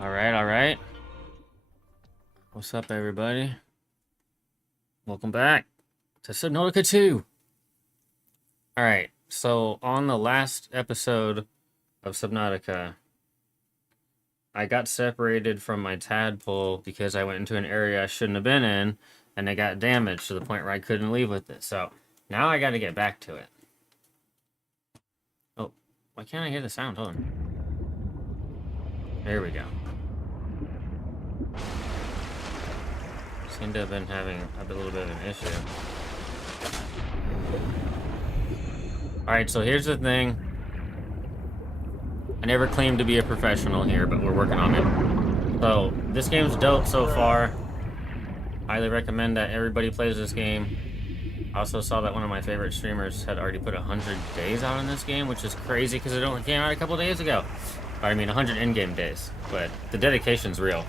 All right. What's up, everybody? Welcome back to Subnautica 2. All right, so on the last episode of Subnautica, I got separated from my tadpole because I went into an area I shouldn't have been in, and it got damaged to the point where I couldn't leave with it. So now I got to get back to it. Oh, why can't I hear the sound? Hold on. There we go. Seem to have been having a little bit of an issue. Alright, so here's the thing. I never claimed to be a professional here, but we're working on it. So, this game's dope so far. Highly recommend that everybody plays this game. I also saw that one of my favorite streamers had already put 100 days out on this game, which is crazy because it only came out a couple days ago. I mean, 100 in-game days, but the dedication's real.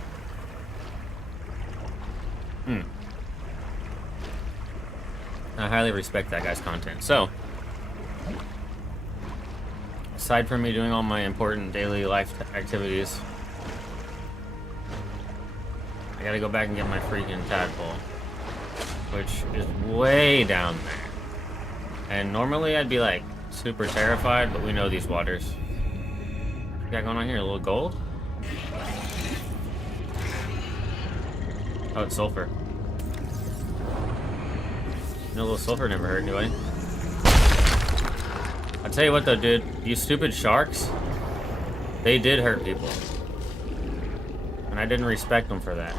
I highly respect that guy's content. So, aside from me doing all my important daily life activities, I gotta go back and get my freaking tadpole, which is way down there. And normally I'd be like super terrified, but we know these waters. What we got going on here? A little gold? Oh, it's sulfur. No, little sulfur never hurt anybody. I'll tell you what though, dude. You stupid sharks, they did hurt people. And I didn't respect them for that.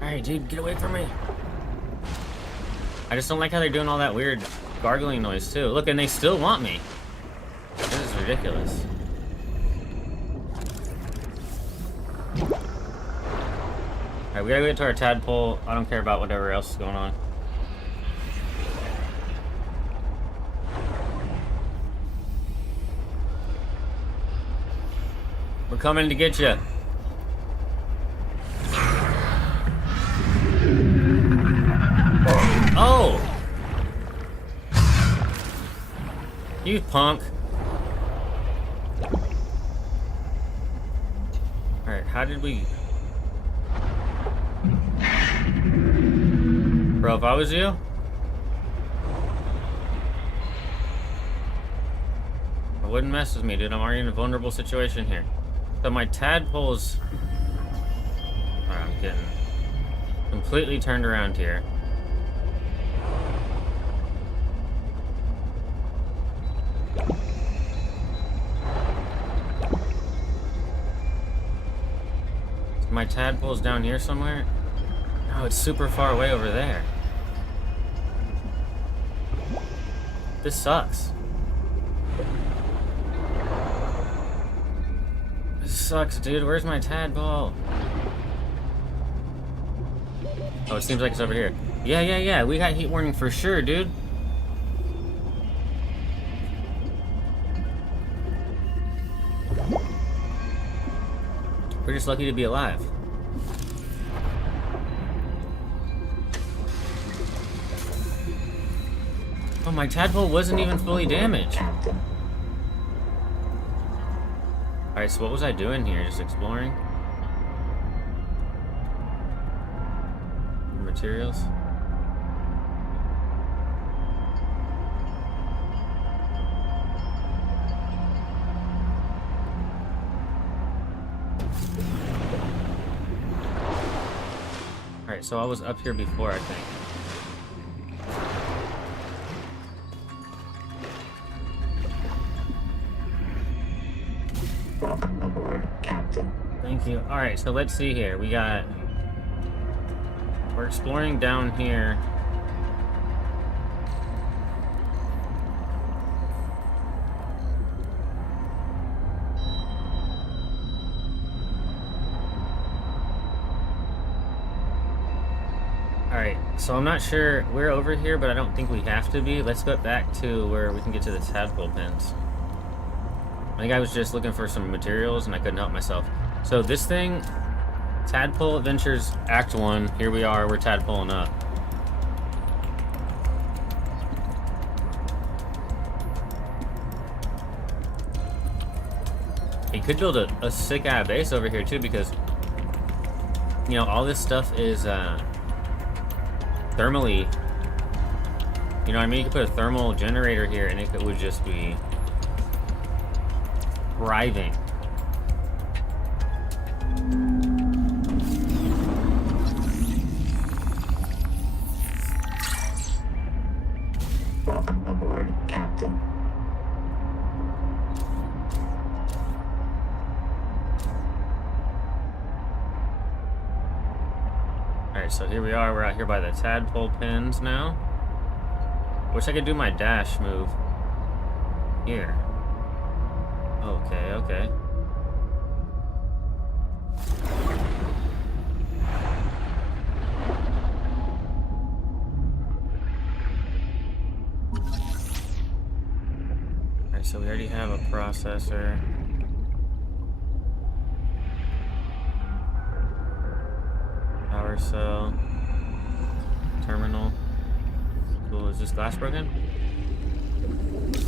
Alright, dude, get away from me. I just don't like how they're doing all that weird gargling noise too. Look, and they still want me. This is ridiculous. Alright, we gotta get to our tadpole. I don't care about whatever else is going on. We're coming to get you. Oh! You punk. Alright, how did we... Bro, if I was you... I wouldn't mess with me, dude. I'm already in a vulnerable situation here. So my tadpole's... Alright, I'm getting completely turned around here. So my tadpole's down here somewhere? No, it's super far away over there. This sucks. Sucks, dude. Where's my tadpole? Oh, it seems like it's over here. Yeah. We got heat warning for sure, dude. We're just lucky to be alive. Oh, my tadpole wasn't even fully damaged. Alright, so what was I doing here? Just exploring? Materials? Alright, so I was up here before, I think. Thank you. Alright, so let's see here. We're exploring down here. Alright, so I'm not sure. We're over here, but I don't think we have to be. Let's go back to where we can get to the tadpole pens. I think I was just looking for some materials and I couldn't help myself. So this thing, Tadpole Adventures Act 1, here we are, we're tadpoling up. Hey, could build a sick ass base over here too, because you know all this stuff is thermally. You know what I mean? You could put a thermal generator here, and it would just be thriving. Captain. Alright, so here we are. We're out here by the tadpole pins now. Wish I could do my dash move here. Okay, okay. Alright, so we already have a processor. Power cell. Terminal. Cool, is this glass broken?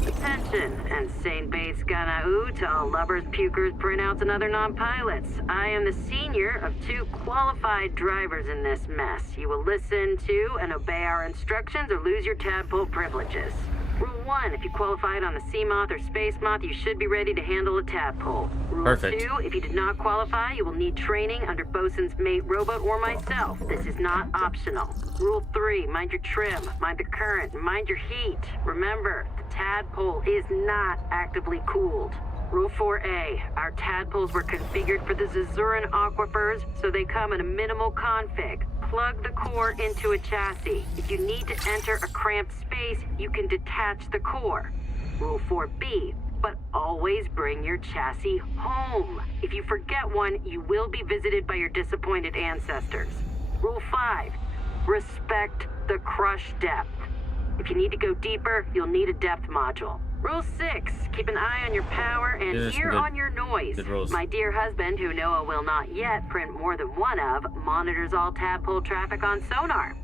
Attention, insane base gana to all lubbers, pukers, printouts, and other non-pilots. I am the senior of 2 qualified drivers in this mess. You will listen to and obey our instructions or lose your tadpole privileges. Rule 1, if you qualified on the Sea Moth or Space Moth, you should be ready to handle a tadpole. Rule Perfect. 2, if you did not qualify, you will need training under Bosun's mate robot or myself. This is not optional. Rule 3, mind your trim, mind the current, mind your heat. Remember, the tadpole is not actively cooled. Rule 4A, our tadpoles were configured for the Zazuran aquifers, so they come in a minimal config. Plug the core into a chassis. If you need to enter a cramped space, you can detach the core. Rule 4B, but always bring your chassis home. If you forget one, you will be visited by your disappointed ancestors. Rule 5, respect the crush depth. If you need to go deeper, you'll need a depth module. Rule 6, keep an eye on your power and ear on your noise. My dear husband, who Noah will not yet print more than one of, monitors all tadpole traffic on sonar.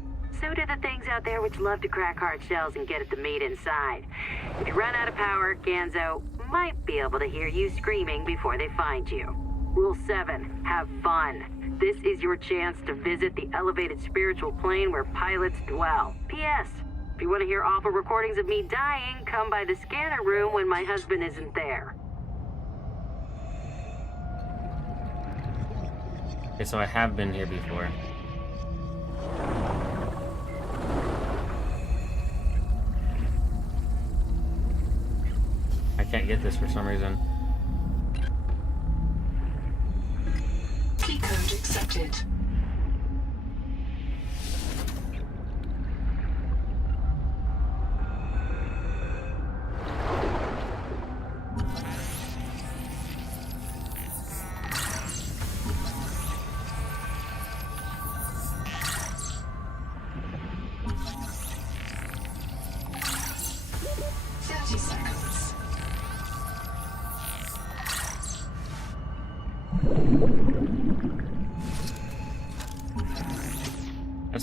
So do the things out there which love to crack hard shells and get at the meat inside. If you run out of power, Ganzo might be able to hear you screaming before they find you. Rule 7, have fun. This is your chance to visit the elevated spiritual plane where pilots dwell. P.S. If you want to hear awful recordings of me dying, come by the scanner room when my husband isn't there. Okay, so I have been here before. I can't get this for some reason. Key code accepted.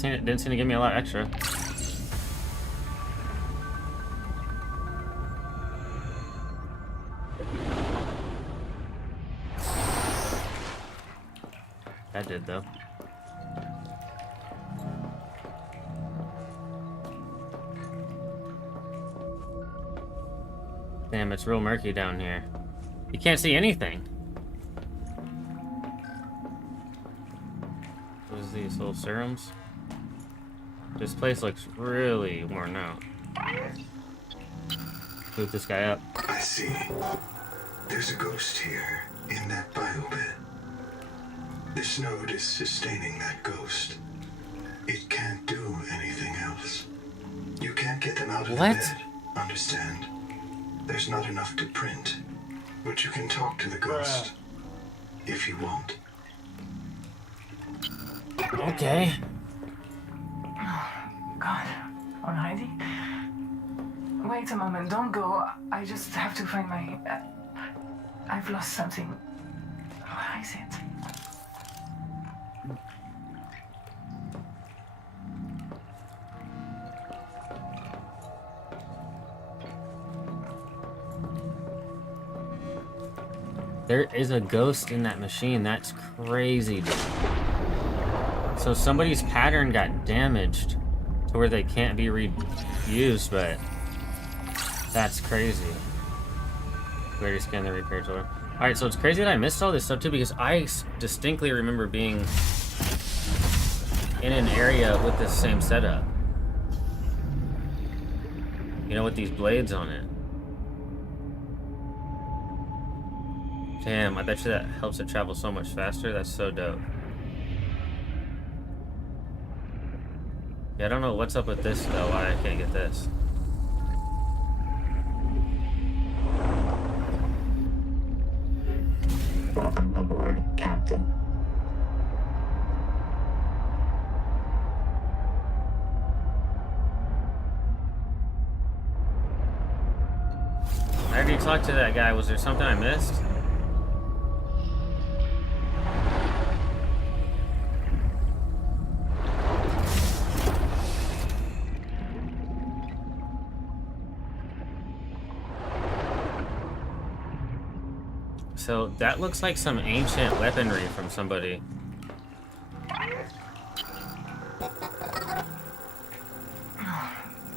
It didn't seem to give me a lot extra. That did though. Damn, it's real murky down here. You can't see anything. What is these little serums? This place looks really worn out. Boot this guy up. I see. There's a ghost here, in that biobit. This node is sustaining that ghost. It can't do anything else. You can't get them out of the bed, understand? There's not enough to print. But you can talk to the ghost. If you want. Okay. God, already? Wait a moment, don't go. I just have to find my... I've lost something. Where is it? There is a ghost in that machine. That's crazy, dude. So somebody's pattern got damaged to where they can't be reused, but that's crazy. We already scanned the repair tool. Alright, so it's crazy that I missed all this stuff too, because I distinctly remember being in an area with this same setup. You know, with these blades on it. Damn, I bet you that helps it travel so much faster. That's so dope. Yeah, I don't know what's up with this though, why I can't get this. Welcome aboard, Captain. I already talked to that guy. Was there something I missed? So that looks like some ancient weaponry from somebody.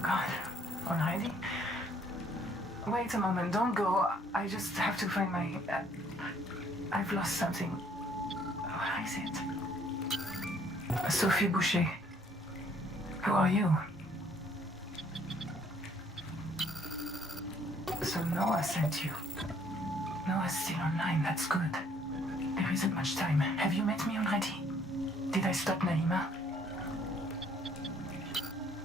God. Alrighty. Wait a moment, don't go. I just have to find my... I've lost something. What is it? Sophie Boucher. Who are you? So Noah sent you. Noah's still online, that's good. There isn't much time. Have you met me already? Did I stop Naima?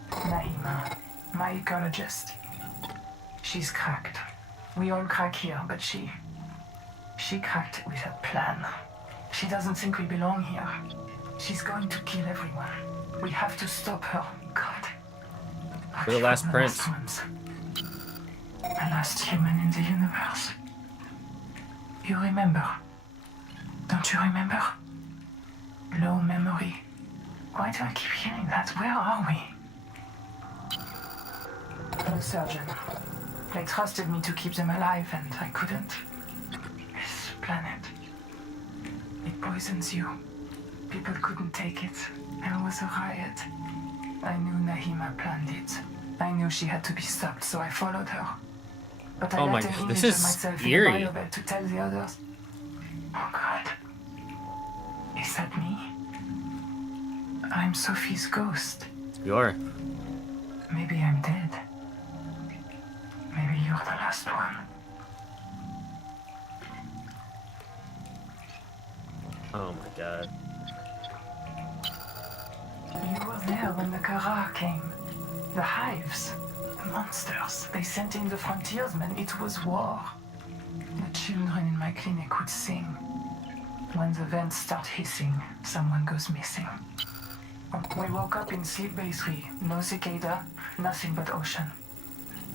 Naima, my ecologist. She's cracked. We all crack here, but she cracked with a plan. She doesn't think we belong here. She's going to kill everyone. We have to stop her. God. We're the last prince. The last human in the universe. You remember? Don't you remember? Low memory. Why do I keep hearing that? Where are we? The surgeon. They trusted me to keep them alive, and I couldn't. This planet. It poisons you. People couldn't take it. There was a riot. I knew Nahima planned it. I knew she had to be stopped, so I followed her. But I Oh my left an God, image this of is myself eerie. in the biobed to tell the others. Oh God. Is that me? I'm Sophie's ghost. You are. Maybe I'm dead. Maybe you're the last one. Oh my God. You were there when the Kara came. The hives. The monsters. They sent in the frontiersmen. It was war. The children in my clinic would sing. When the vents start hissing, someone goes missing. We woke up in Sleep Bay 3. No cicada, nothing but ocean.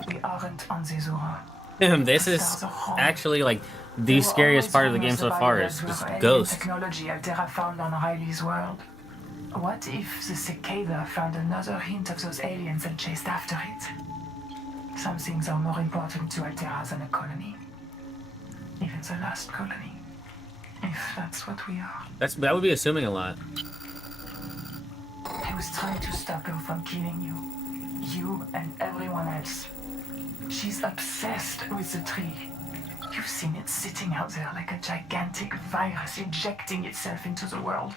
We aren't on the Zora. Damn, this is actually like the scariest part of the game so far is ghosts. Technology Altera found on Riley's world. What if the cicada found another hint of those aliens and chased after it? Some things are more important to Altera than a colony. Even the last colony. If that's what we are. That would be assuming a lot. I was trying to stop her from killing you. You and everyone else. She's obsessed with the tree. You've seen it sitting out there like a gigantic virus injecting itself into the world.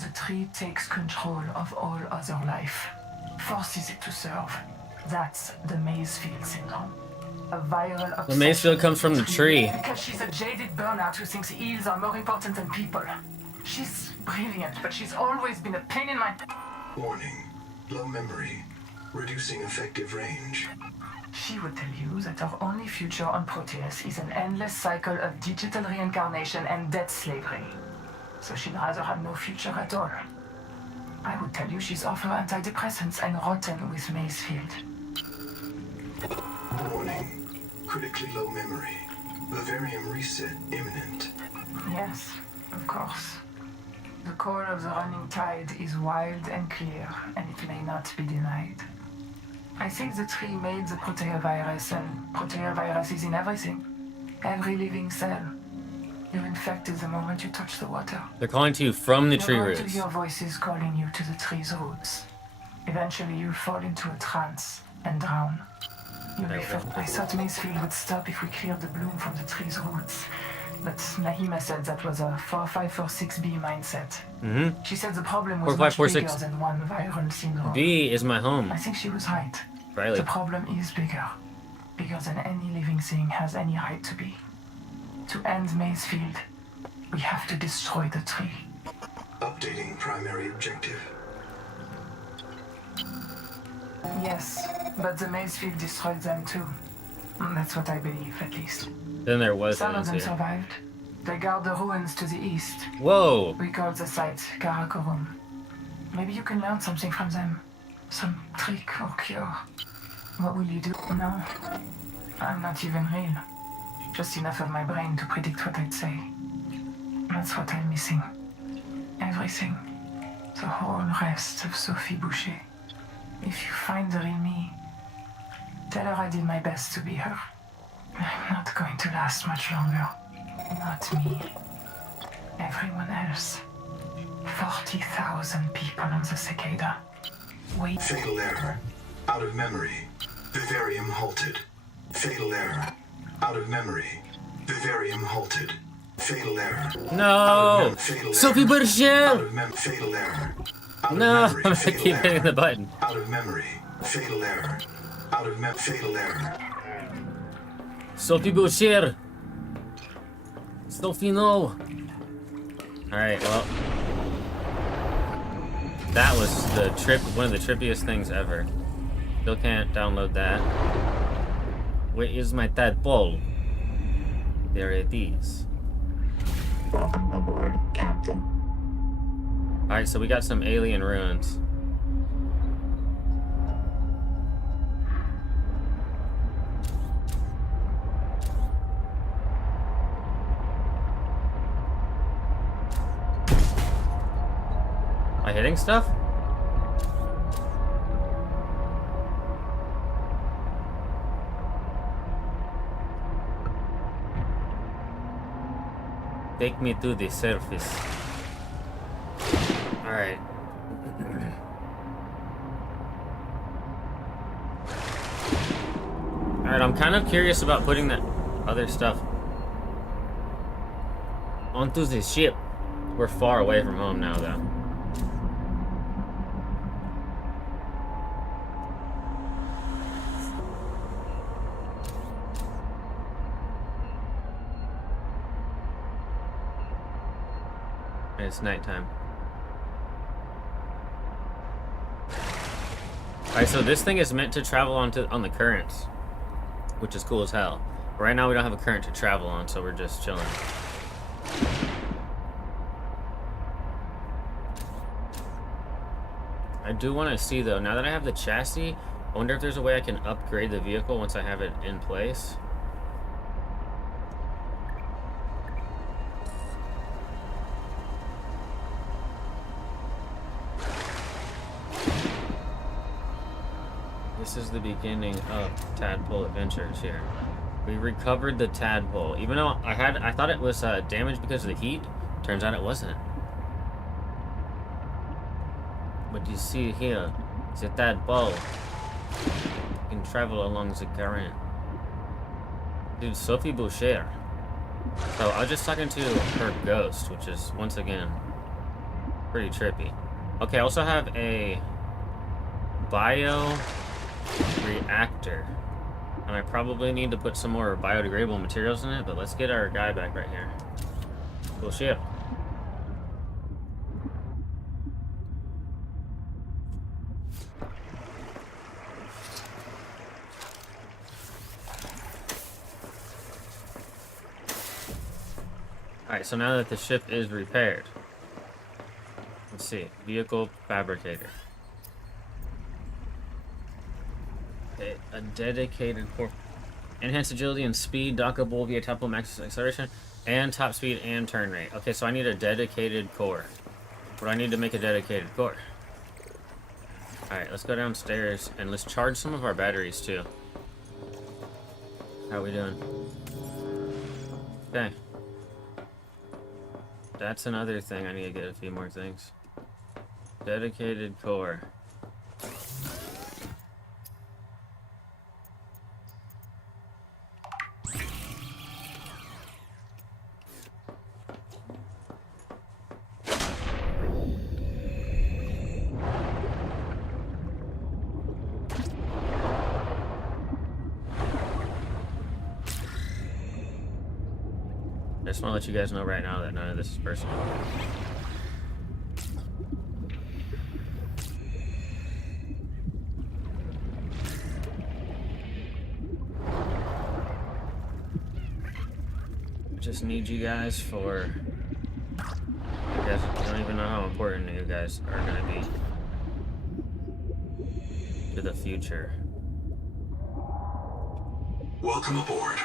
The tree takes control of all other life. Forces it to serve. That's the Maysfield syndrome. A viral obsession. The Maysfield comes from the tree. Because she's a jaded burnout who thinks eels are more important than people. She's brilliant, but she's always been a pain in my... Warning. Low memory. Reducing effective range. She would tell you that our only future on Proteus is an endless cycle of digital reincarnation and death slavery. So she'd rather have no future at all. I would tell you she's off her antidepressants and rotten with Maysfield. Warning. Critically low memory. Vivarium reset imminent. Yes, of course. The core of the running tide is wild and clear, and it may not be denied. I think the tree made the proteovirus, and proteovirus is in everything. Every living cell. You're infected the moment you touch the water. They're calling to you from the tree You're going to roots. hear voices calling you to the tree's roots. Eventually, you'll fall into a trance and drown. You'll be filled. I thought Macefield would stop if we cleared the bloom from the tree's roots. But Nahima said that was a 4546B mindset. Mm-hmm. She said the problem was much bigger than one viral syndrome. B is my home. I think she was right. Riley. The problem is bigger. Bigger than any living thing has any right to be. To end Macefield, we have to destroy the tree. Updating primary objective. Yes, but the Macefield destroyed them too. That's what I believe, at least. Then there was Some of one them here. survived. They guard the ruins to the east. Whoa! We call the site Karakorum. Maybe you can learn something from them. Some trick or cure. What will you do? No, I'm not even real. Just enough of my brain to predict what I'd say. That's what I'm missing. Everything. The whole rest of Sophie Boucher. If you find the real me, tell her I did my best to be her. I'm not going to last much longer. Not me. Everyone else. 40,000 people on the cicada. Wait. Fatal error. Out of memory. Vivarium halted. Fatal error. Out of memory. Vivarium halted. Fatal error. No! Fatal Sophie error. Out Boucher! of fatal error. Out of No! memory. I Fatal keep hitting error. the button. Out of memory. Fatal error. Out of fatal error. Sophie Boucher! Sophie, no! Alright, well. That was one of the trippiest things ever. Still can't download that. Where is my tadpole? There it is. Welcome aboard, Captain. Alright, so we got some alien ruins. Am I hitting stuff? Take me to the surface. Alright. Alright, I'm kind of curious about putting that other stuff onto the ship. We're far away from home now, though. And it's nighttime. Alright, so this thing is meant to travel on the currents, which is cool as hell. But right now we don't have a current to travel on, so we're just chilling. I do want to see, though, now that I have the chassis, I wonder if there's a way I can upgrade the vehicle once I have it in place. This is the beginning of Tadpole Adventures here. We recovered the Tadpole. Even though I thought it was damaged because of the heat, turns out it wasn't. What you see here is a Tadpole. You can travel along the current. Dude, Sophie Boucher. So I was just talking to her ghost, which is, once again, pretty trippy. Okay, I also have a bio reactor, and I probably need to put some more biodegradable materials in it, but let's get our guy back right here. Cool ship. Alright, so now that the ship is repaired, let's see, vehicle fabricator. A dedicated core. Enhanced agility and speed, dockable via Tadpole max acceleration, and top speed and turn rate. Okay, so I need a dedicated core. What do I need to make a dedicated core? Alright, let's go downstairs and let's charge some of our batteries too. How are we doing? Okay. That's another thing. I need to get a few more things. Dedicated core. I just want to let you guys know right now that none of this is personal. I just need you guys for... I guess I don't even know how important you guys are going to be to the future. Welcome aboard.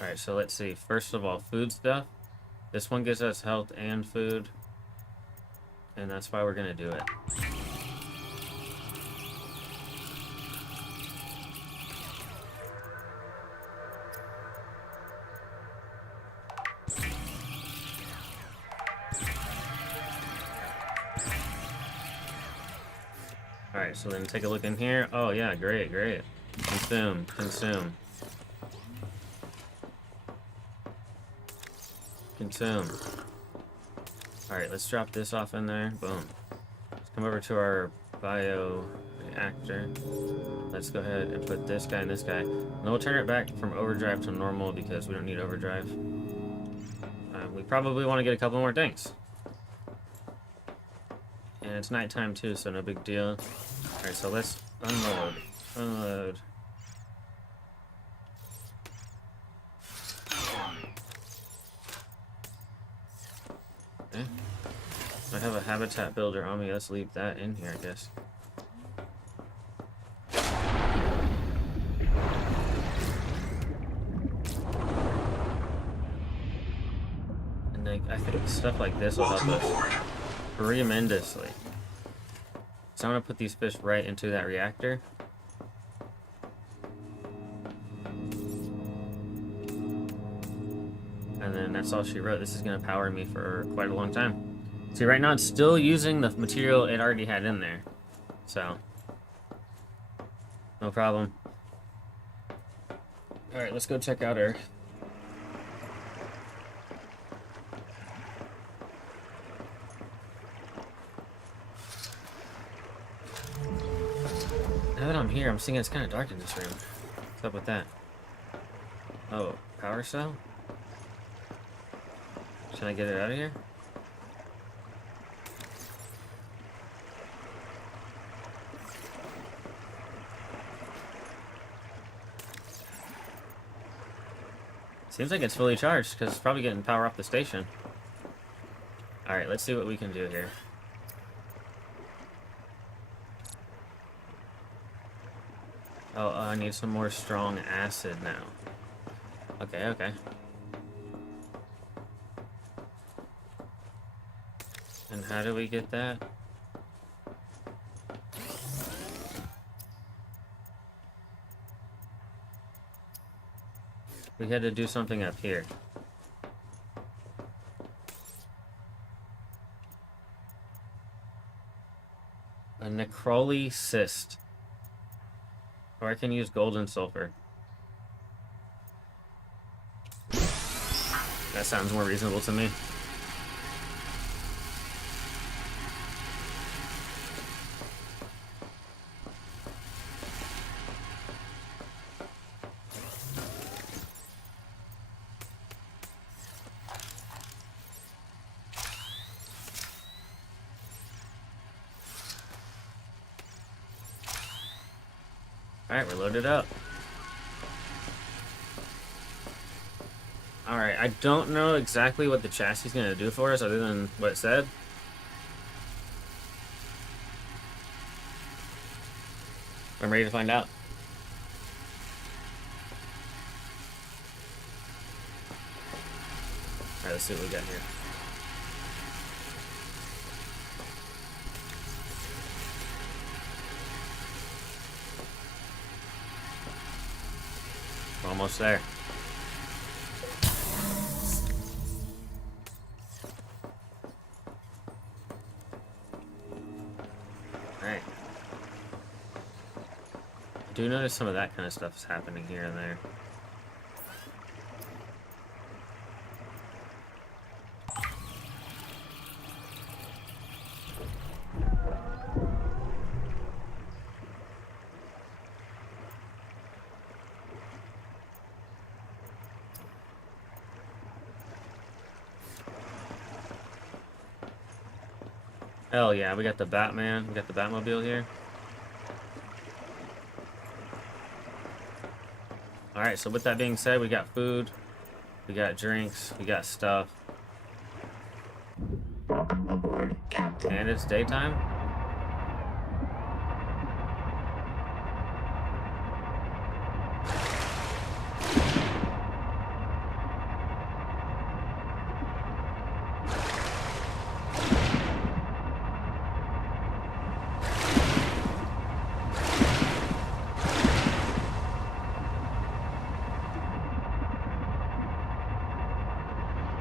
Alright, so let's see. First of all, food stuff. This one gives us health and food. And that's why we're going to do it. Alright, so then take a look in here. Oh yeah, great, great. Consume, consume. Consume. Alright, let's drop this off in there. Boom. Let's come over to our bioreactor. Let's go ahead and put this guy and this guy. And then we'll turn it back from overdrive to normal because we don't need overdrive. We probably want to get a couple more things. And it's nighttime too, so no big deal. Alright, so let's unload. Unload. Okay. I have a habitat builder on me. Let's leave that in here, I guess. And like, I think stuff like this will help us tremendously. So I'm gonna put these fish right into that reactor. And then that's all she wrote. This is gonna power me for quite a long time. See, right now it's still using the material it already had in there. So, no problem. Alright, let's go check out Earth. Now that I'm here, I'm seeing it's kind of dark in this room. What's up with that? Oh, power cell? Should I get it out of here? Seems like it's fully charged because it's probably getting power off the station. Alright, let's see what we can do here. Oh, I need some more strong acid now. Okay, okay. And how do we get that? We had to do something up here. A necroly cyst. Or I can use golden sulfur. That sounds more reasonable to me. Alright, we're loaded up. Alright, I don't know exactly what the chassis is going to do for us other than what it said. I'm ready to find out. Alright, let's see what we got here. We're almost there. do notice some of that kind of stuff is happening here and there. Hell yeah, we got the Batman, we got the Batmobile here. Alright, so with that being said, we got food, we got drinks, we got stuff. Welcome aboard, Captain. And it's daytime.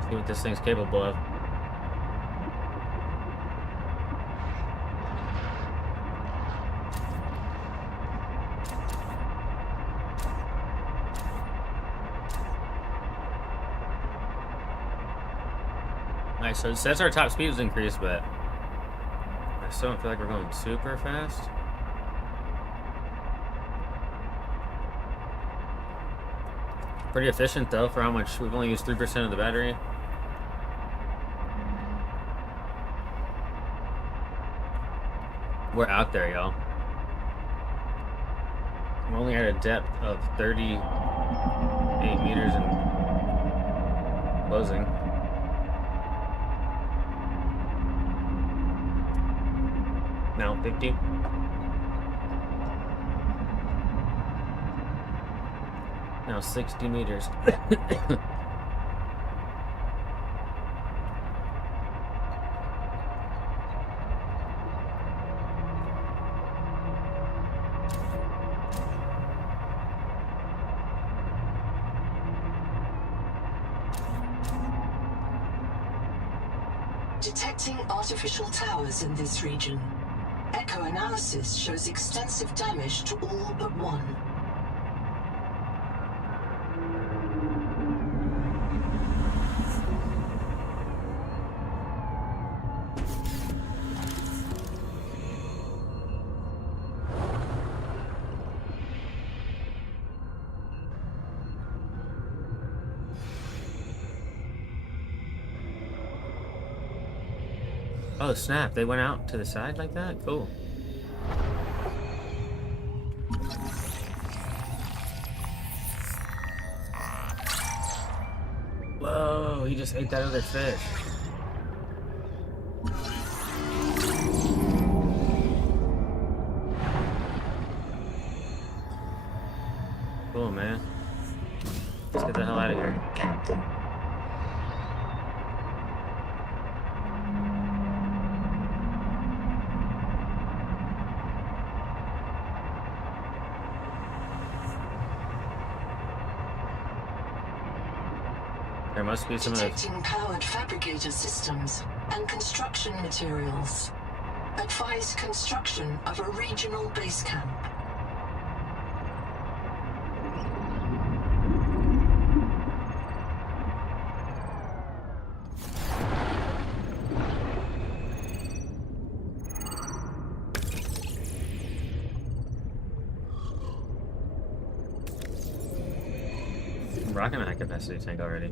See what this thing's capable of. Alright, so it says our top speed was increased, but I still don't feel like we're going super fast. Pretty efficient though for how much we've only used 3% of the battery. We're out there, y'all. We're only at a depth of 38 meters and closing. Now 50. Now 60 meters. Detecting artificial towers in this region. Echo analysis shows extensive damage to all but one. Oh snap, they went out to the side like that? Cool. Whoa, he just ate that other fish. Cool, man. Let's get the hell out of here. Captain. There must be some of those. Detecting powered fabricator systems and construction materials. Advise construction of a regional base camp. I'm rocking that capacity tank already.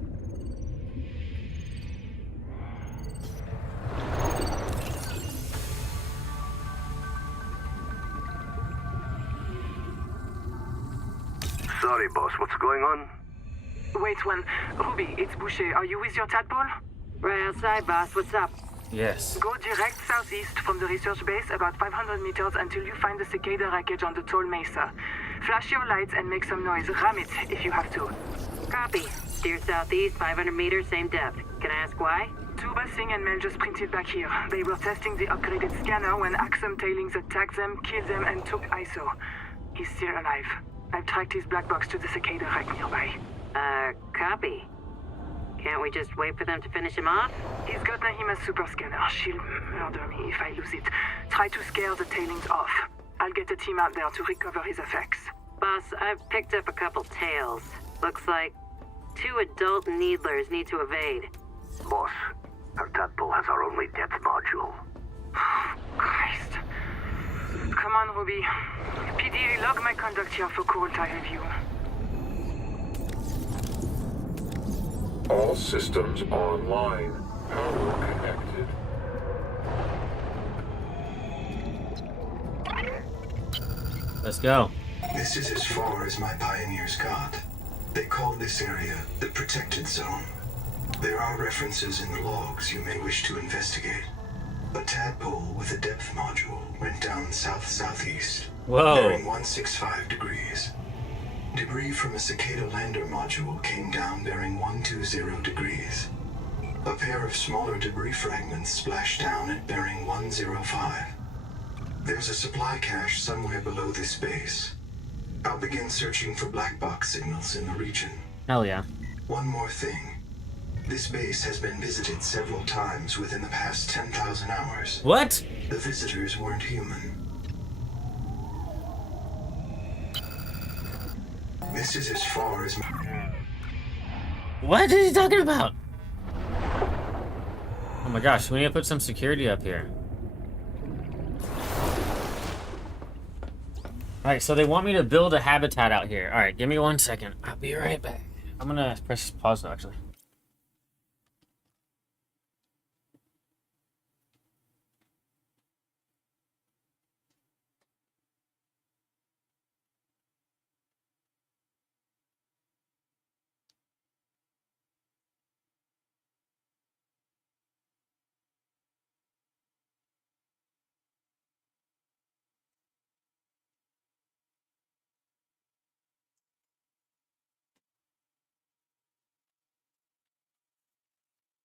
Sorry, boss. What's going on? Wait one. Ruby, it's Boucher. Are you with your Tadpole? Right outside, boss. What's up? Yes. Go direct southeast from the research base about 500 meters until you find the cicada wreckage on the tall mesa. Flash your lights and make some noise. Ram it if you have to. Copy. Steer southeast, 500 meters, same depth. Can I ask why? Tuba, Singh, and Mel just printed back here. They were testing the upgraded scanner when Axum tailings attacked them, killed them, and took ISO. He's still alive. I've tracked his black box to the cicada wreck nearby. Copy. Can't we just wait for them to finish him off? He's got Nahima's super scanner. She'll murder me if I lose it. Try to scare the tailings off. I'll get a team out there to recover his effects. Boss, I've picked up a couple tails. Looks like 2 adult needlers need to evade. Boss, our Tadpole has our only depth module. Christ. Come on, Ruby. PDA, log my conduct here for Kurultai review. All systems online. Power connected. Let's go. This is as far as my pioneers got. They call this area the Protected Zone. There are references in the logs you may wish to investigate. A tadpole with a depth module went down south-southeast, Whoa. bearing 165 degrees. Debris from a cicada lander module came down bearing 120 degrees. A pair of smaller debris fragments splashed down at bearing 105. There's a supply cache somewhere below this base. I'll begin searching for black box signals in the region. Hell yeah. One more thing. This base has been visited several times within the past 10,000 hours. What? The visitors weren't human. This is as far as... What are you talking about? Oh my gosh, we need to put some security up here. Alright, so they want me to build a habitat out here. Alright, give me 1 second. I'll be right back. I'm gonna press pause though, actually.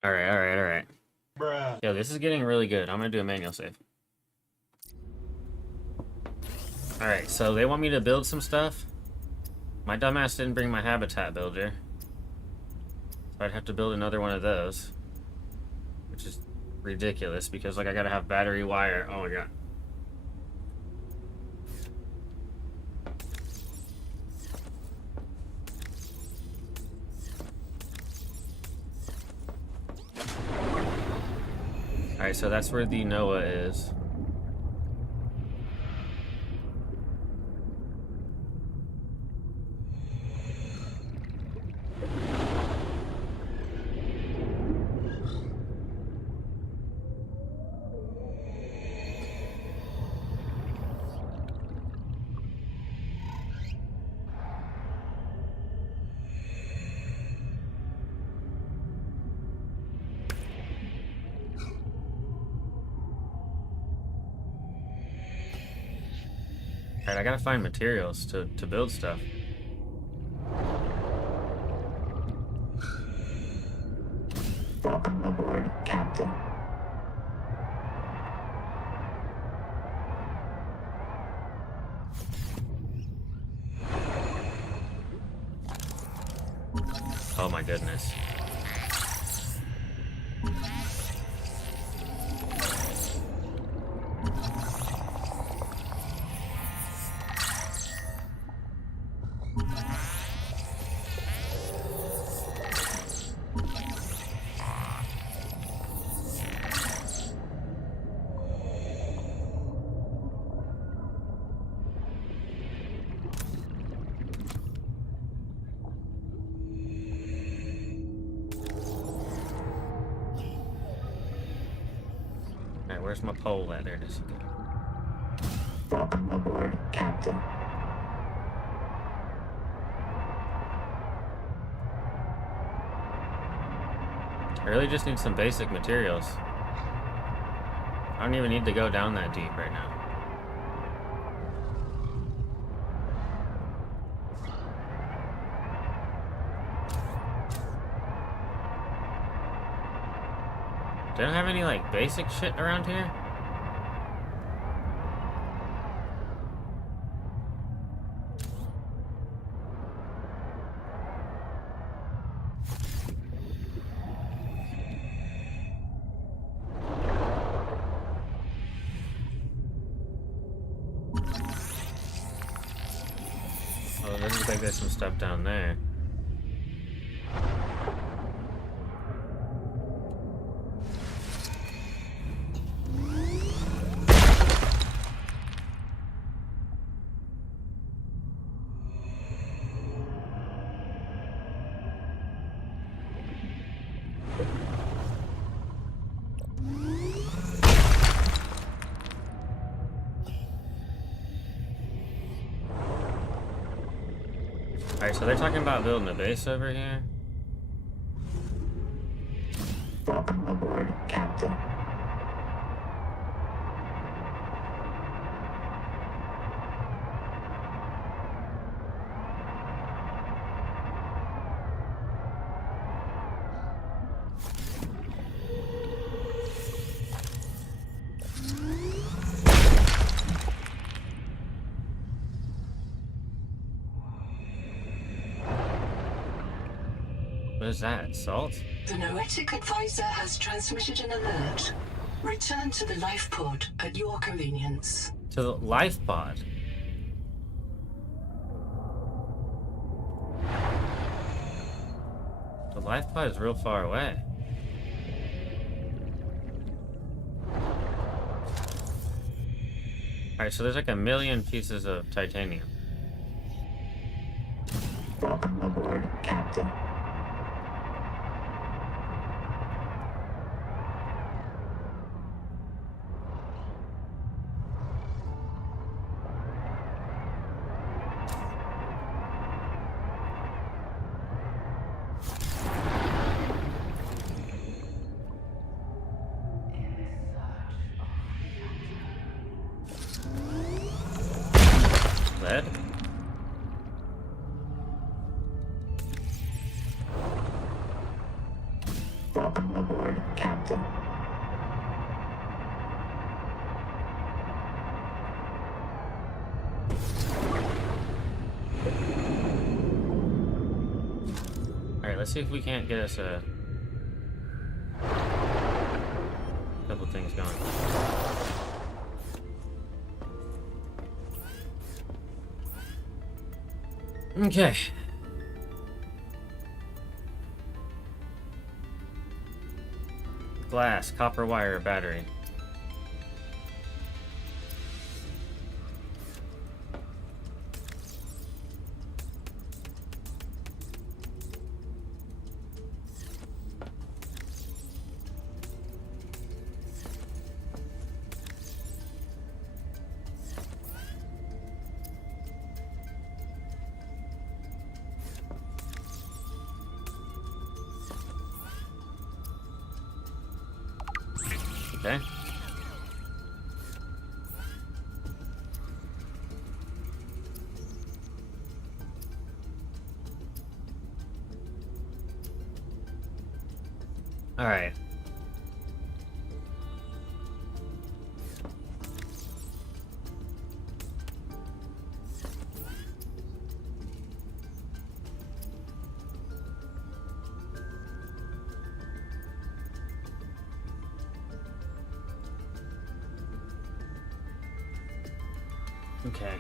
Alright. Bruh. Yo, this is getting really good. I'm gonna do a manual save. Alright, so they want me to build some stuff. My dumbass didn't bring my habitat builder. So I'd have to build another one of those. Which is ridiculous because, like, I gotta have battery wire. Oh my god. Alright, so that's where the Noah is. Alright, I gotta find materials to build stuff. Welcome aboard, Captain. Oh my goodness. Alright, where's my pole at? There it is. Welcome aboard, Captain. I really just need some basic materials. I don't even need to go down that deep right now. They don't have any, like, basic shit around here? looks like there's some stuff down there. Alright, so they're talking about building a base over here. Welcome aboard, Captain. What is that? Salt? The Noetic Advisor has transmitted an alert. Return to the life pod at your convenience. To the life pod. The life pod is real far away. Alright, so there's like 1 million pieces of titanium. Welcome aboard, Captain. Lead? Welcome aboard, Captain. Alright, let's see if we can't get us a couple things going. Okay. Glass, copper wire, battery. Okay. All right. Okay.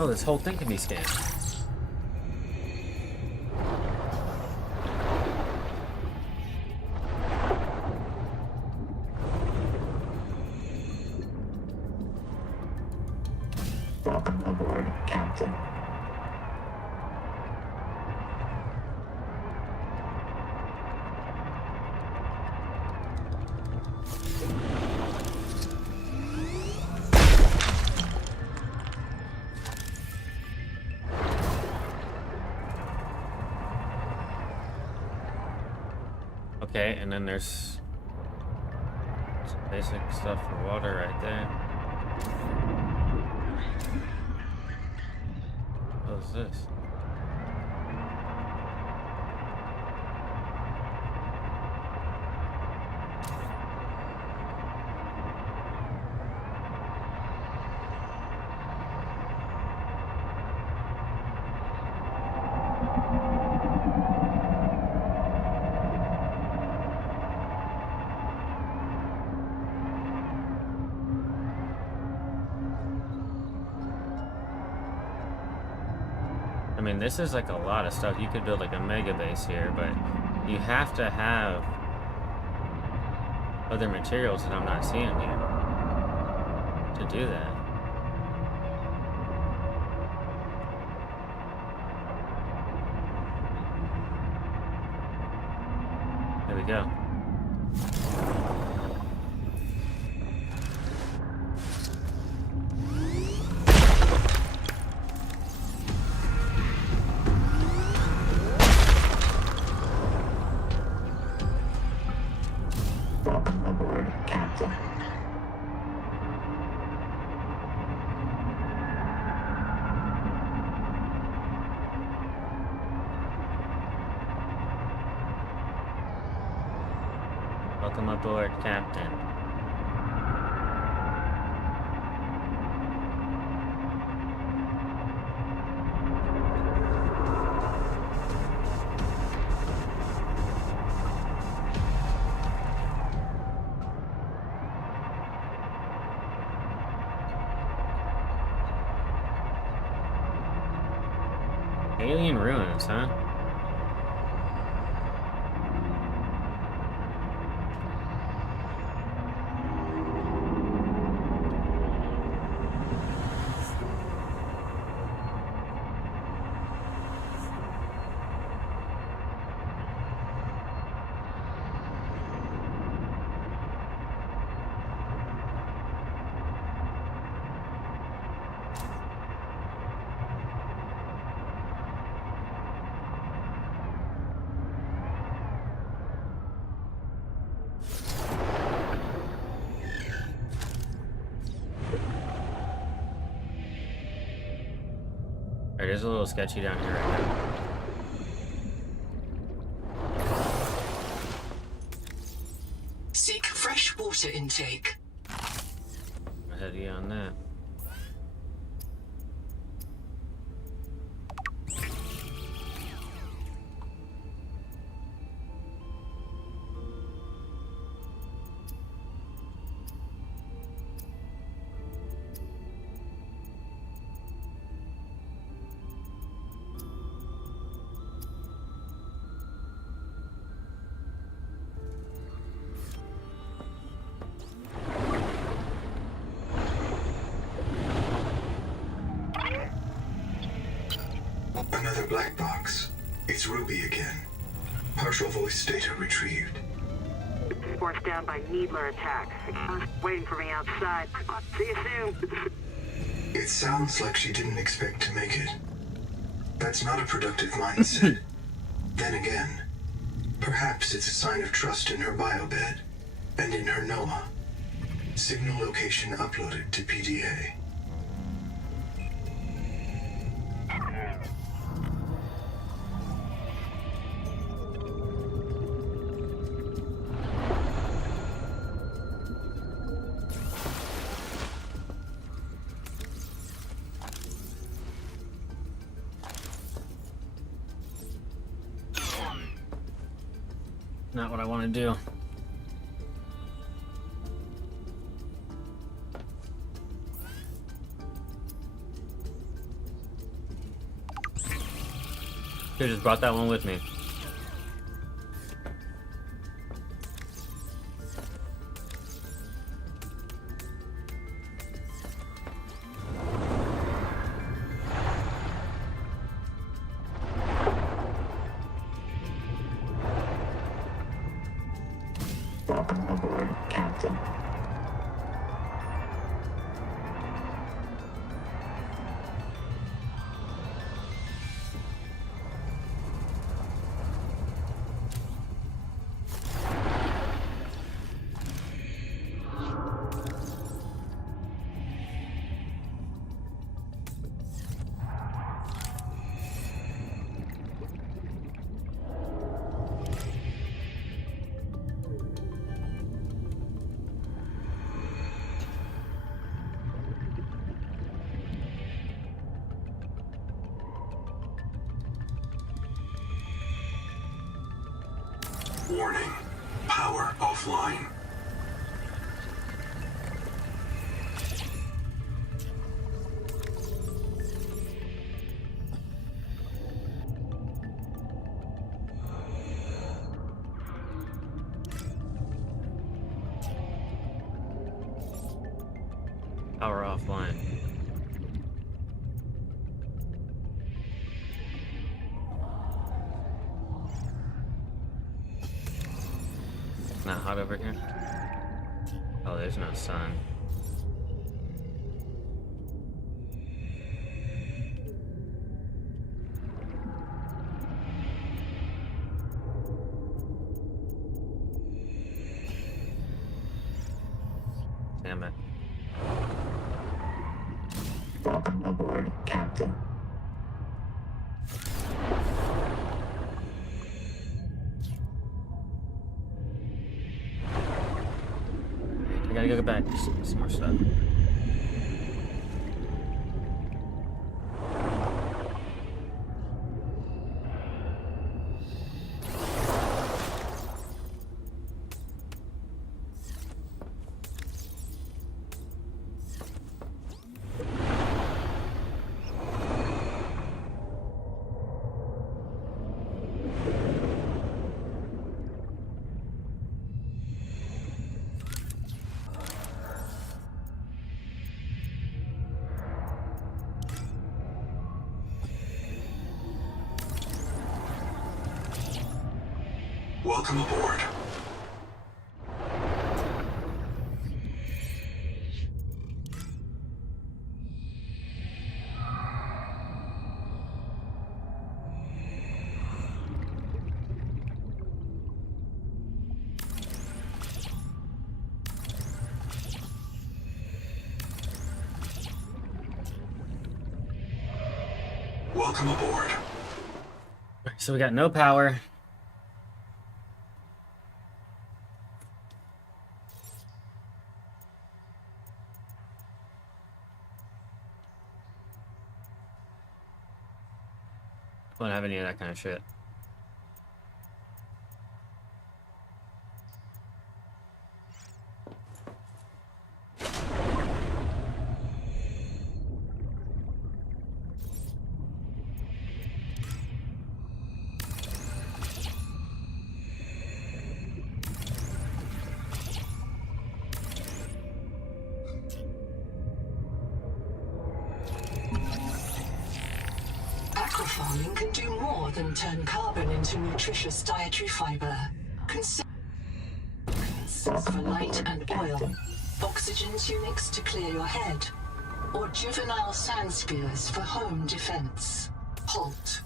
Oh, this whole thing can be scanned. Welcome aboard, Captain. Okay, and then there's some basic stuff for water right there. What is this? I mean, this is like a lot of stuff. You could build like a mega base here, but you have to have other materials that I'm not seeing here to do that. There we go. Welcome aboard, Captain. Welcome aboard, Captain. Alien ruins, huh? It is a little sketchy down here right now. Seek fresh water intake. Ahead of you on that. Another black box. It's Ruby again. Partial voice data retrieved. Forced down by Needler attack. Waiting for me outside. See you soon. It sounds like she didn't expect to make it. That's not a productive mindset. Then again, perhaps it's a sign of trust in her biobed and in her NOAA. Signal location uploaded to PDA. Not what I want to do. Should've just brought that one with me. Welcome aboard, Captain. Warning. Power offline. offline. Not hot over here? Oh, there's no sun. Damn it. Welcome aboard, Captain. I gotta go back. Some more stuff. Welcome aboard. Welcome aboard. So we got no power. Don't have any of that kind of shit. Aquafarming can do more than turn carbon into nutritious dietary fiber. Consider for light and oil, oxygen tunics to clear your head, or juvenile sand spears for home defense. Halt.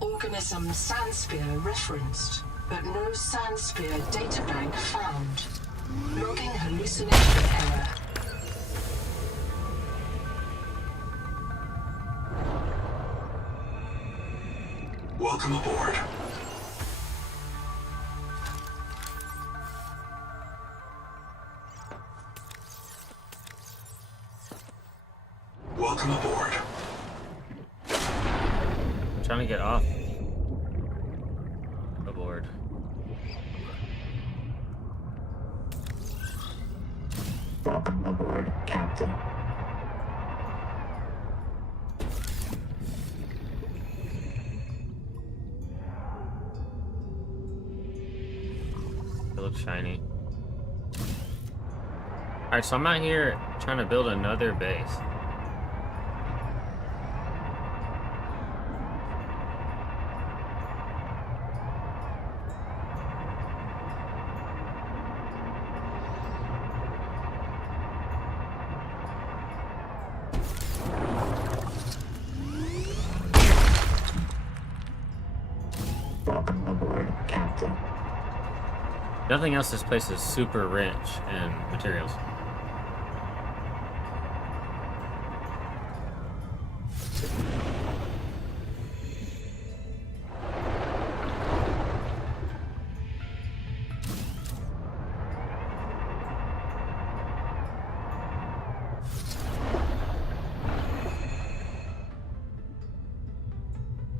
Organism sand spear referenced, but no sand spear databank found. Logging hallucination error. Welcome aboard. Welcome aboard. I'm trying to get off aboard. Welcome aboard, Captain. It looks shiny. Alright, so I'm out here trying to build another base. Welcome aboard, Captain. Nothing else, this place is super rich in materials.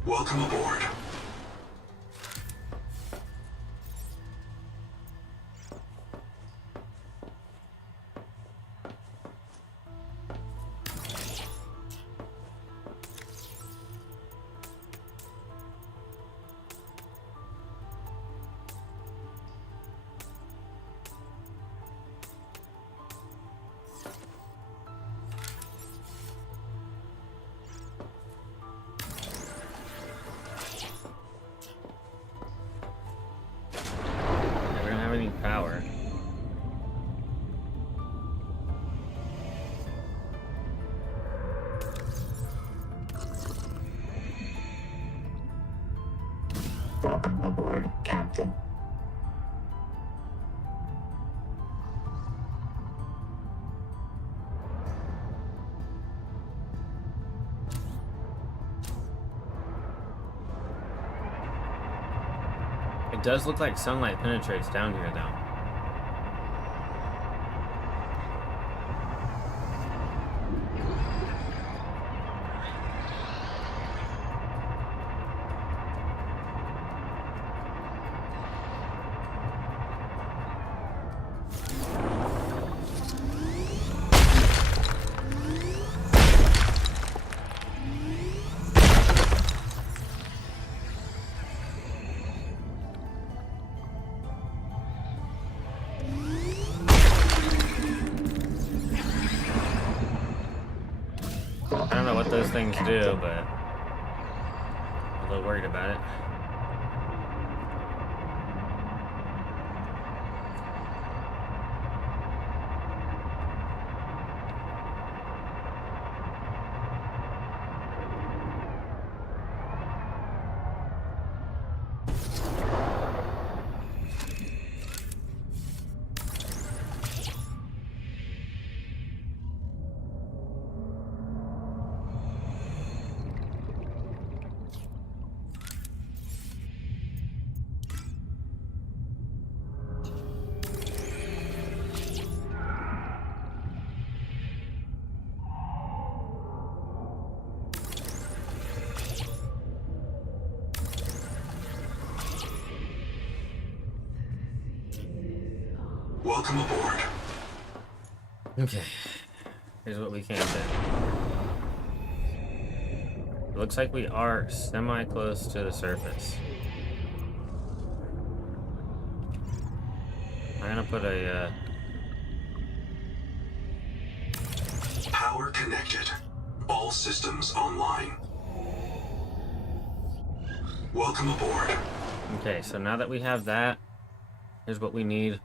Welcome aboard. Welcome aboard, Captain. It does look like sunlight penetrates down here, though. I don't know what those things do, but I'm a little worried about it. Welcome aboard. Okay, here's what we can do. It looks like we are semi-close to the surface. I'm gonna put a, Power connected. All systems online. Welcome aboard. Okay, so now that we have that, here's what we need.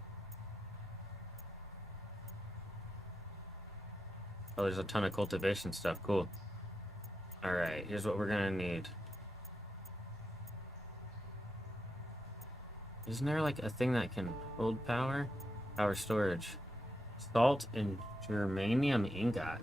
Oh, there's a ton of cultivation stuff. Cool. Alright, here's what we're gonna need. Isn't there like a thing that can hold power? Power storage. Salt and germanium ingot.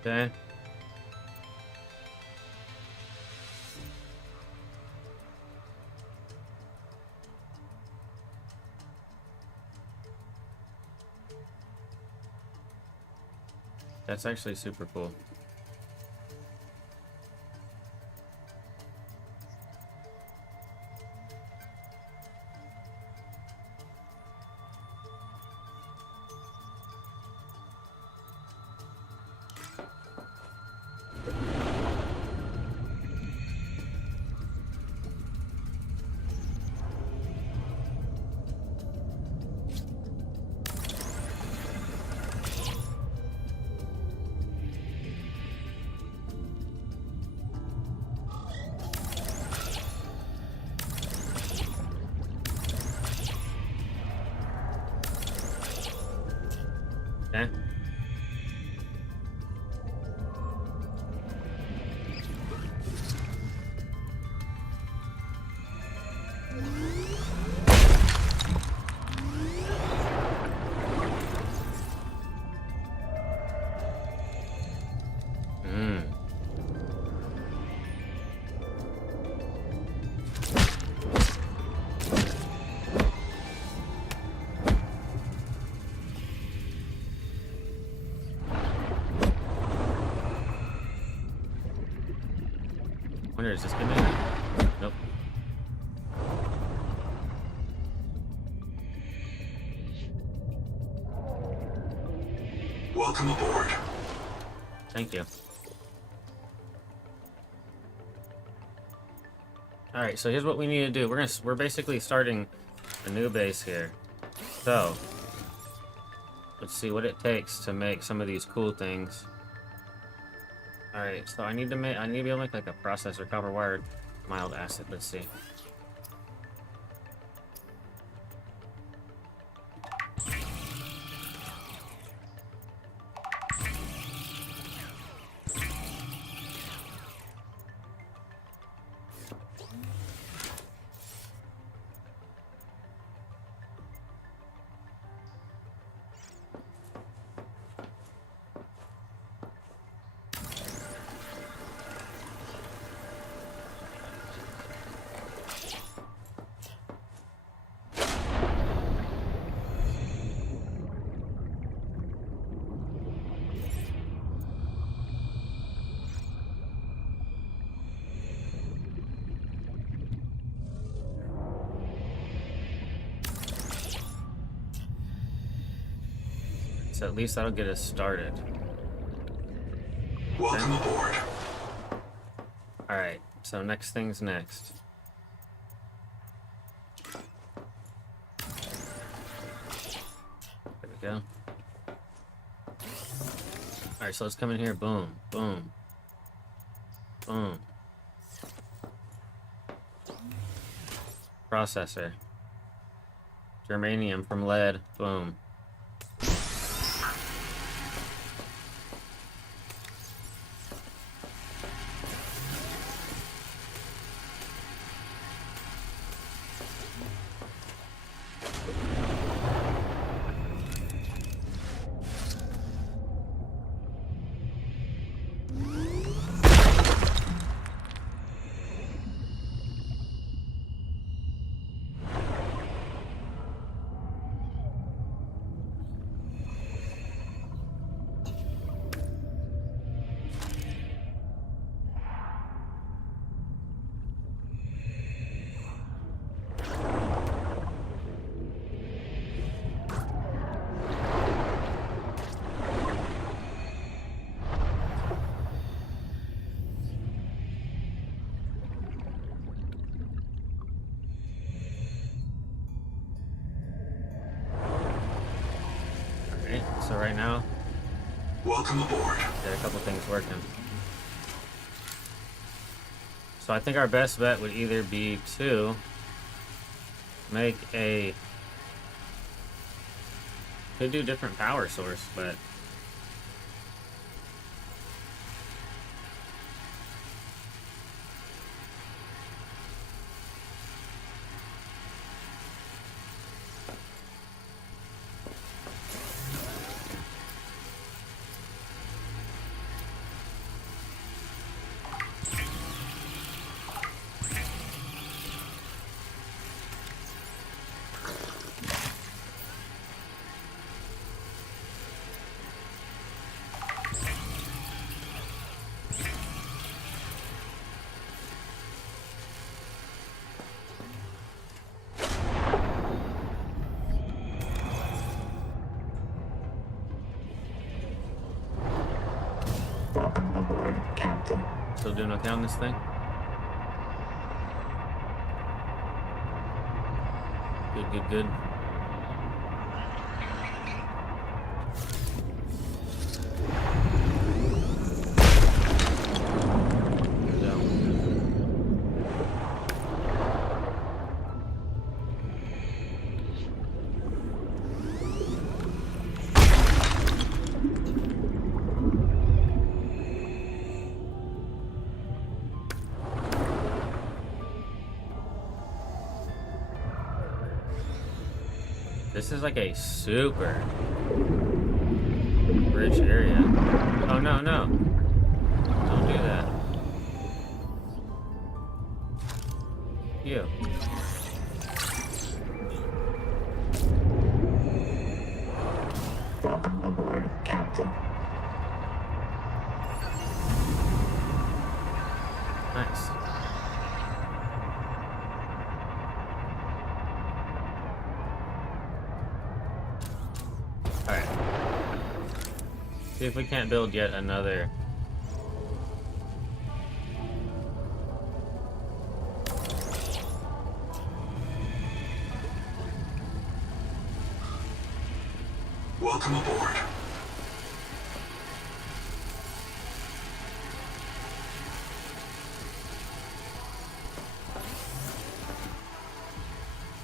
Okay. That's actually super cool. Okay. Wonder, is this gonna be? Nope. Welcome aboard. Thank you. All right, so here's what we need to do. We're basically starting a new base here. So let's see what it takes to make some of these cool things. All right, so I need to be able to make like a processor, copper wired, mild acid. Let's see. So at least that'll get us started. Welcome aboard. Alright, so next thing's next. There we go. Alright, so let's come in here. Boom, boom, boom. Processor. Germanium from lead. Boom. So right now, Welcome aboard. got a couple things working. So I think our best bet would either be to make a... Could do different power source, but... Welcome aboard, Captain. Still doing okay on this thing? Good, good, good. There we go. This is like a super rich area. Oh, no, no. Don't do that. You. Welcome aboard, Captain. Nice. See if we can't build yet another. Welcome aboard.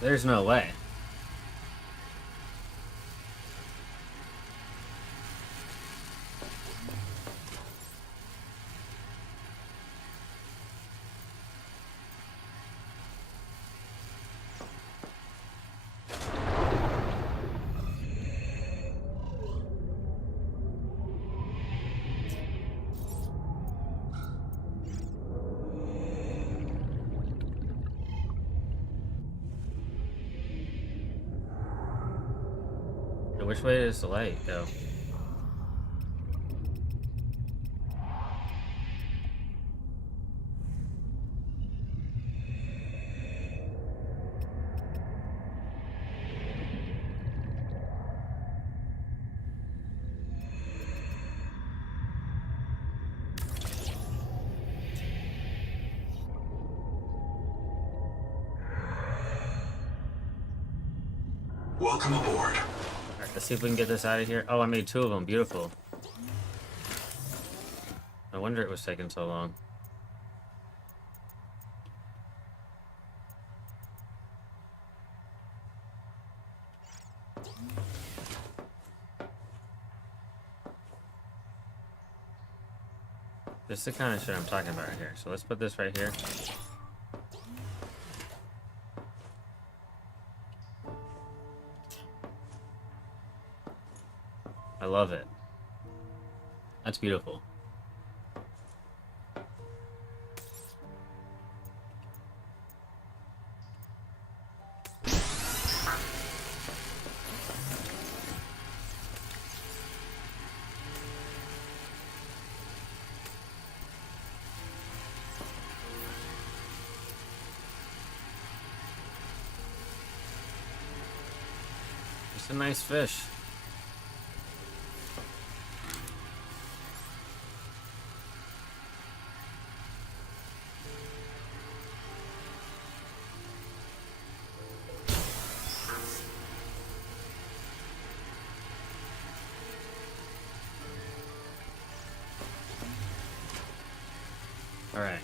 There's no way. Which way does the light go? Welcome aboard. Let's see if we can get this out of here. Oh, I made 2 of them. Beautiful. No wonder it was taking so long. This is the kind of shit I'm talking about right here. So let's put this right here. I love it. That's beautiful. It's a nice fish. All right.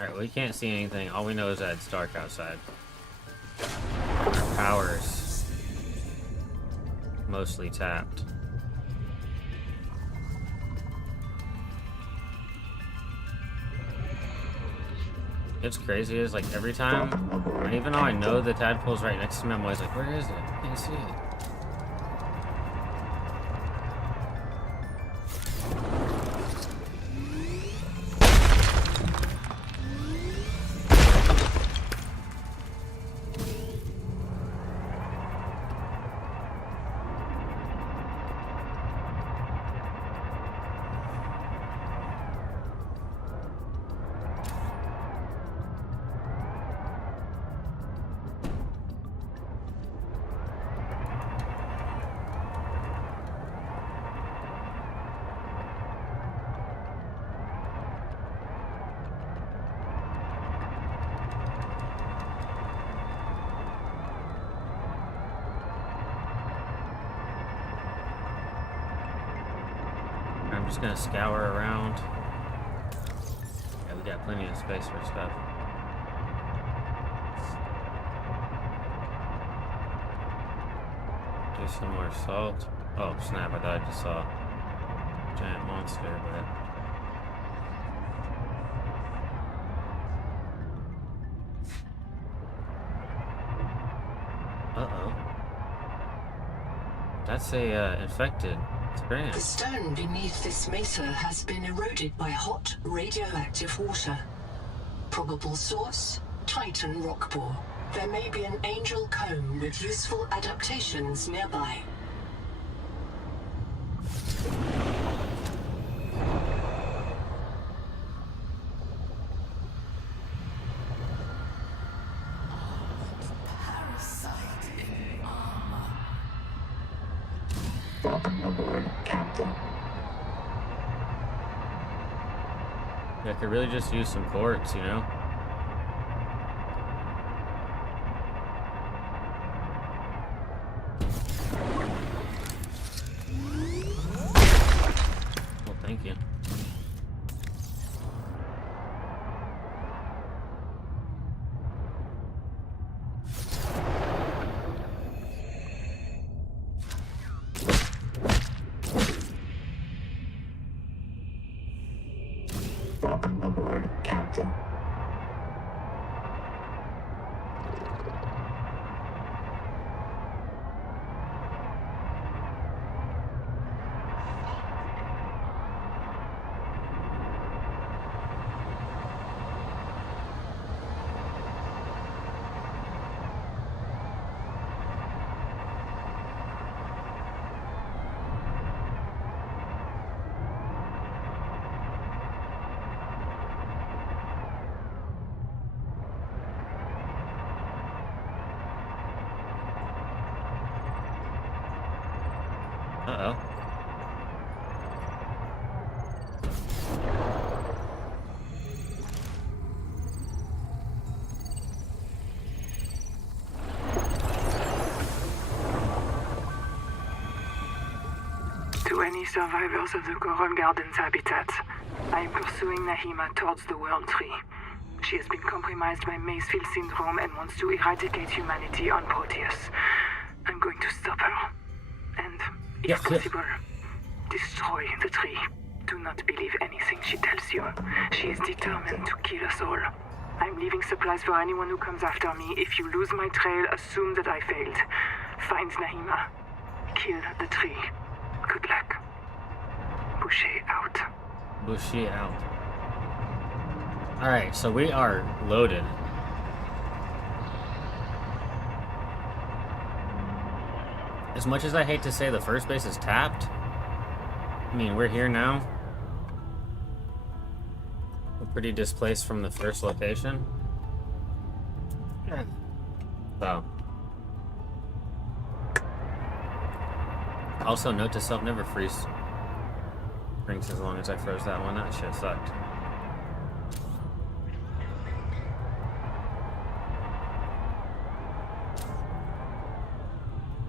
Alright, we can't see anything. All we know is that it's dark outside. Our power's mostly tapped. It's crazy is like every time, and even though I know the tadpole's right next to me, I'm always like, where is it? I can't see it. I'm just gonna scour around. Yeah, we got plenty of space for stuff. Maybe some more salt. Oh snap, I thought I just saw a giant monster, but... Uh-oh. That's a infected The experience. stone beneath this mesa has been eroded by hot, radioactive water. Probable source, Titan rockbore. There may be an angel comb with useful adaptations nearby. Welcome aboard, Captain. I could really just use some quartz, you know? Well, thank you. Welcome aboard, Captain. Uh-oh. To any survivors of the Coral Gardens habitat, I am pursuing Nahima towards the World Tree. She has been compromised by Macefield syndrome and wants to eradicate humanity on Proteus. I'm going to stop her. And, if Yes, yes. possible, destroy the tree. Do not believe anything she tells you. She is determined to kill us all. I'm leaving supplies for anyone who comes after me. If you lose my trail, assume that I failed. Find Nahima. Kill the tree. Good luck. Boucher out. Bushy out. Alright, so we are loaded. As much as I hate to say the first base is tapped, I mean, we're here now. We're pretty displaced from the first location. So. Also, note to self, never freeze drinks as long as I froze that one. That shit sucked.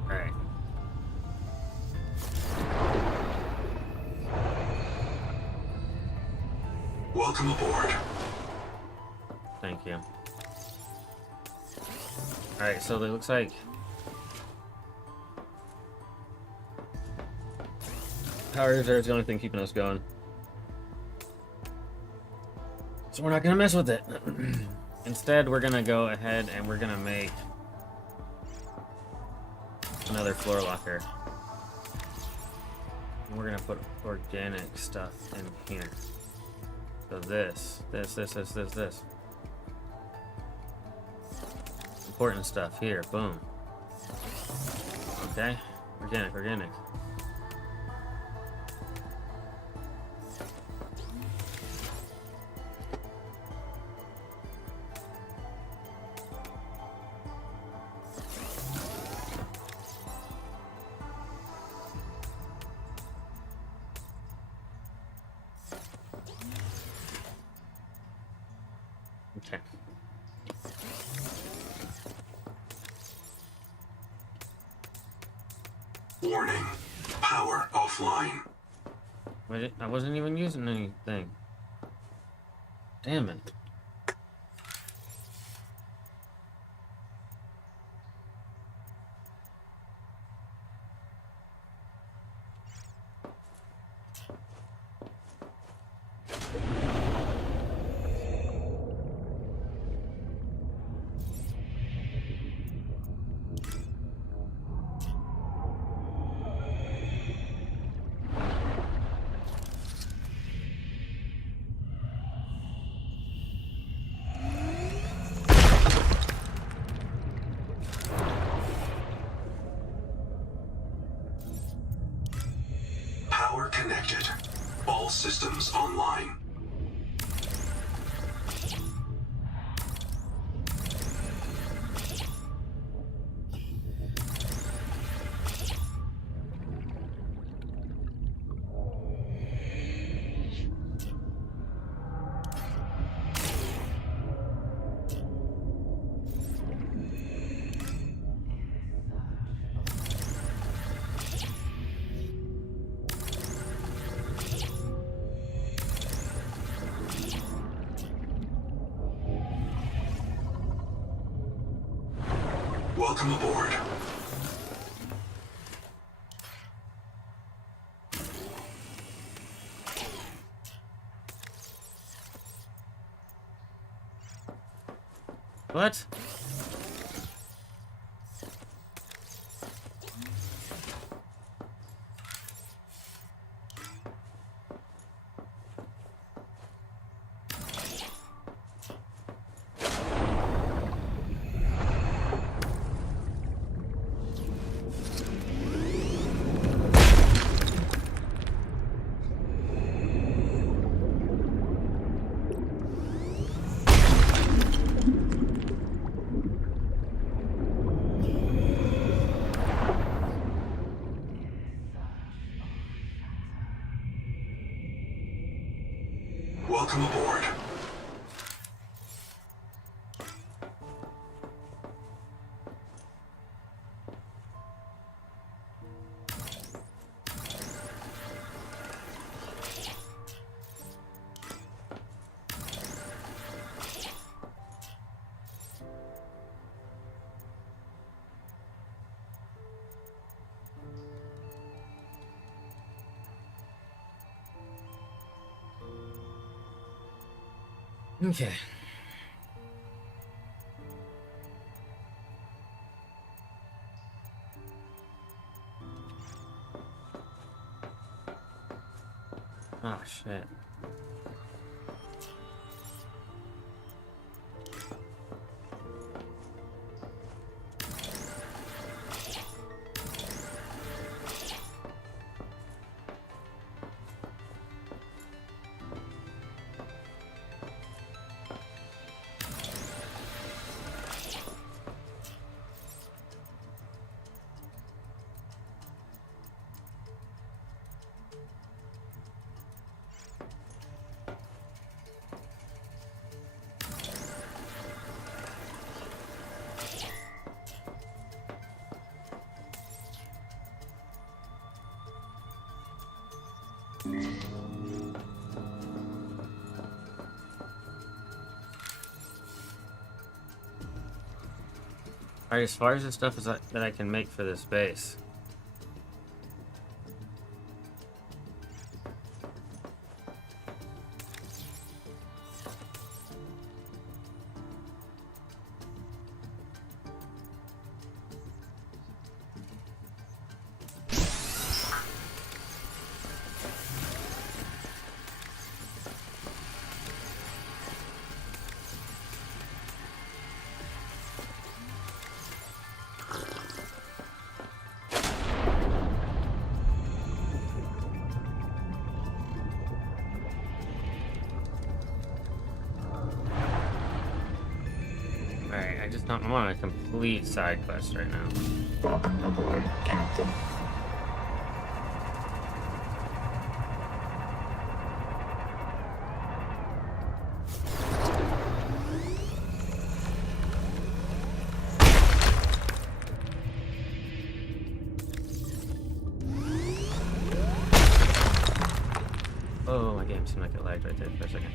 Alright. Welcome aboard. Thank you. Alright, so it looks like power reserve is the only thing keeping us going. So we're not gonna mess with it. Instead, we're gonna go ahead and we're gonna make another floor locker. And we're gonna put organic stuff in here. So this. Important stuff here, boom. Okay, organic. Okay. Warning. Power offline. Wait, I wasn't even using anything. Damn it. systems online. Welcome aboard. What? Welcome aboard. Okay. Oh, shit. Alright, as far as the stuff that I can make for this base. I'm on a complete side quest right now. Welcome aboard, Captain. Oh, my game seemed like it lagged right there for a second.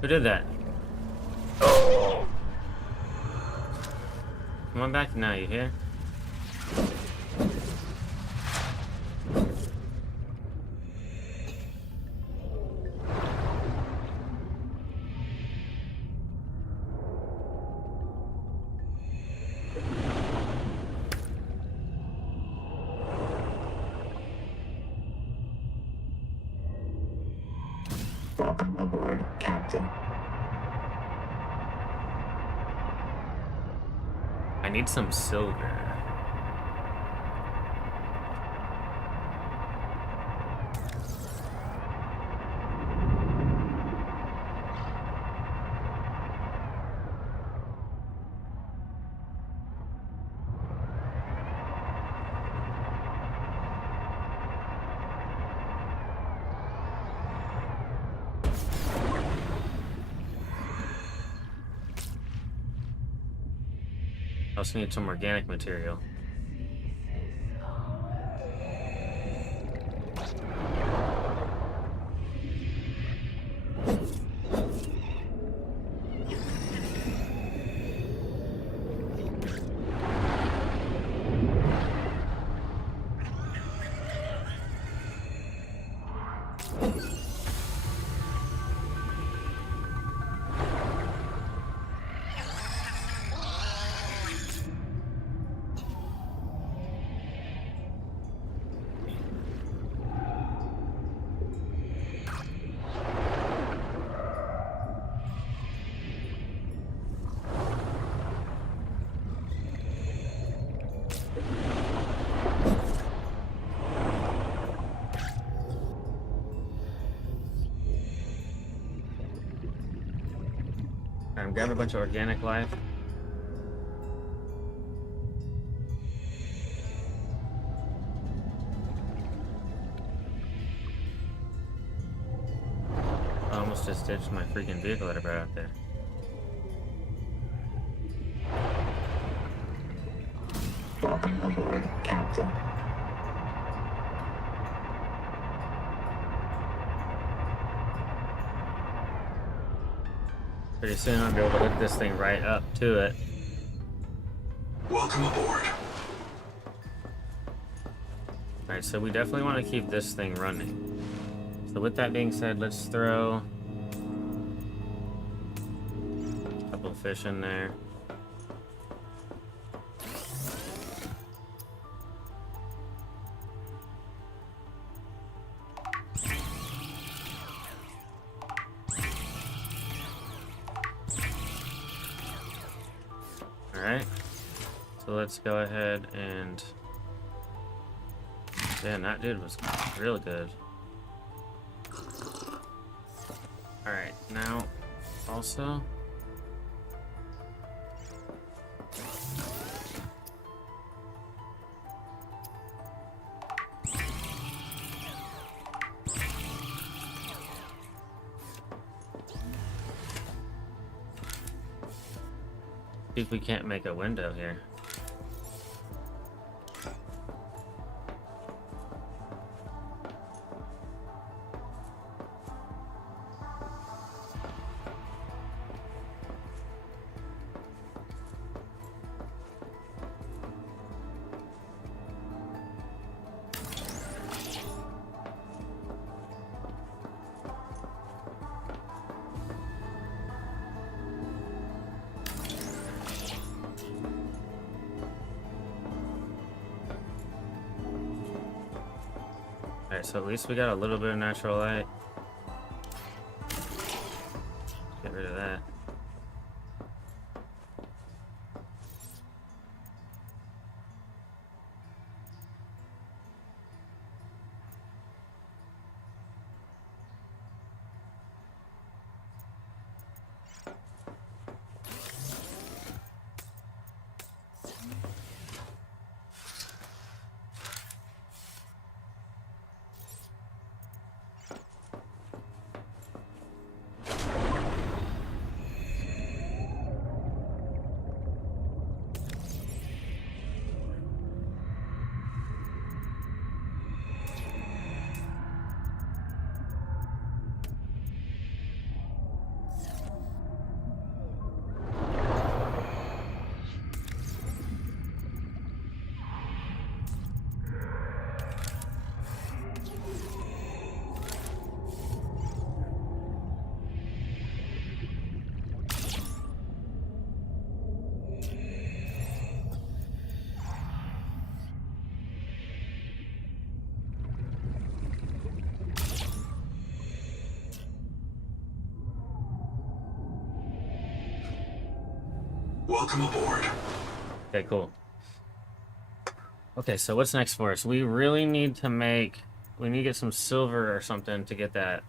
Who did that? Come on back now, you hear? Welcome aboard, Captain. I need some silver. I also need some organic material. Grab a bunch of organic life. I almost just ditched my freaking vehicle that I brought out there. Welcome aboard, Captain. Pretty soon I'll be able to hook this thing right up to it. Welcome aboard. Alright, so we definitely want to keep this thing running. So with that being said, let's throw a couple of fish in there. Alright, so let's go ahead and... Man, that dude was real good. Alright, now, also... See if we can't make a window here. Alright, so at least we got a little bit of natural light. Get rid of that. Welcome aboard. Okay, cool. Okay, so what's next for us? We really need to make... We need to get some silver or something to get that.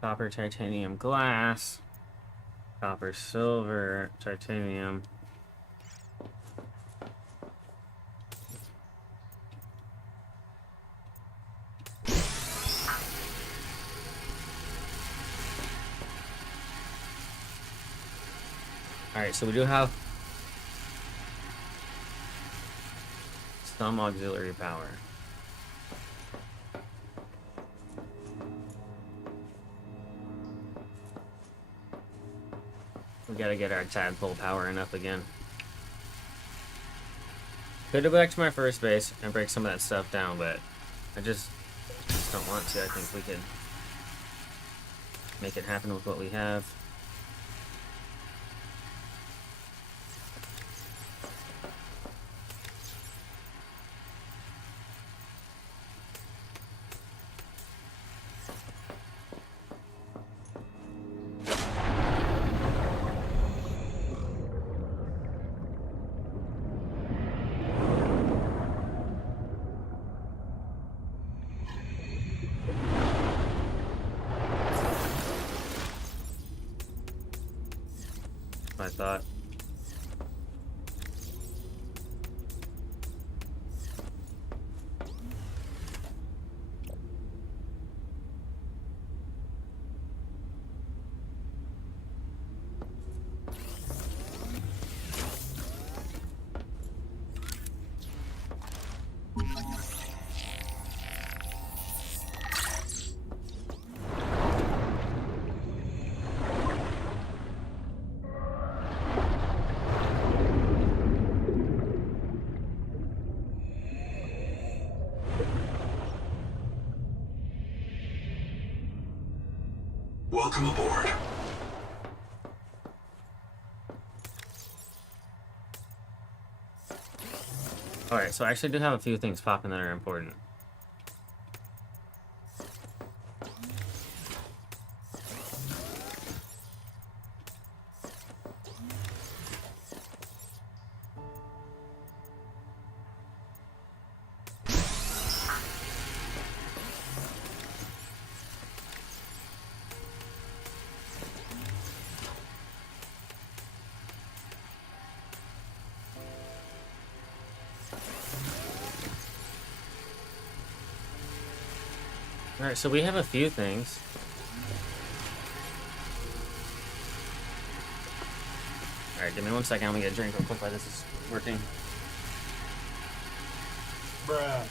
Copper, titanium, glass. Copper, silver, titanium. Alright, so we do have some auxiliary power. We gotta get our tadpole powering up again. Could go back to my first base and break some of that stuff down, but I just don't want to. I think we could make it happen with what we have. I thought. Welcome aboard. Alright, so I actually do have a few things popping that are important. Alright, so we have a few things. Alright, give me 1 second. I'm gonna get a drink real quick while this is working. Bruh.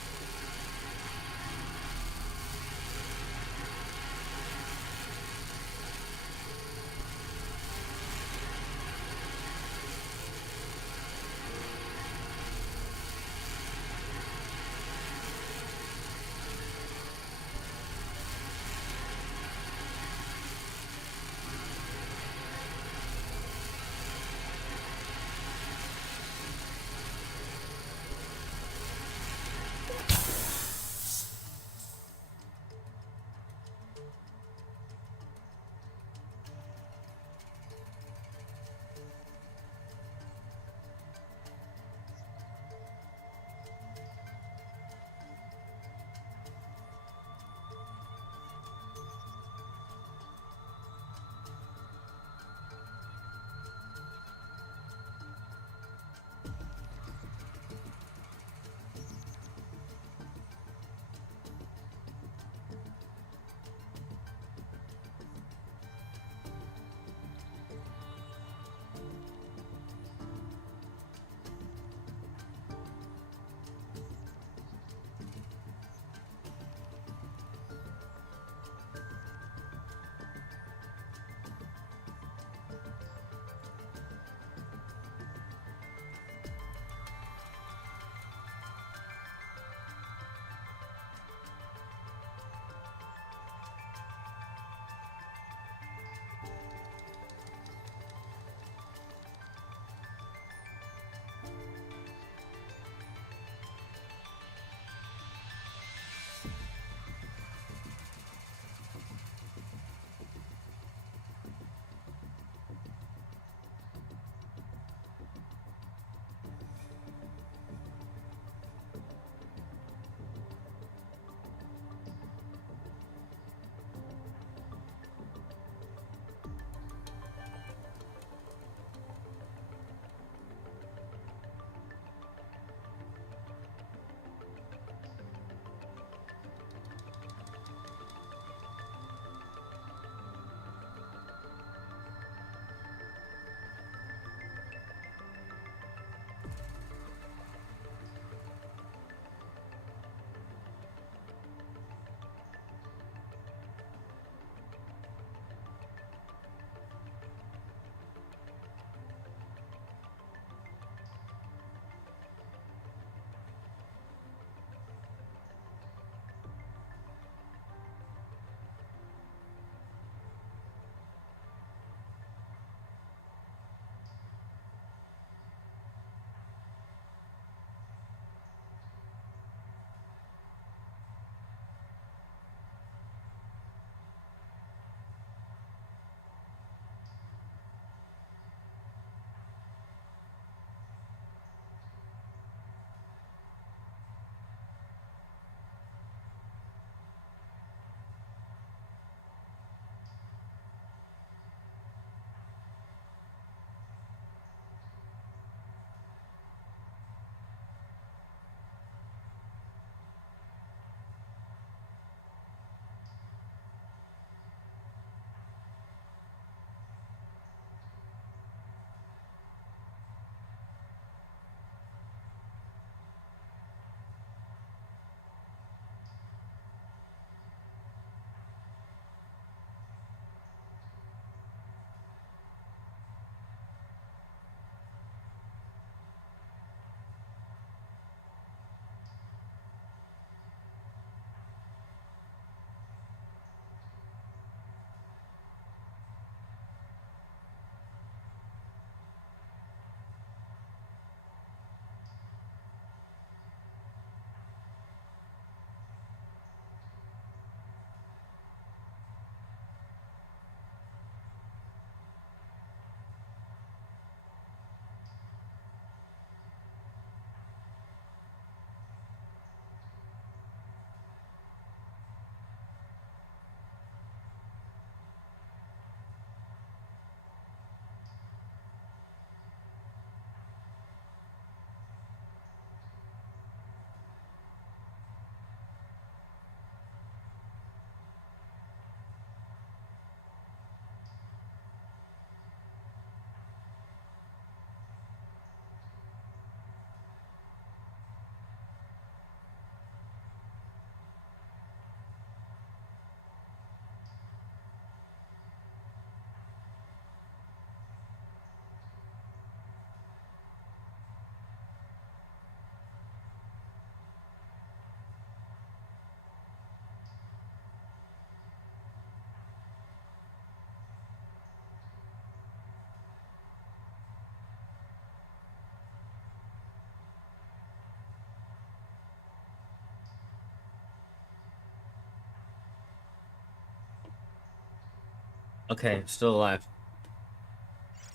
Okay, still alive.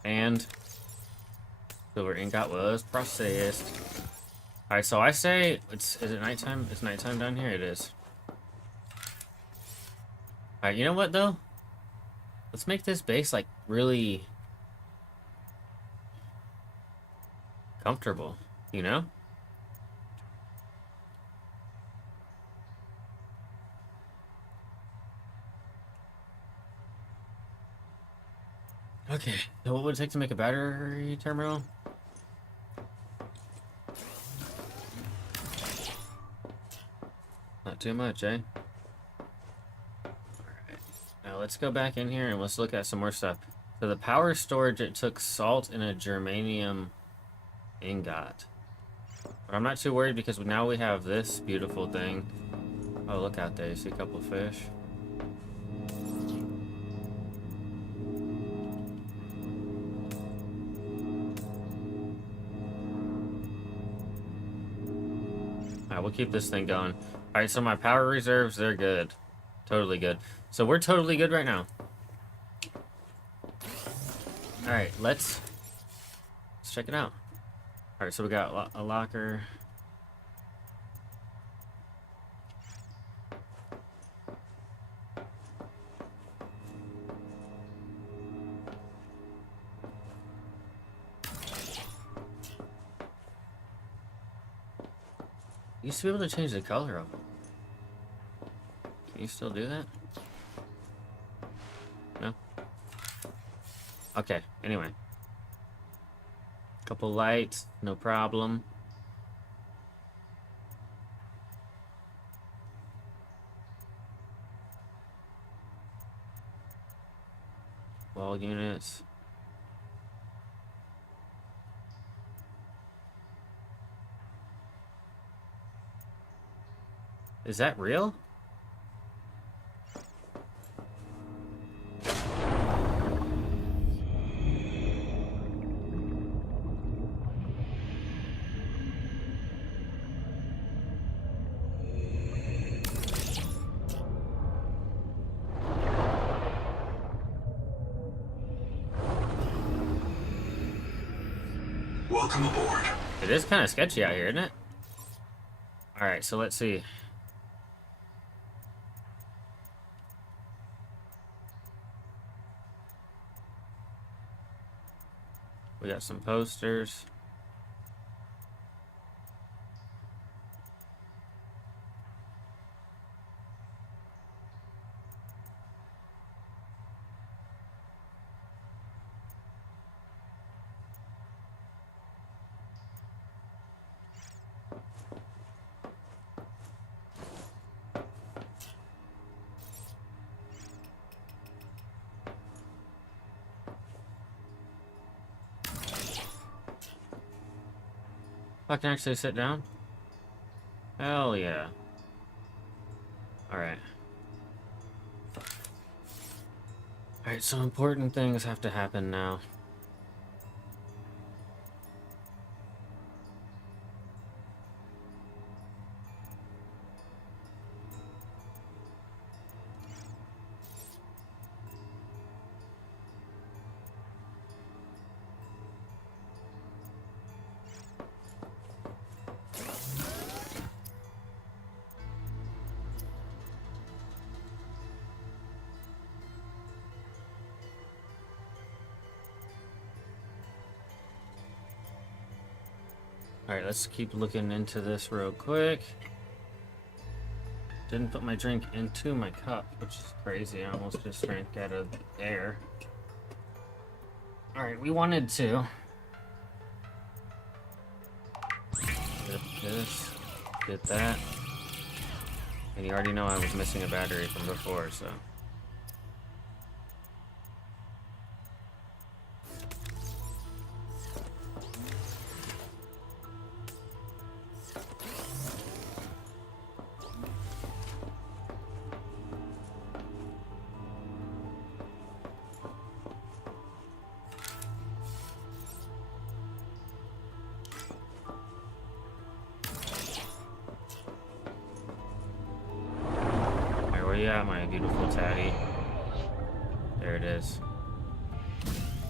And silver ingot was processed. Alright, so I say is it nighttime? It's nighttime down here? It is. Alright, you know what though? Let's make this base like really comfortable, you know? Okay, so what would it take to make a battery terminal? Not too much, eh? Alright, now let's go back in here and let's look at some more stuff. So the power storage, it took salt and a germanium ingot. But I'm not too worried because now we have this beautiful thing. Oh, look out there, you see a couple of fish. Alright, we'll keep this thing going. Alright, so my power reserves, they're good. Totally good. So we're totally good right now. Alright, let's check it out. Alright, so we got a locker. You used to be able to change the color of them. Can you still do that? No? Okay, anyway. Couple lights, no problem. Wall units. Is that real? Welcome aboard. It is kind of sketchy out here, isn't it? Alright, so let's see. We got some posters. I can actually sit down? Hell yeah. Alright. Alright, so important things have to happen now. Alright, let's keep looking into this real quick. Didn't put my drink into my cup, which is crazy. I almost just drank out of air. Alright, we wanted to. Get this, get that. And you already know I was missing a battery from before, so. Where you at, my beautiful Taddy? There it is.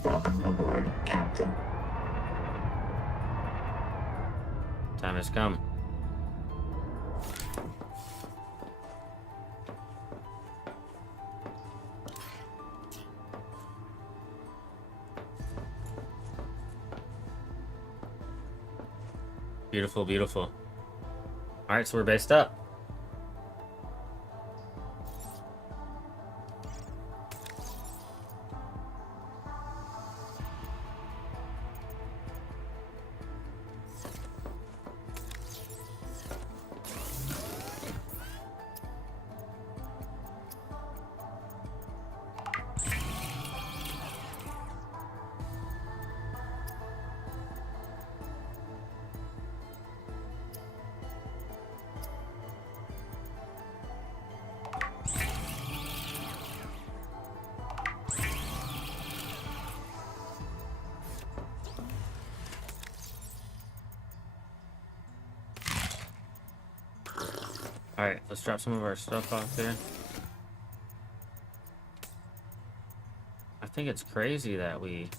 Welcome aboard, Captain. Time has come. Beautiful, beautiful. Alright, so we're based up. Alright, let's drop some of our stuff off there. I think it's crazy that we...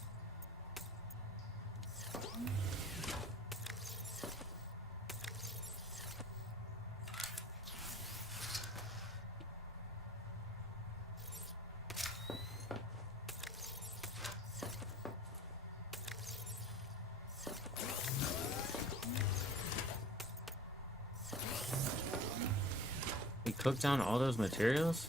We cooked down all those materials?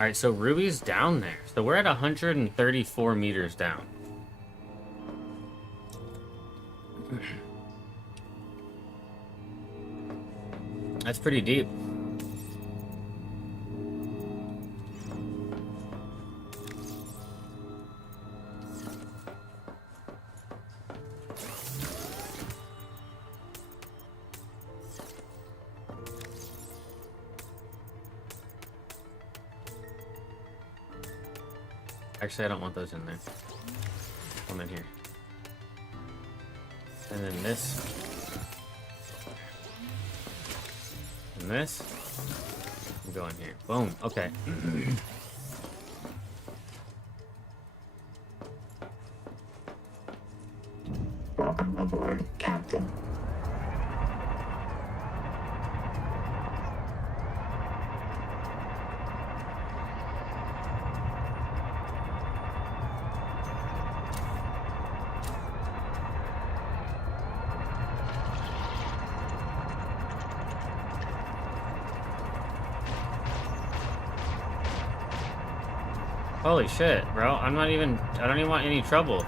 Alright, so Ruby's down there. So we're at 134 meters down. That's pretty deep. Actually, I don't want those in there. Come in here. And then this. And this. We'll go in here. Boom. Okay. Welcome aboard, Captain. Holy shit, bro. I don't even want any trouble.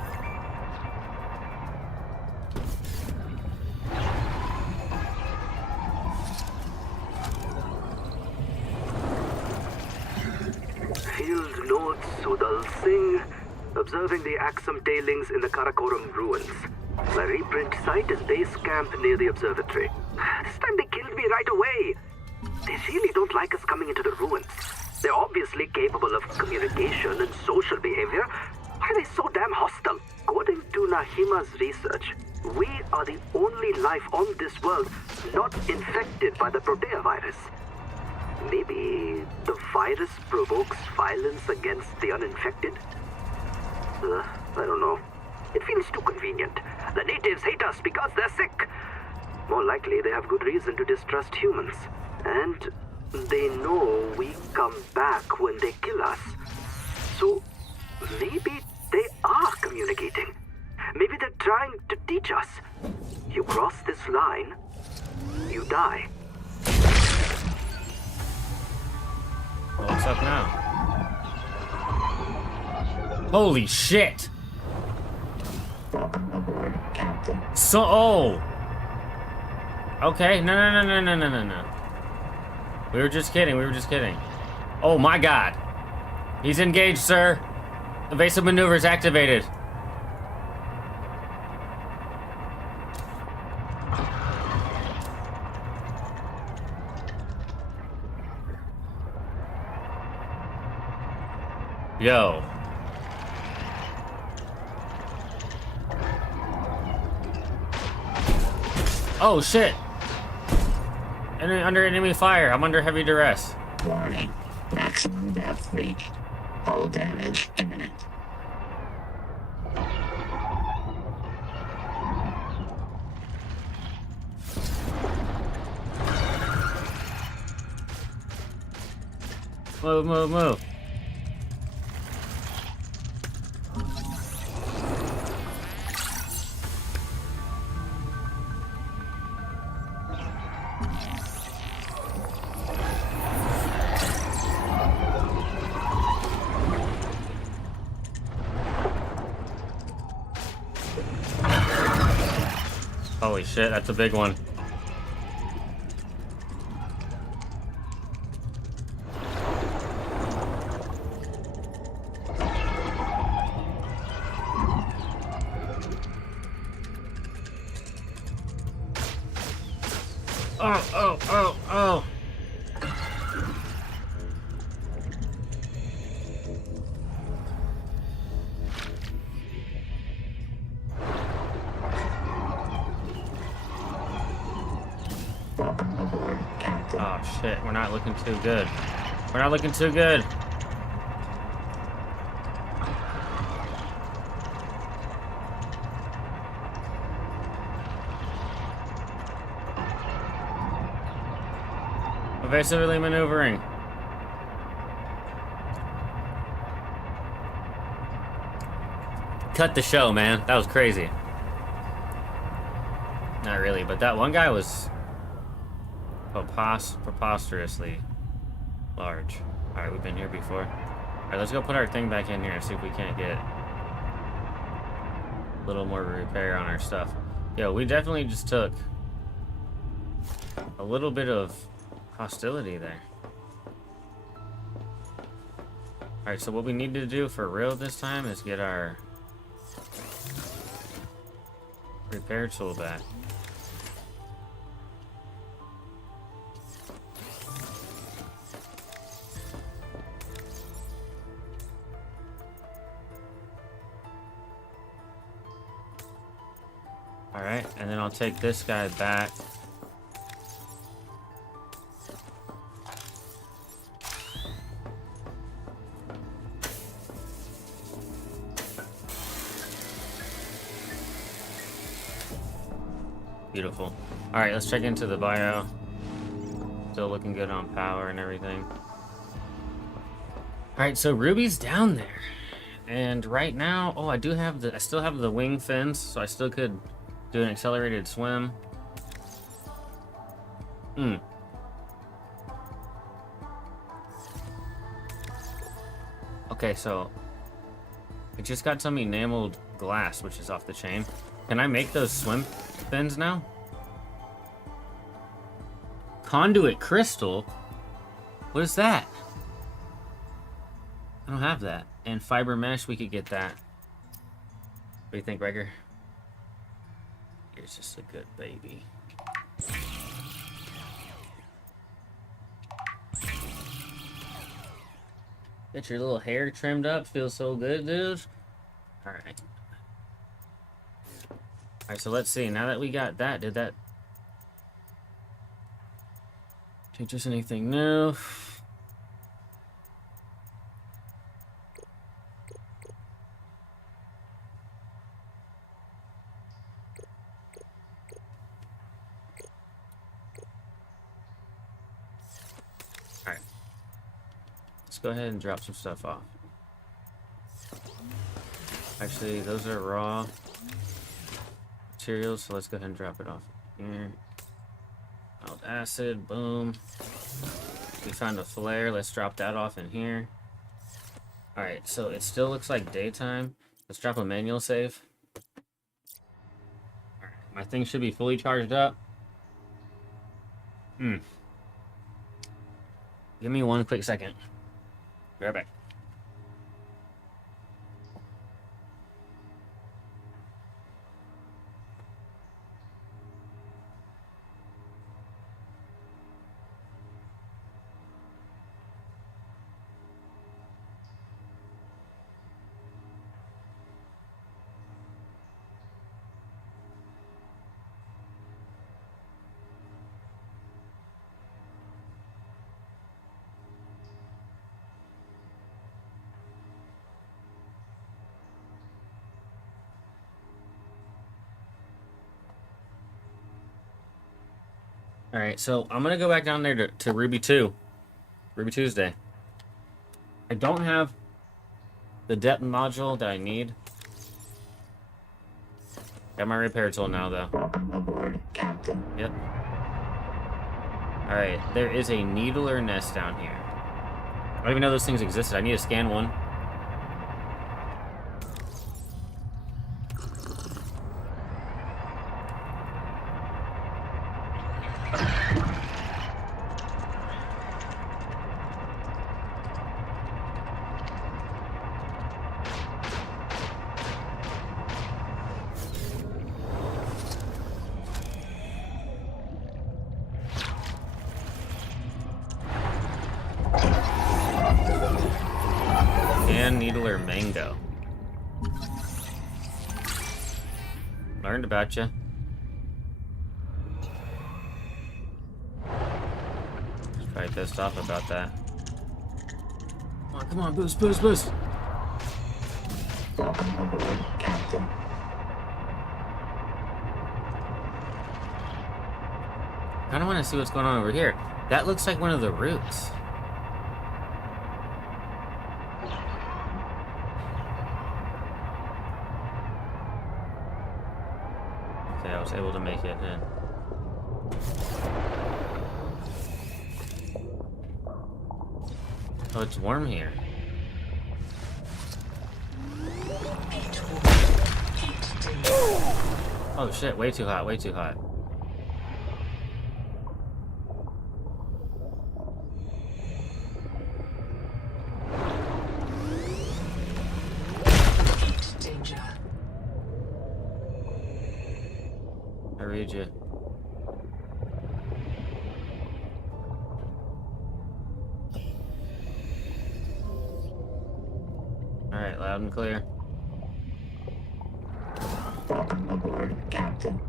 Field Notes Udal Singh, observing the Axum tailings in the Karakoram ruins. My reprint site is base camp near the observatory. This time they killed me right away. They really don't like us coming into the ruins. They're obviously capable of communication and social behavior. Why are they so damn hostile? According to Nahima's research, we are the only life on this world not infected by the Protea virus. Maybe the virus provokes violence against the uninfected? I don't know. It feels too convenient. The natives hate us because they're sick. More likely, they have good reason to distrust humans. And they know we come back when they kill us. So maybe they are communicating. Maybe they're trying to teach us. You cross this line, you die. Well, what's up now? Holy shit! Welcome aboard, Captain. So, oh! Okay, no. We were just kidding, Oh my god. He's engaged, sir. Evasive maneuvers activated. Yo. Oh shit. Under enemy fire. I'm under heavy duress. Warning. Maximum depth reached. Hull damage imminent. Move, move, move. Holy shit, that's a big one. Oh, oh, oh, oh. Welcome aboard, Captain. Oh shit, we're not looking too good. We're not looking too good. Evasively maneuvering. Cut the show, man. That was crazy. Not really, but that one guy was preposterously large. Alright, we've been here before. Alright, let's go put our thing back in here and see if we can't get a little more repair on our stuff. Yo, we definitely just took a little bit of hostility there. Alright, so what we need to do for real this time is get our repair tool back. Alright, and then I'll take this guy back. Beautiful. Alright, let's check into the bio. Still looking good on power and everything. Alright, so Ruby's down there. And right now, oh, I still have the wing fins, so I still could do an accelerated swim. Okay, so I just got some enameled glass, which is off the chain. Can I make those swim fins now? Conduit crystal? What is that? I don't have that. And fiber mesh, we could get that. What do you think, Gregor? Here's just a good baby. Get your little hair trimmed up. Feels so good, dude. Alright. Alright, so let's see. Now that we got that, did that teach us anything new? Alright. Let's go ahead and drop some stuff off. Actually, those are raw materials, so let's go ahead and drop it off here. Mild acid, boom. We found a flare, let's drop that off in here. Alright, so it still looks like daytime. Let's drop a manual save. Alright, my thing should be fully charged up. Give me one quick second. Be right back. All right, so I'm gonna go back down there to Ruby 2, Ruby Tuesday. I don't have the depth module that I need. Got my repair tool now, though. Welcome aboard, Captain. Yep. All right, there is a needler nest down here. I don't even know those things existed. I need to scan one. And needler mango. Learned about you. Probably pissed off about that. Come on, boost, boost, boost. Welcome aboard, Captain. I kind of want to see what's going on over here. That looks like one of the roots. Okay, I was able to make it in. Oh, it's warm here. Oh shit, way too hot, way too hot. Danger. I read you. Alright, loud and clear. Welcome aboard, Captain.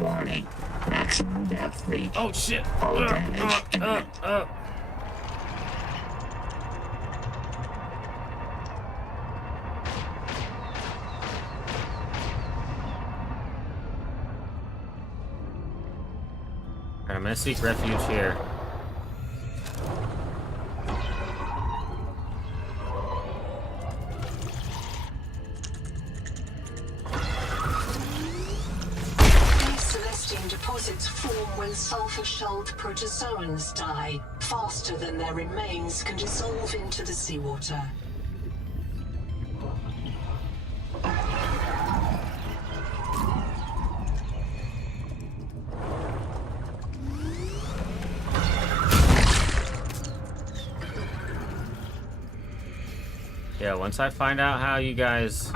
Warning. Maximum depth reach. Oh shit! All damage imminent. Alright, I'm gonna seek refuge here. These Celestian deposits form when sulfur-shelled protozoans die, faster than their remains can dissolve into the seawater. Yeah, once I find out how you guys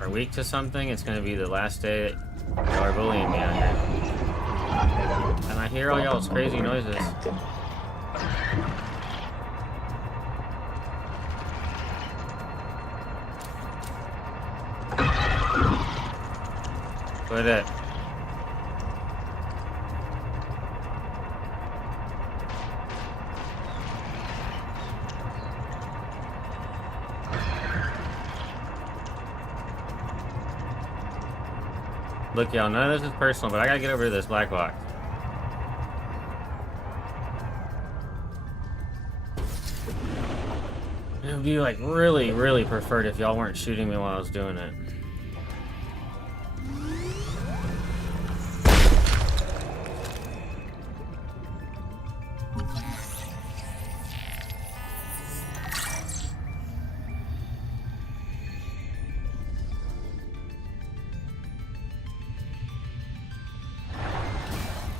are weak to something, it's gonna be the last day that y'all are bullying me out here. And I hear all y'all's crazy noises. Quit it. Look, y'all, none of this is personal, but I gotta get over to this black box. It would be like really, really preferred if y'all weren't shooting me while I was doing it.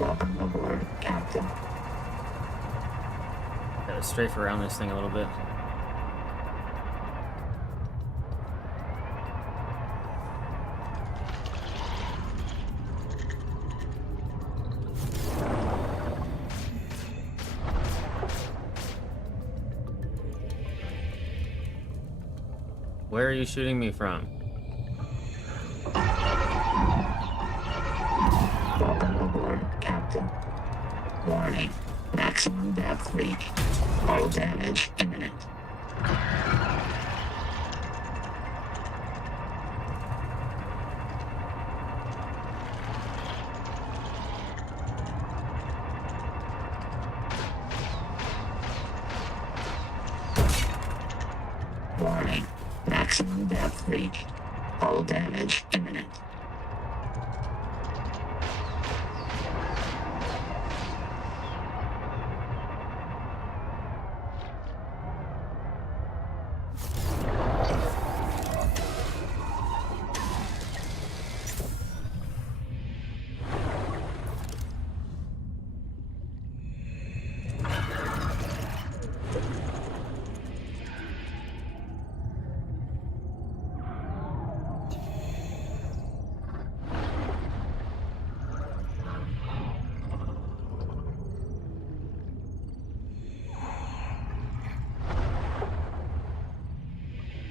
Welcome aboard, Captain. Gotta strafe around this thing a little bit. Where are you shooting me from? Welcome aboard, Captain. Warning. Maximum depth reached. Hull damage imminent. Warning. Maximum depth reached. Hull damage imminent.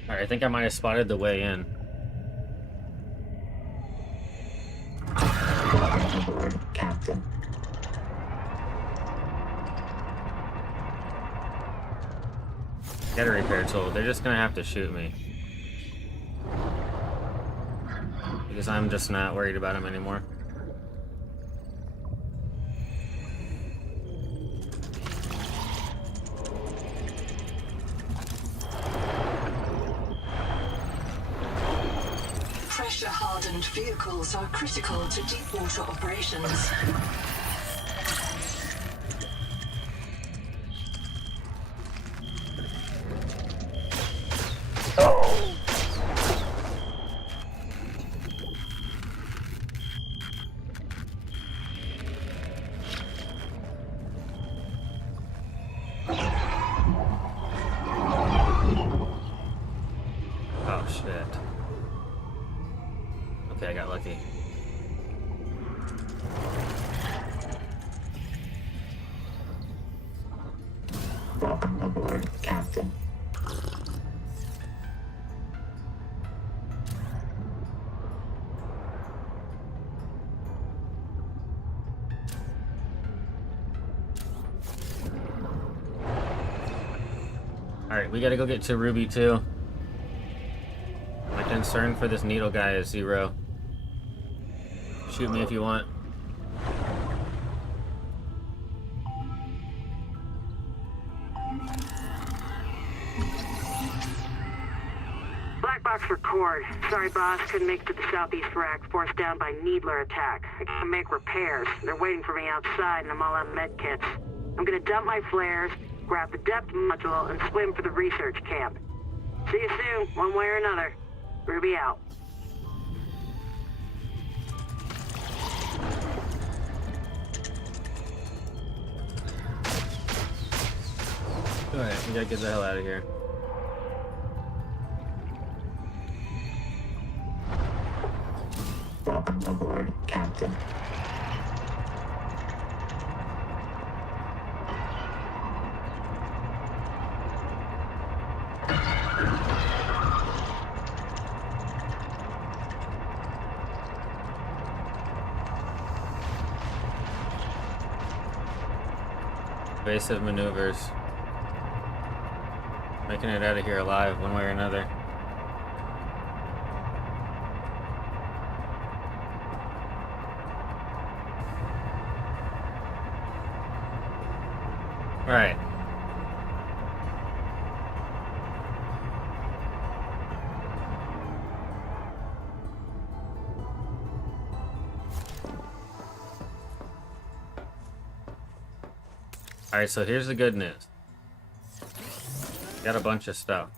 Alright, I think I might have spotted the way in. Welcome aboard, Captain. Got a repair tool. They're just gonna have to shoot me. Because I'm just not worried about him anymore. Pressure-hardened vehicles are critical to deep water operations. Oh shit. Okay, I got lucky. Welcome aboard, Captain. Alright, we gotta go get to Ruby too. My concern for this needle guy is 0. Shoot me if you want. Black box for Cord. Sorry, boss. Couldn't make it to the southeast rack. Forced down by Needler attack. I gotta make repairs. They're waiting for me outside, and I'm all out of med kits. I'm gonna dump my flares, grab the depth module, and swim for the research camp. See you soon, one way or another. Ruby out. Alright, we gotta get the hell out of here. Welcome aboard, Captain. Evasive maneuvers. Making it out of here alive, one way or another. Alright. Alright, so here's the good news. Got a bunch of stuff.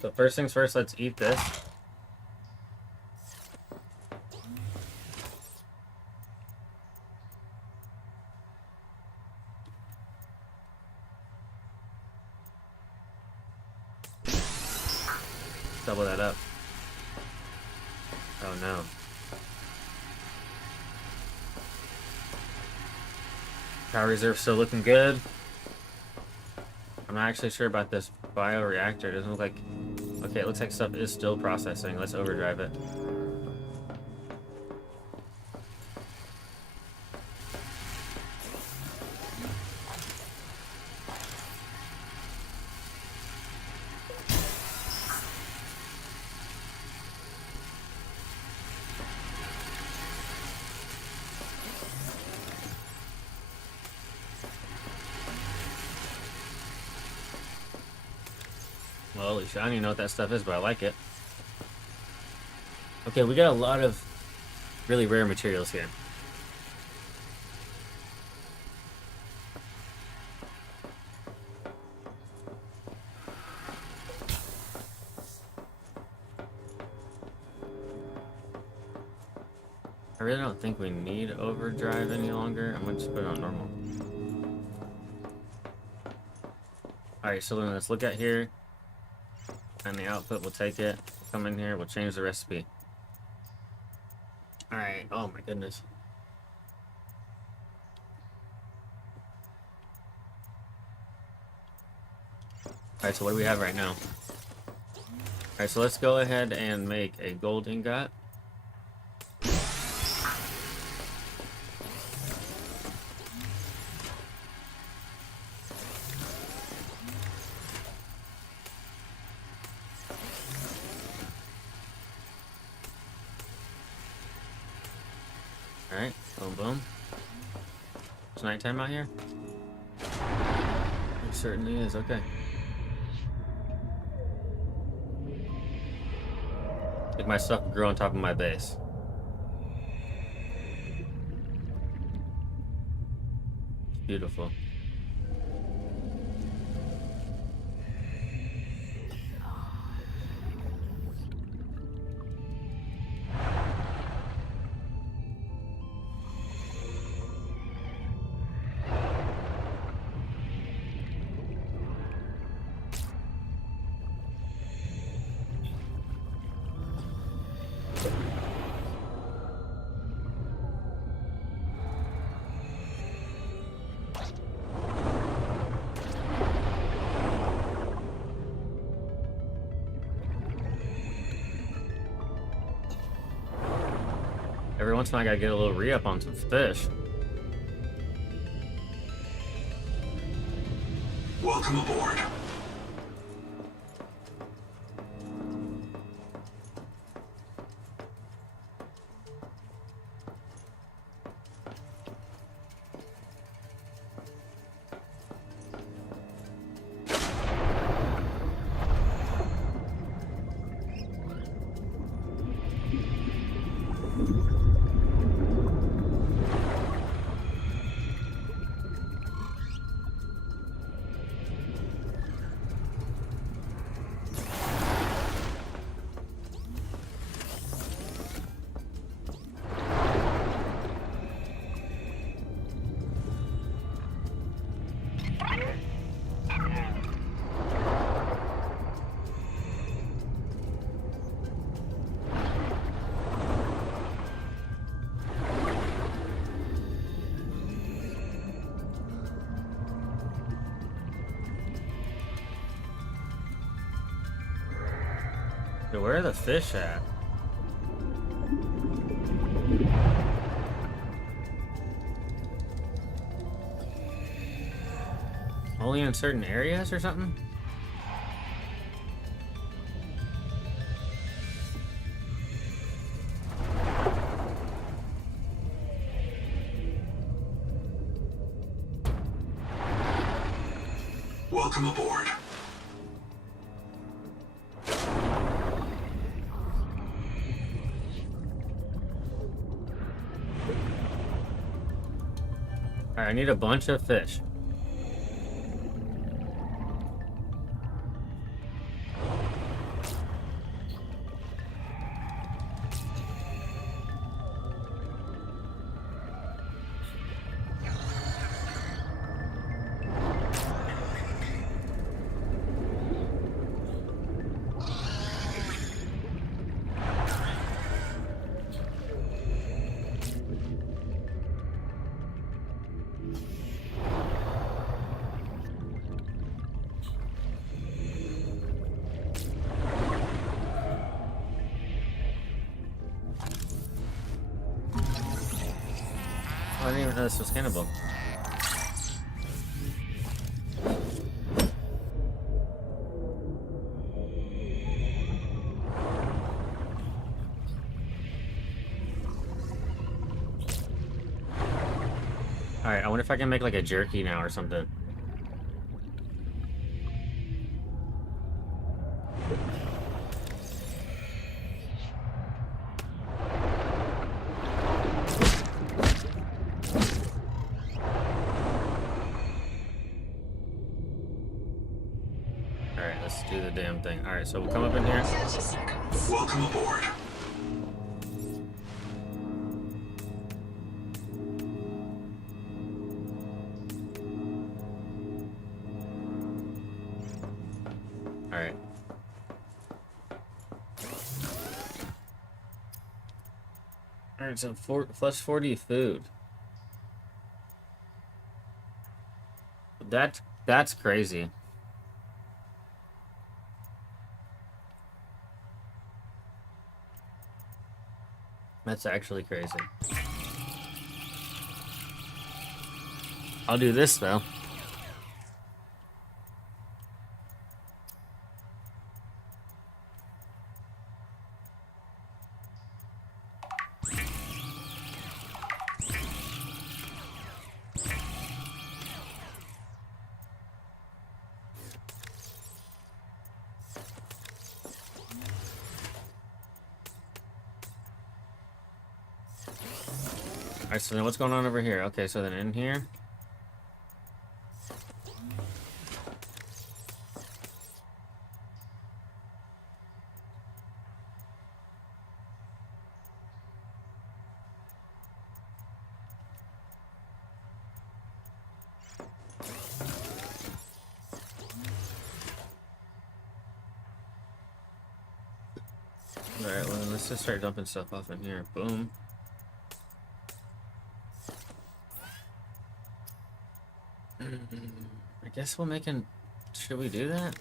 So first things first, let's eat this. double that up. Oh no. Power reserve still looking good. I'm not actually sure about this bioreactor. It doesn't look like... Okay, it looks like stuff is still processing. Let's overdrive it. Well, holy shit, I don't even know what that stuff is, but I like it. Okay, we got a lot of really rare materials here. I really don't think we need overdrive any longer. I'm gonna just put it on normal. Alright, so then let's look at here. And the output, we'll take it. We'll come in here, we'll change the recipe. Alright, oh my goodness. Alright, so what do we have right now? Alright, so let's go ahead and make a gold ingot. Alright, boom boom. It's nighttime out here? It certainly is, okay. Like my stuff grew on top of my base. It's beautiful. Every once in a while I gotta get a little re-up on some fish. Welcome aboard. Dude, where are the fish at? Only in certain areas or something? Welcome aboard. Alright, I need a bunch of fish. I didn't even know this was cannibal. Alright, I wonder if I can make like a jerky now or something. Alright, let's do the damn thing. Alright, so we'll come up in here. 30 seconds. Welcome aboard. Alright. Alright, so plus 40 food. That's crazy. That's actually crazy. I'll do this though. Alright, so then what's going on over here? Okay, so then in here. Alright, well then let's just start dumping stuff off in here. Boom. I guess we'll make an... Should we do that?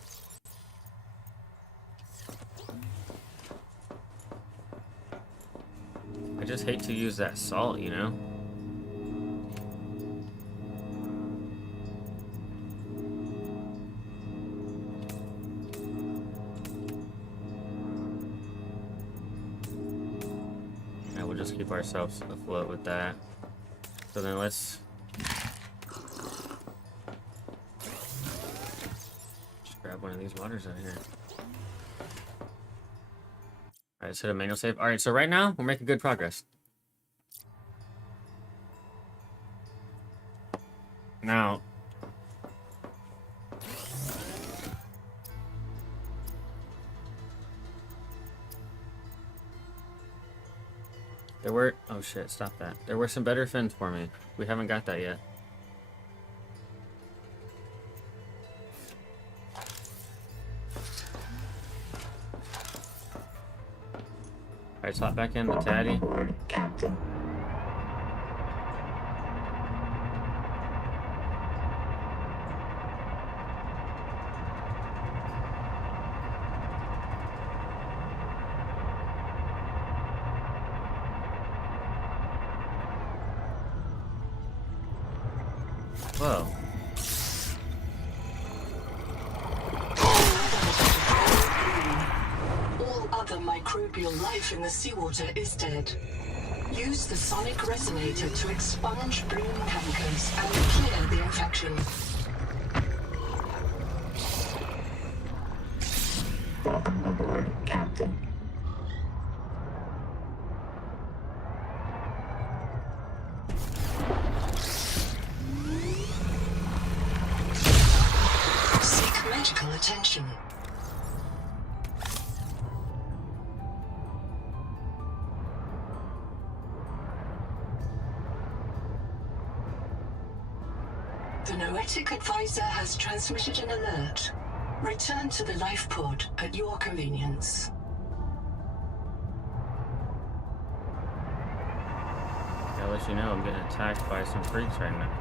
I just hate to use that salt, you know? Yeah, we'll just keep ourselves afloat with that. So then let's... grab one of these waters out here. Alright, let's hit a manual save. Alright, so right now, we're making good progress. Now... There were... Oh shit, stop that. There were some better fins for me. We haven't got that yet. Alright, slot back in the Taddy. Captain. Whoa. All other microbial life in the seawater is dead. Use the sonic resonator to expunge bloom cankers and clear the infection. Welcome aboard, Captain. Seek medical attention. The Noetic Advisor has transmitted an alert. Return to the life pod at your convenience. I'll let you know I'm getting attacked by some freaks right now.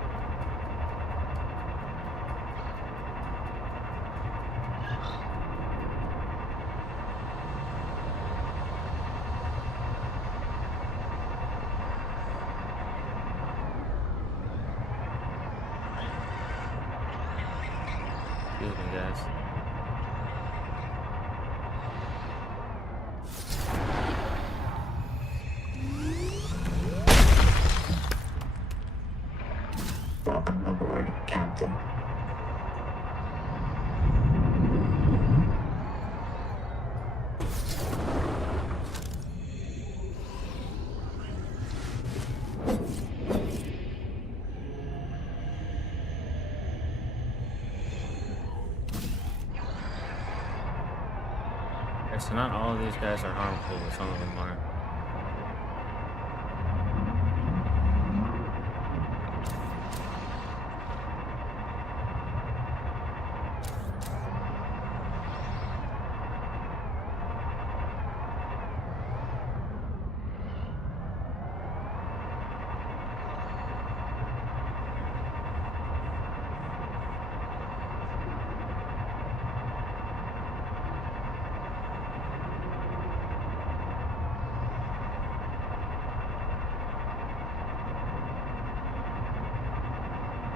Alright, so not all of these guys are harmful, but some of them are.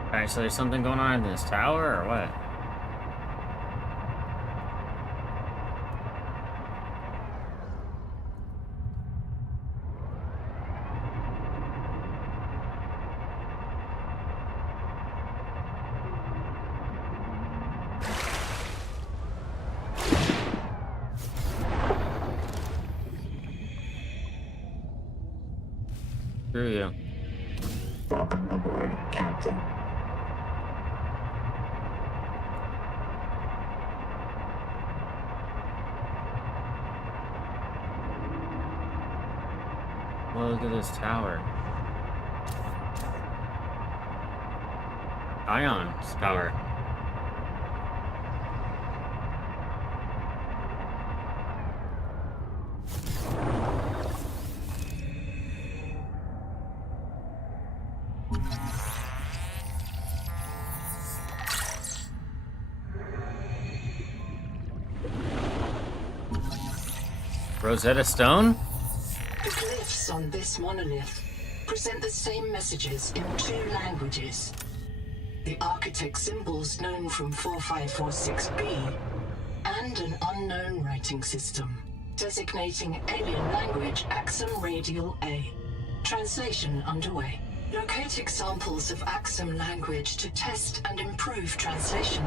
Alright, so there's something going on in this tower, or what? Screw you. Welcome aboard, Captain. Well, look at this tower. Ion's tower. Rosetta Stone? The glyphs on this monolith present the same messages in 2 languages. The architect symbols known from 4546B, and an unknown writing system, designating alien language Axum Radial A. Translation underway. Locate examples of Axum language to test and improve translation.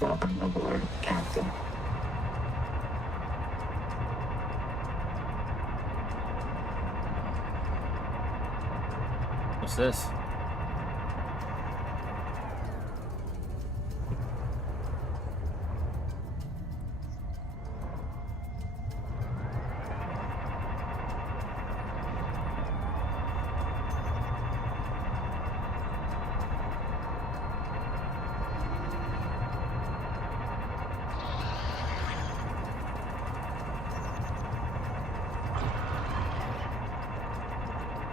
Welcome aboard, Captain. What's this?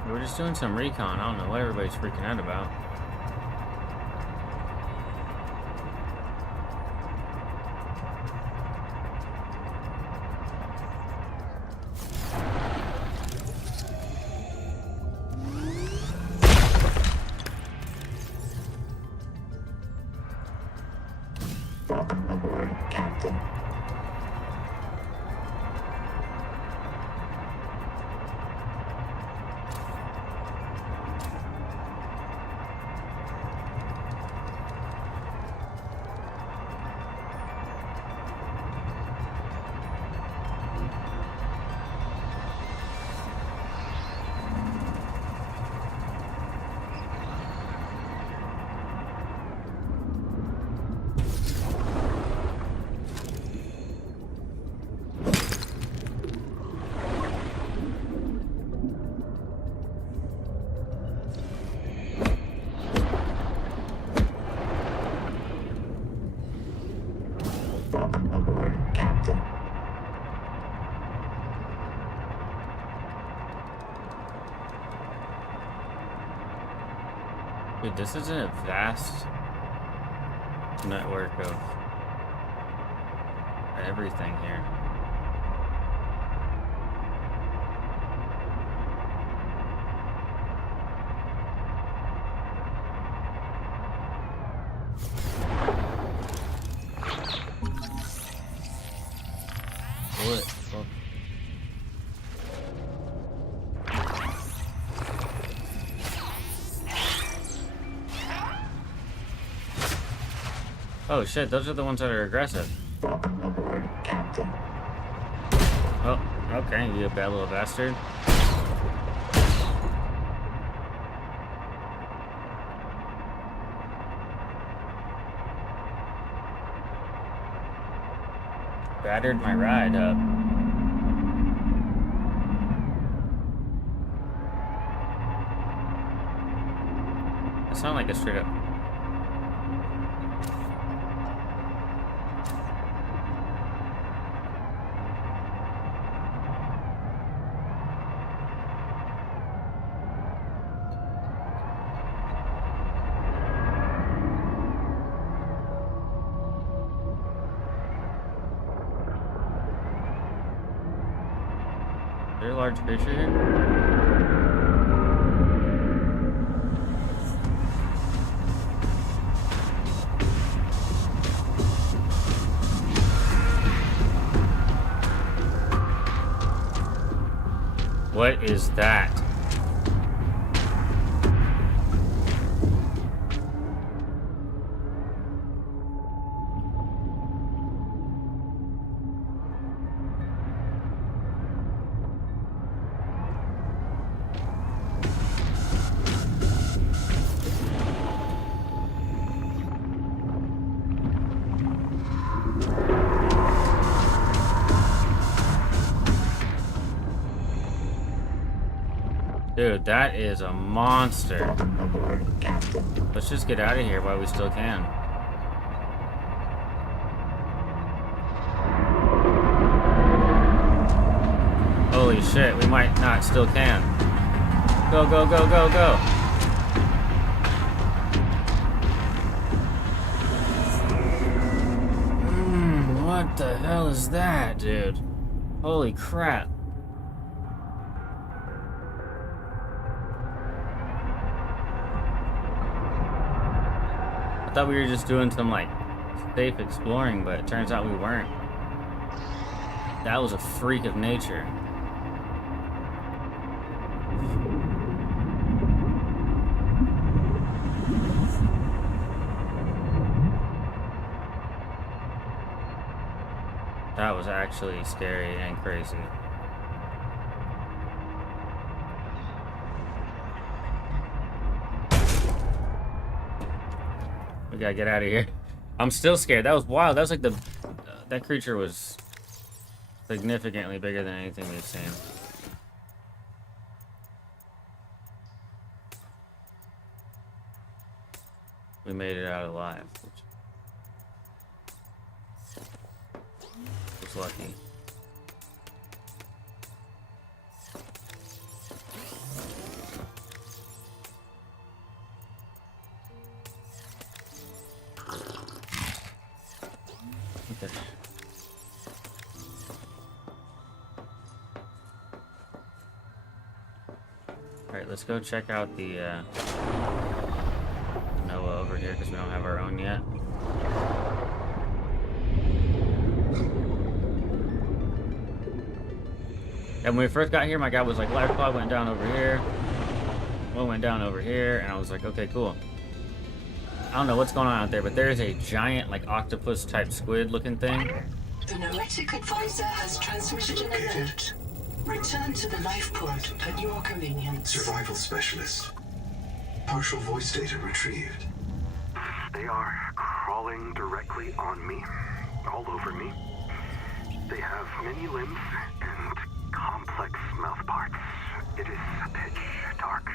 We're just doing some recon. I don't know what everybody's freaking out about. Welcome aboard, Captain. Welcome aboard, Captain. Dude, this is a vast network of everything here. What? Oh shit, those are the ones that are aggressive. Welcome aboard, Captain. Oh, okay, you bad little bastard. Battered my ride up. That sounded like a straight up. Is there a large creature here? What is that? Dude, that is a monster. Welcome aboard, Captain. Let's just get out of here while we still can. Holy shit, we might not still can. Go, go, go, go, go. What the hell is that, dude? Holy crap. I thought we were just doing some like safe exploring, but it turns out we weren't. That was a freak of nature. That was actually scary and crazy. We gotta get out of here. I'm still scared. That was wild. That was like the... that creature was significantly bigger than anything we've seen. We made it out alive, which was lucky. Okay. Alright, let's go check out the Noah over here because we don't have our own yet. And when we first got here, my guy was like, life pod went down over here. One went down over here, and I was like, okay, cool. I don't know what's going on out there, but there is a giant, like, octopus-type squid-looking thing. The Noetic advisor has transmitted an alert. Return to the life pod at your convenience. Survival specialist. Partial voice data retrieved. They are crawling directly on me, all over me. They have many limbs and complex mouth parts. It is pitch dark,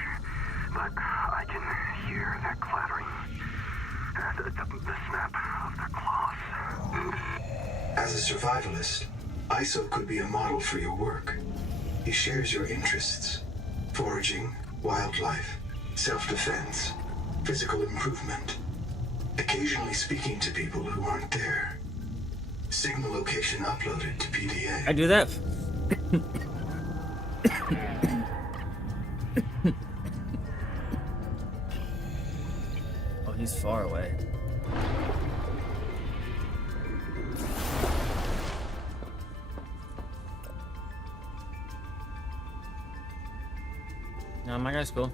but I can hear their clattering. The snap of their claws. As a survivalist, ISO could be a model for your work. He shares your interests. Foraging, wildlife, self-defense, physical improvement. Occasionally speaking to people who aren't there. Signal location uploaded to PDA. I do that. Oh, he's far away. No, my guy's cool.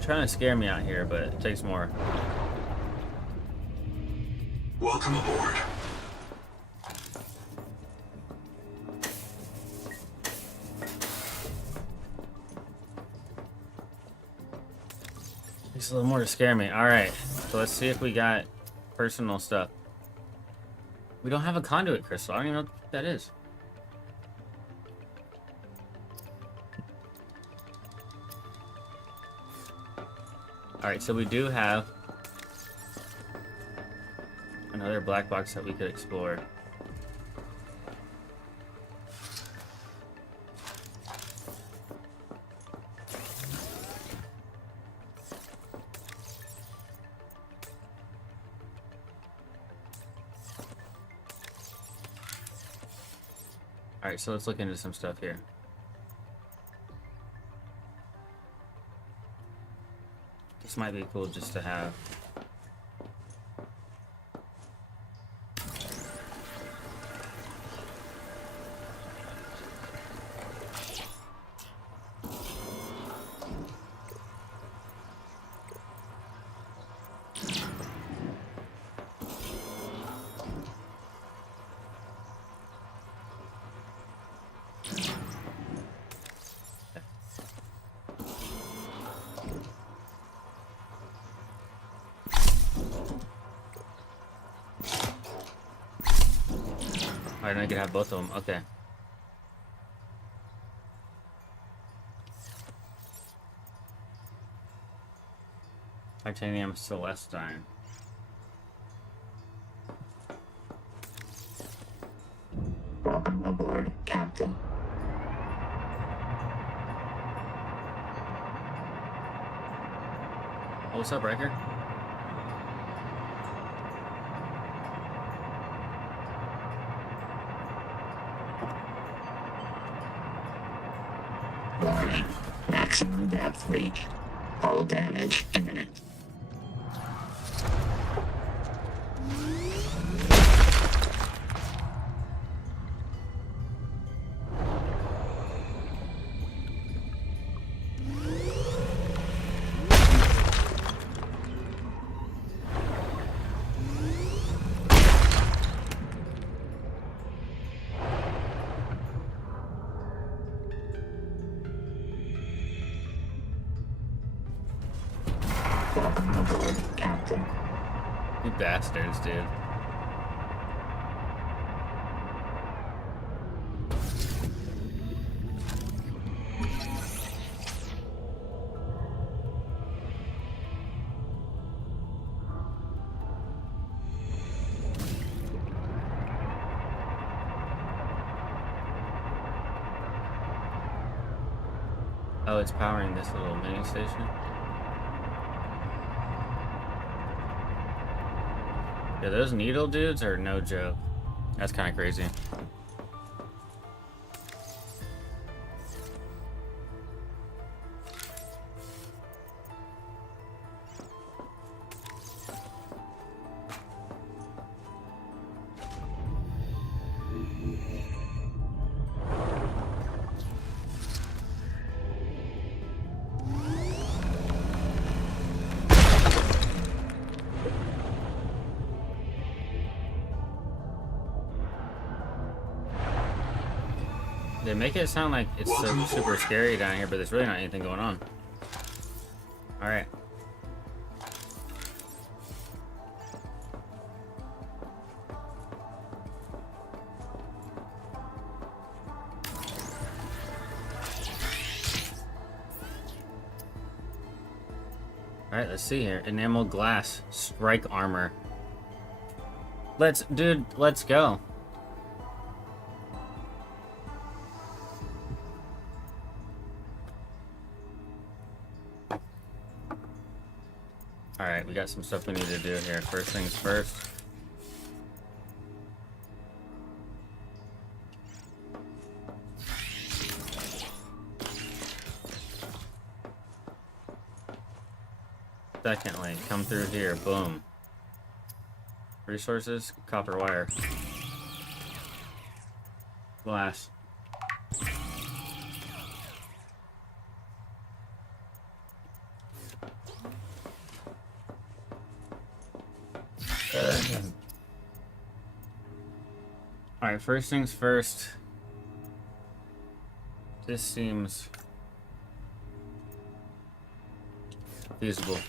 They're trying to scare me out here, but it takes more. Welcome aboard. Takes a little more to scare me. Alright, so let's see if we got personal stuff. We don't have a conduit crystal. I don't even know what that is. Alright, so we do have another black box that we could explore. Alright, so let's look into some stuff here. This might be cool just to have. Alright, I can have both of them. Okay. Titanium Celestine. Welcome aboard, Captain. Oh, what's up, Riker? Warning. Maximum depth reached. Hull damage imminent. Welcome aboard, Captain. You bastards, dude. Oh, it's powering this little mini station. Yeah, those needle dudes are no joke. That's kind of crazy. They make it sound like it's so super scary down here, but there's really not anything going on. Alright. Alright, let's see here. Enamel glass. Strike armor. Dude, let's go. Alright, we got some stuff we need to do here. First things first. Secondly, come through here. Boom. Resources, copper wire. Glass. Alright, first things first. This seems feasible.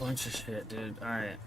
Bunch of shit, dude. Alright.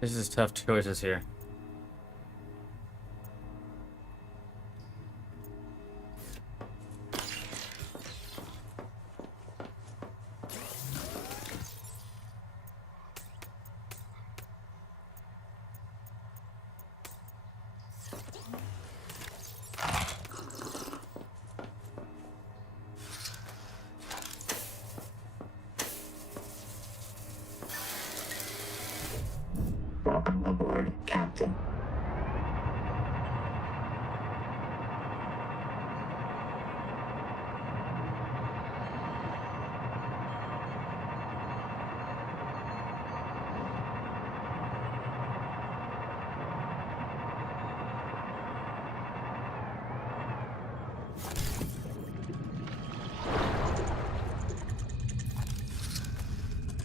This is tough choices here. Welcome aboard, Captain.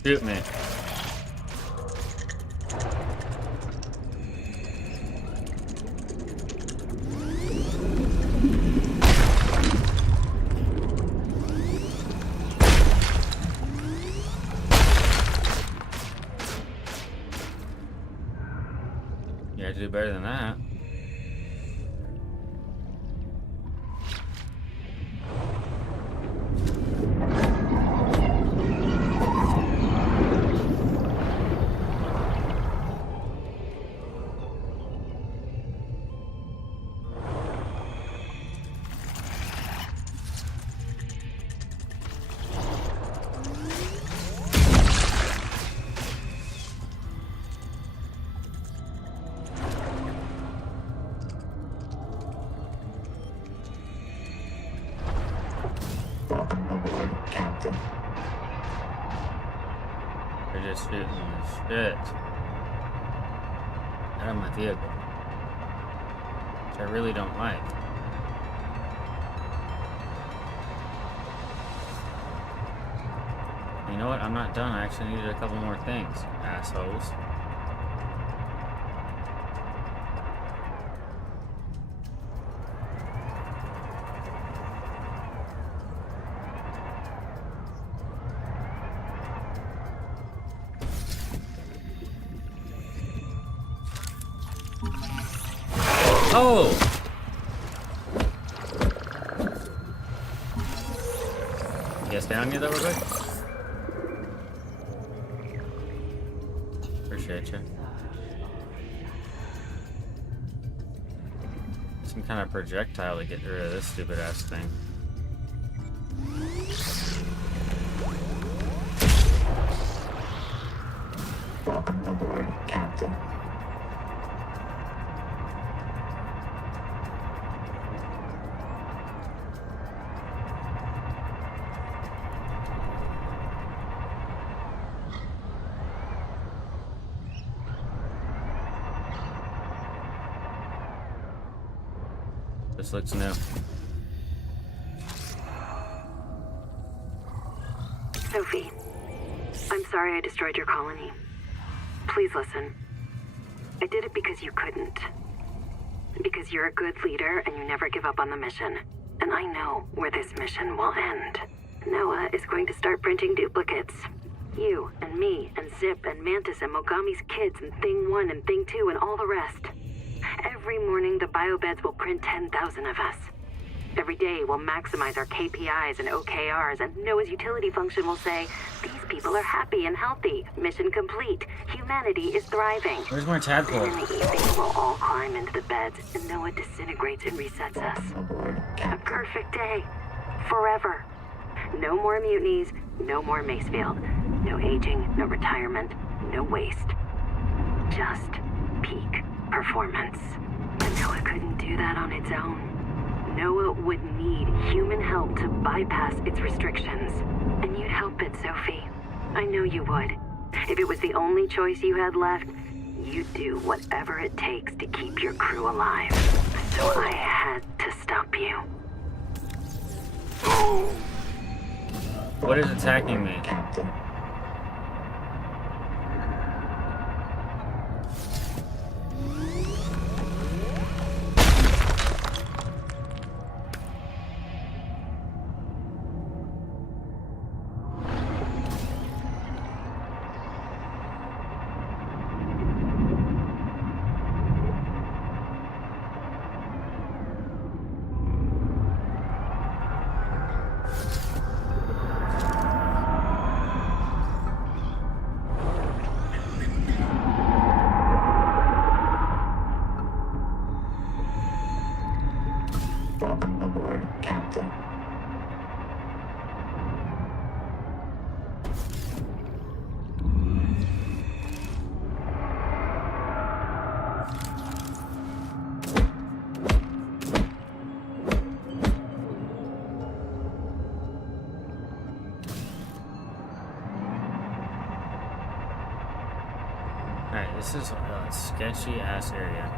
Shoot me. You have to do better than that. Welcome aboard, Captain. They're just shooting the shit out of my vehicle, which I really don't like. You know what? I'm not done. I actually needed a couple more things, assholes. Oh! You guys down here, though, real quick? Appreciate you. Some kind of projectile to get rid of this stupid ass thing. Welcome aboard, Captain. This looks new. Sophie, I'm sorry I destroyed your colony. Please listen. I did it because you couldn't. Because you're a good leader and you never give up on the mission. And I know where this mission will end. Noah is going to start printing duplicates. You and me and Zip and Mantis and Mogami's kids and Thing 1 and Thing 2 and all the rest. Every morning the biobeds will print 10,000 of us. Every day we'll maximize our KPIs and OKRs, and Noah's utility function will say, these people are happy and healthy. Mission complete. Humanity is thriving. Where's my tadpole? And in the evening we'll all climb into the beds and Noah disintegrates and resets us. A perfect day. Forever. No more mutinies, no more Macefield. No aging, no retirement, no waste. Just peak performance. But Noah couldn't do that on its own. Noah would need human help to bypass its restrictions. And you'd help it, Sophie. I know you would. If it was the only choice you had left, you'd do whatever it takes to keep your crew alive. So I had to stop you. What is attacking me? Welcome aboard, Captain. Alright, this is a sketchy ass area.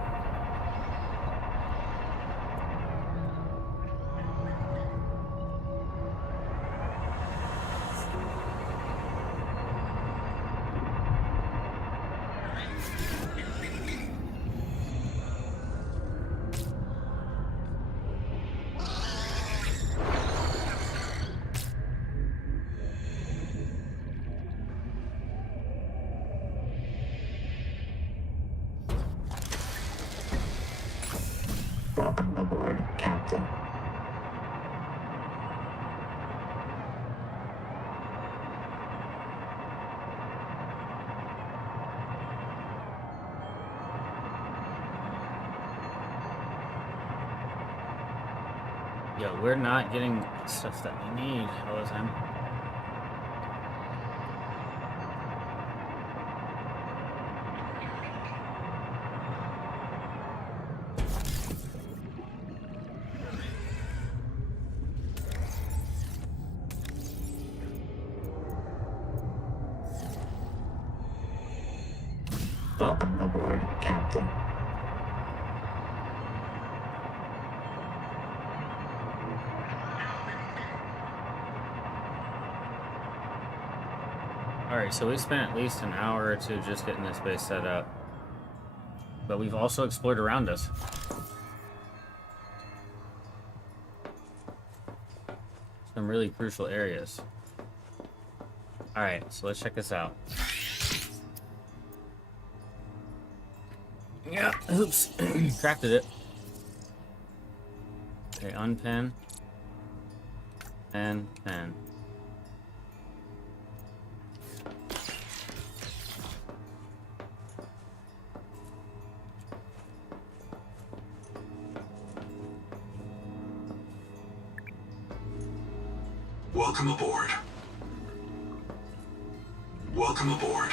Welcome aboard, Captain. Yo, we're not getting stuff that we need all the time. Welcome aboard, Captain. Alright, so we spent at least an hour or two just getting this base set up. But we've also explored around us. Some really crucial areas. Alright, so let's check this out. Yeah, oops. Crafted it. Okay, unpin. Pen. Welcome aboard. Welcome aboard.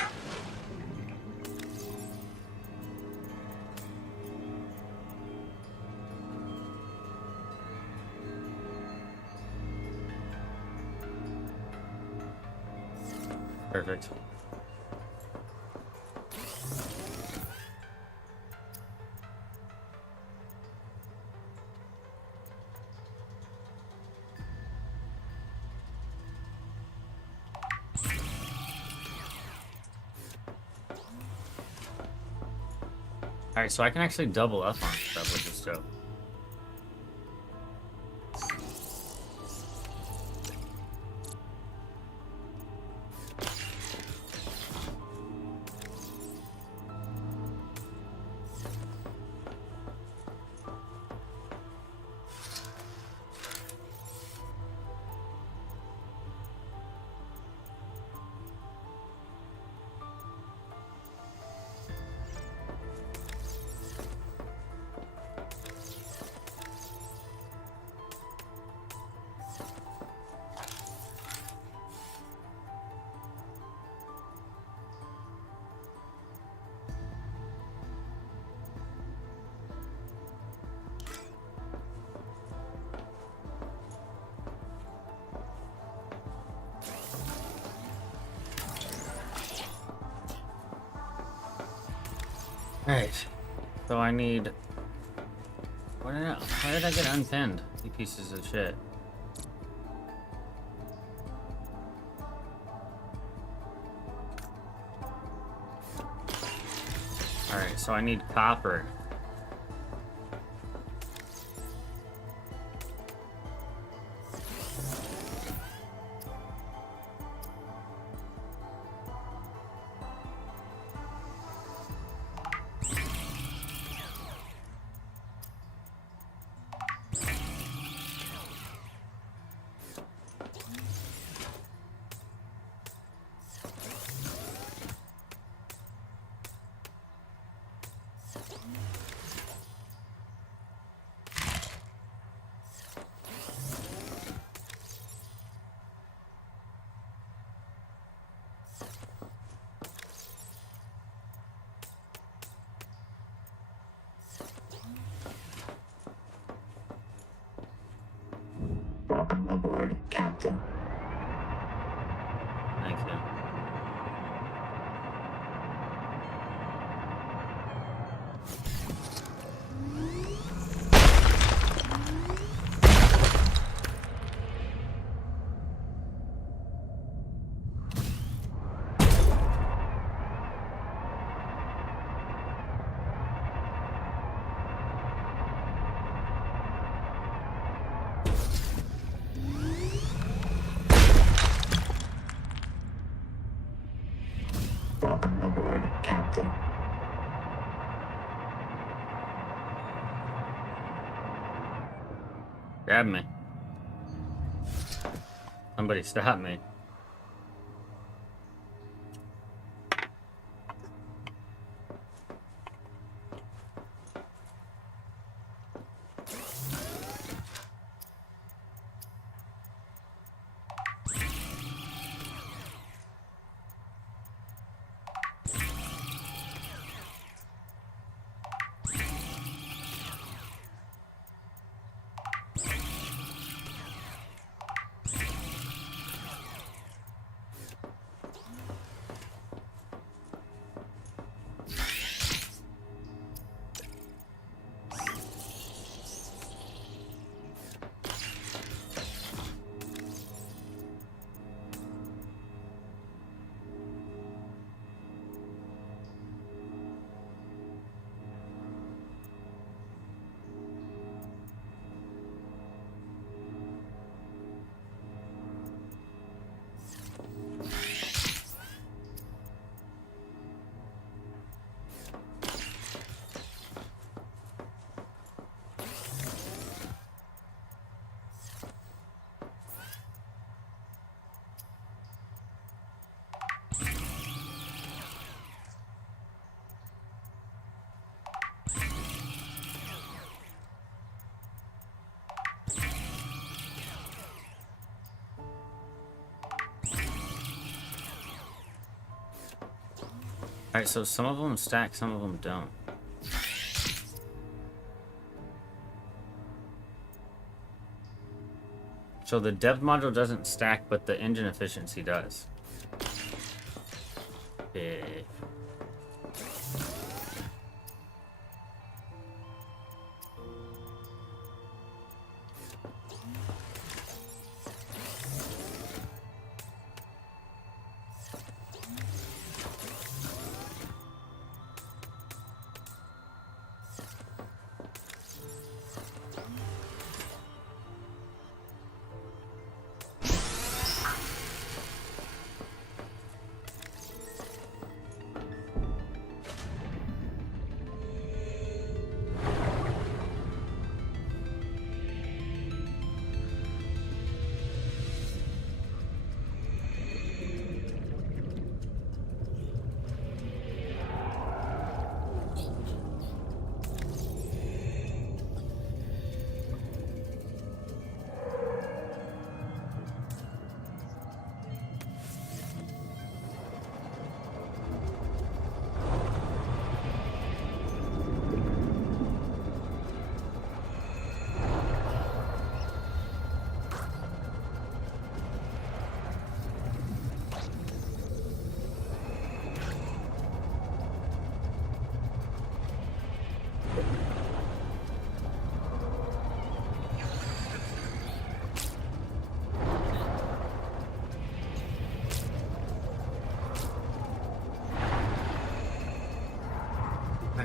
Perfect. Alright, so I can actually double up on stuff, which is dope. Alright, so I need... How did I get unpinned? You pieces of shit. Alright, so I need copper. Welcome aboard, Captain. Thank you. Welcome aboard, Captain. Grab me. Somebody stop me. Alright, so some of them stack, some of them don't. So the dev module doesn't stack, but the engine efficiency does. Yeah.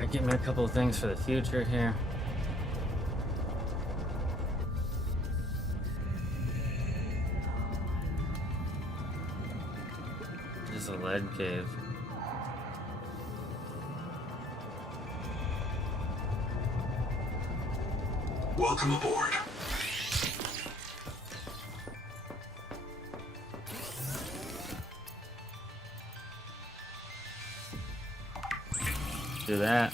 Alright, get me a couple of things for the future here. This is a lead cave. Welcome aboard. Do that.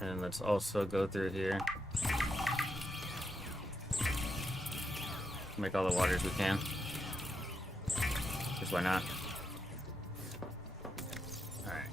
And let's also go through here. Make all the waters we can. Because why not? Alright.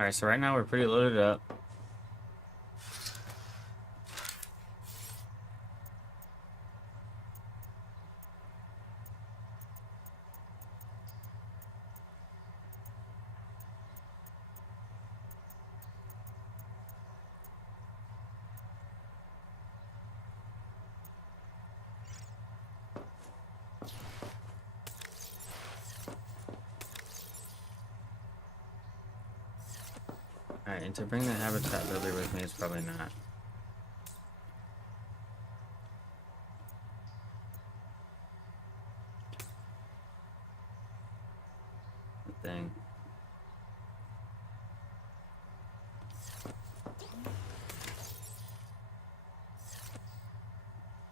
Alright, so right now we're pretty loaded up. Alright, and to bring the habitat builder with me is probably not the thing.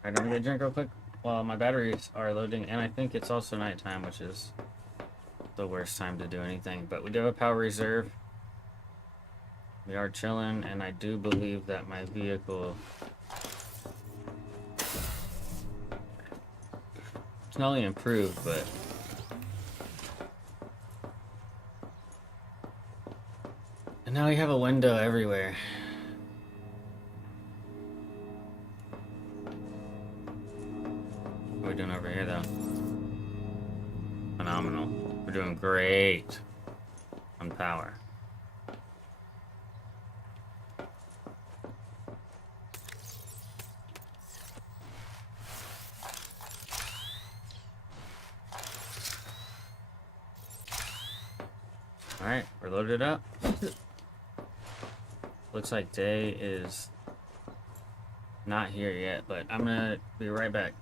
Alright, I'm gonna get a drink real quick while my batteries are loading, and I think it's also nighttime, which is the worst time to do anything. But we do have a power reserve. We are chilling, and I do believe that my vehicle... It's not only improved, but... And now we have a window everywhere. What are we doing over here, though? Phenomenal. We're doing great on power. Alright, we're loaded up. Looks like day is not here yet, but I'm gonna be right back.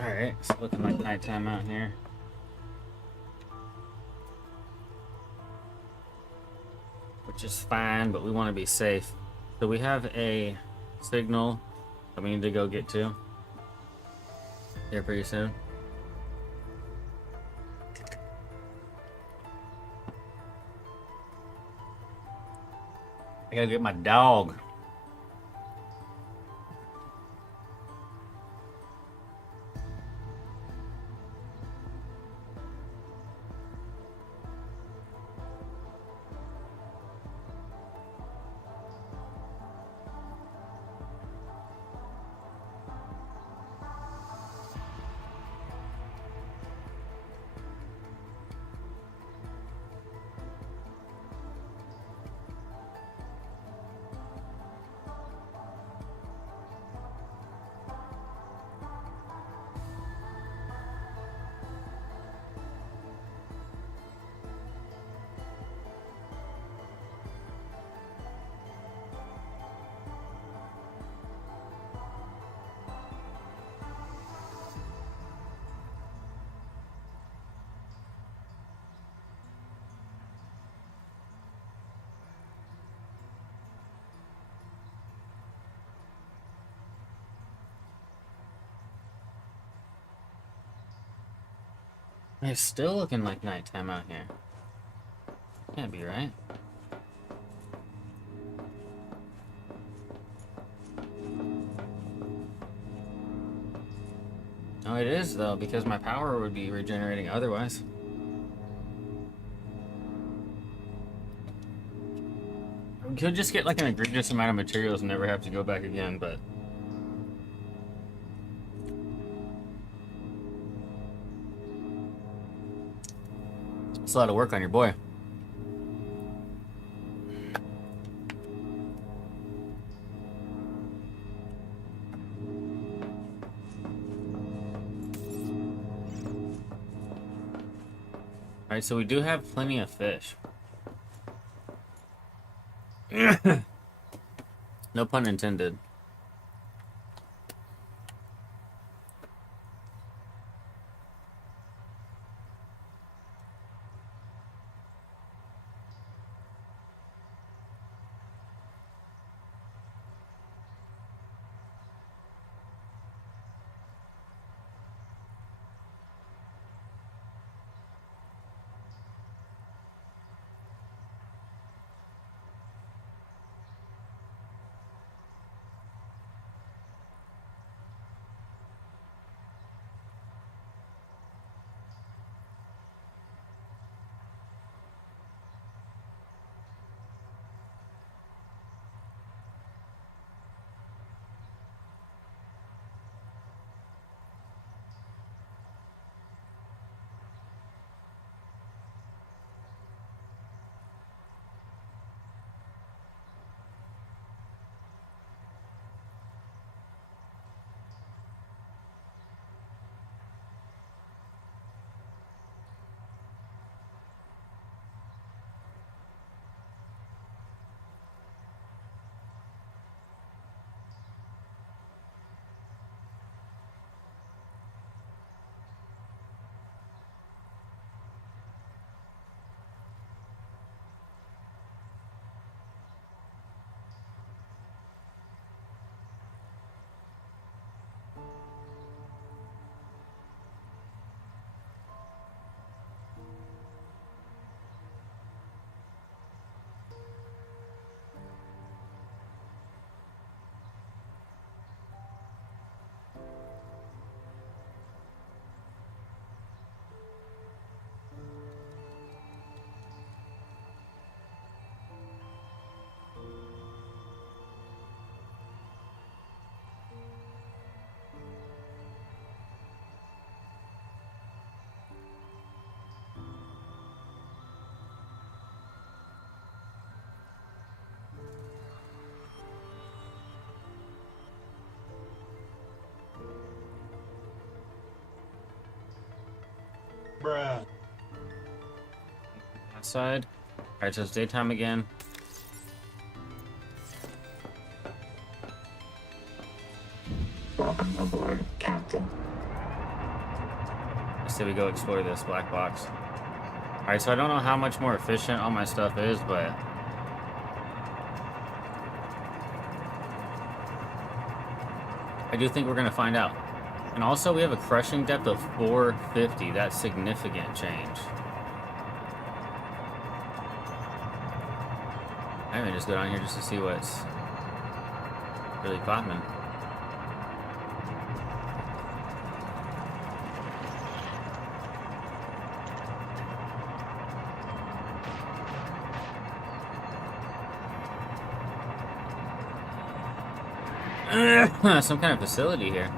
Alright, it's looking like nighttime out here. Which is fine, but we want to be safe. So we have a signal that we need to go get to here pretty soon. I gotta get my dog. It's still looking like nighttime out here. Can't be right. No, it is though, because my power would be regenerating otherwise. We could just get like an egregious amount of materials and never have to go back again, but it's a lot of work on your boy. Alright, so we do have plenty of fish. No pun intended. Bruh. Outside. Alright, so it's daytime again. Welcome aboard, Captain. say we go explore this black box. Alright, so I don't know how much more efficient all my stuff is, but I do think we're going to find out. And also, we have a crushing depth of 450. That's significant change. I may just go down here just to see what's really popping. Some kind of facility here.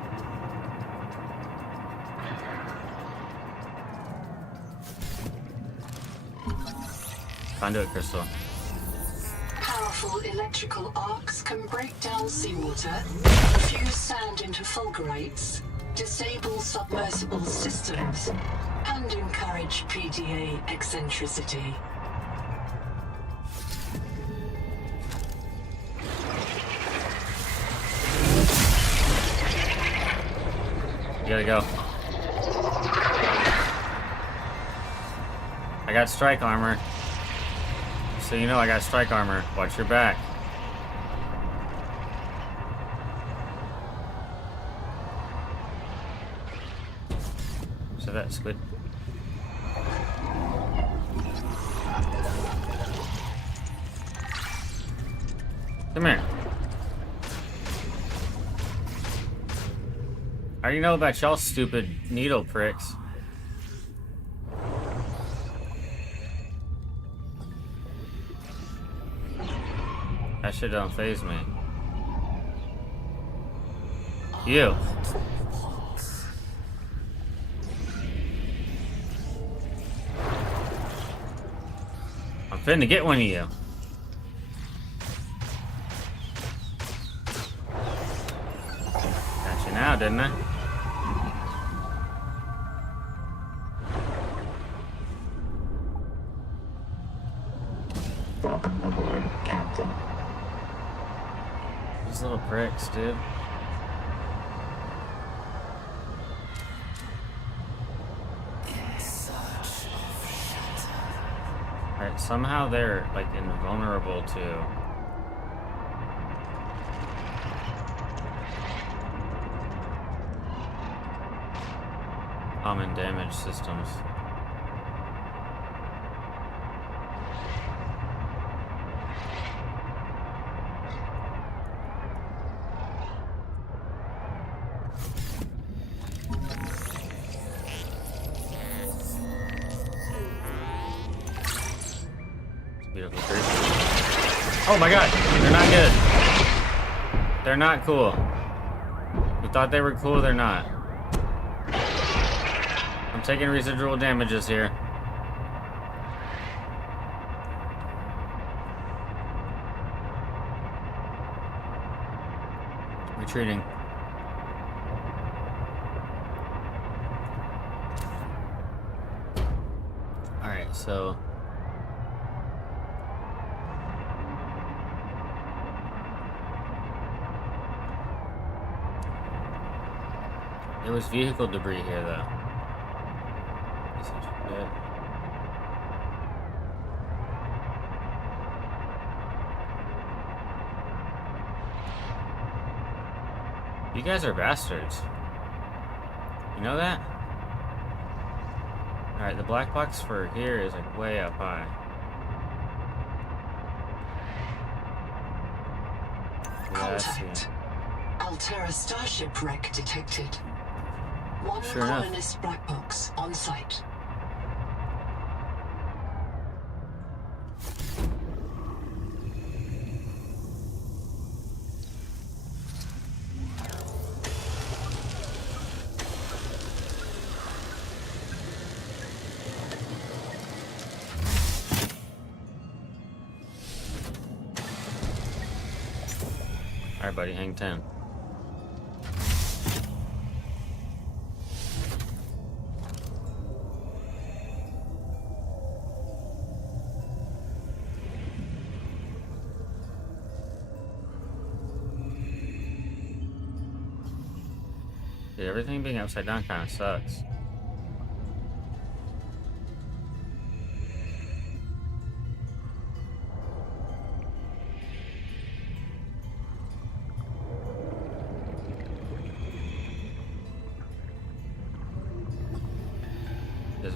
Conduit crystal. Powerful electrical arcs can break down seawater, fuse sand into fulgurites, disable submersible systems, and encourage PDA eccentricity. You gotta go. I got strike armor. So you know I got strike armor. Watch your back. So that's good. Come here. I already know about y'all stupid needle pricks. That shit don't faze me. You. I'm finna get one of you. Got you now, didn't I? Welcome aboard, Captain. These little pricks, dude. Alright, somehow they're like invulnerable to common damage systems. Beautiful creature. Oh my god, they're not good. They're not cool. We thought they were cool, they're not. I'm taking residual damages here. Retreating. Alright, so there was vehicle debris here, though. This is good. You guys are bastards. You know that? Alright, the black box for here is like way up high. Yeah, I see. Contact. Altera starship wreck detected. One Sure enough. colonist black box on site. Alright, buddy, hang 10. Dude, everything being upside down kind of sucks.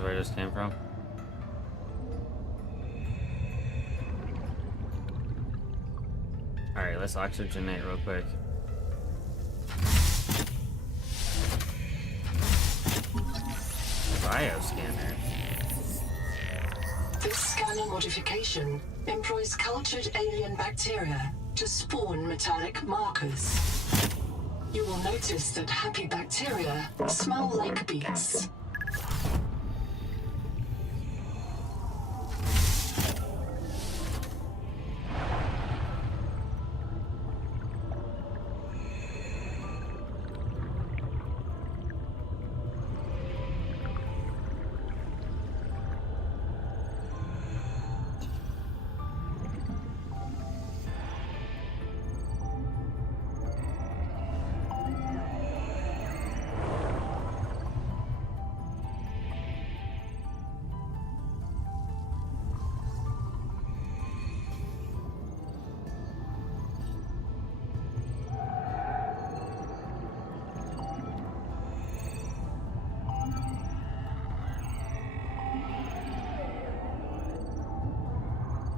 is where I just came from. Alright, let's oxygenate real quick. Bioscanner. This scanner modification employs cultured alien bacteria to spawn metallic markers. You will notice that happy bacteria smell like beets.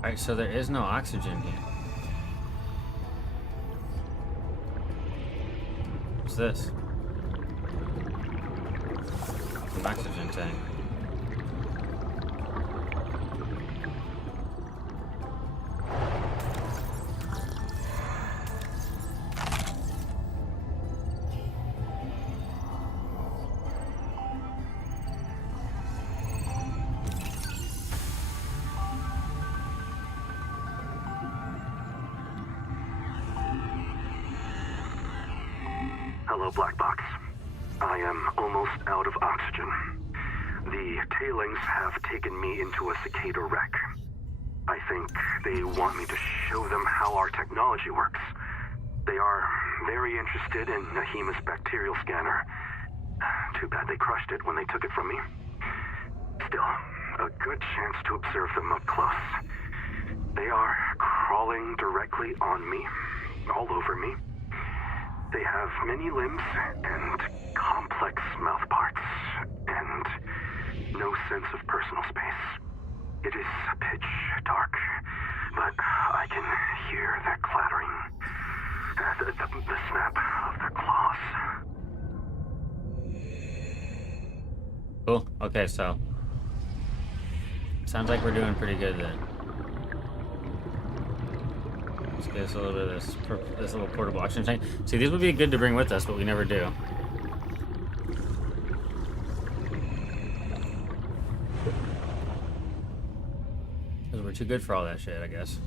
Alright, so there is no oxygen here. What's this? An oxygen tank. Hello, Black Box. I am almost out of oxygen. The tailings have taken me into a cicada wreck. I think they want me to show them how our technology works. They are very interested in Nahima's bacterial scanner. Too bad they crushed it when they took it from me. Still, a good chance to observe them up close. They are crawling directly on me, all over me. They have many limbs and complex mouth parts, and no sense of personal space. It is pitch dark, but I can hear their clattering, the snap of their claws. Cool. Okay, so sounds like we're doing pretty good then. Let's get us a little bit of this little portable oxygen tank. See, these would be good to bring with us, but we never do. Because we're too good for all that shit, I guess.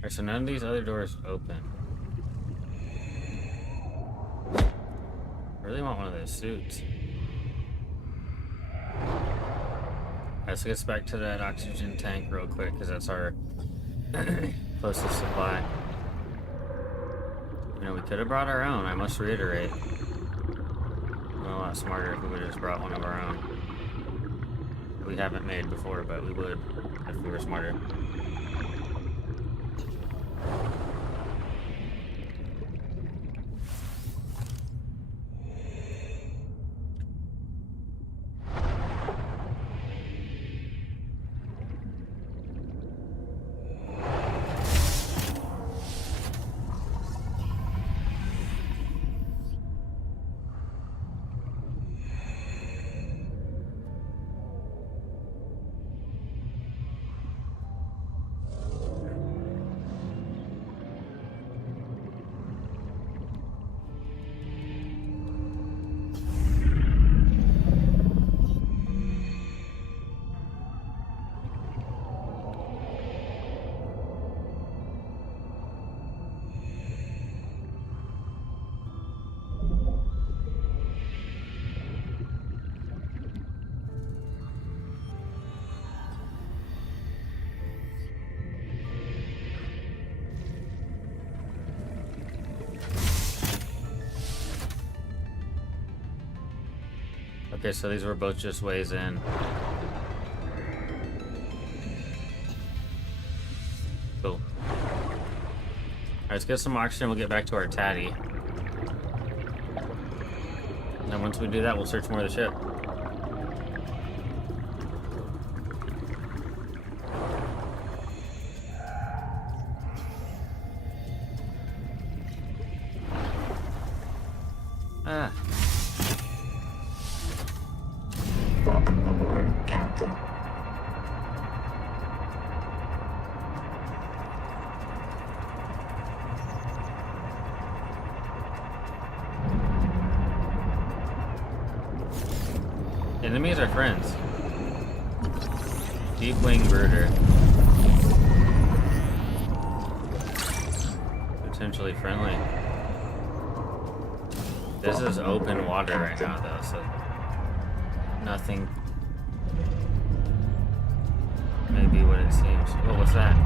Alright, so none of these other doors open. I really want one of those suits. Alright, let's get back to that oxygen tank real quick, because that's our closest supply. You know, we could have brought our own, I must reiterate. Been a lot smarter if we would have just brought one of our own. We haven't made before, but we would if we were smarter. Okay, so these were both just ways in. Cool. Alright, let's get some oxygen. We'll get back to our Taddy. And then once we do that, we'll search more of the ship. Ah. Welcome aboard, Captain. Enemies are friends. Deep wing brooder. Potentially friendly. This is open water right now, though, so nothing may be what it seems. Oh, what's that?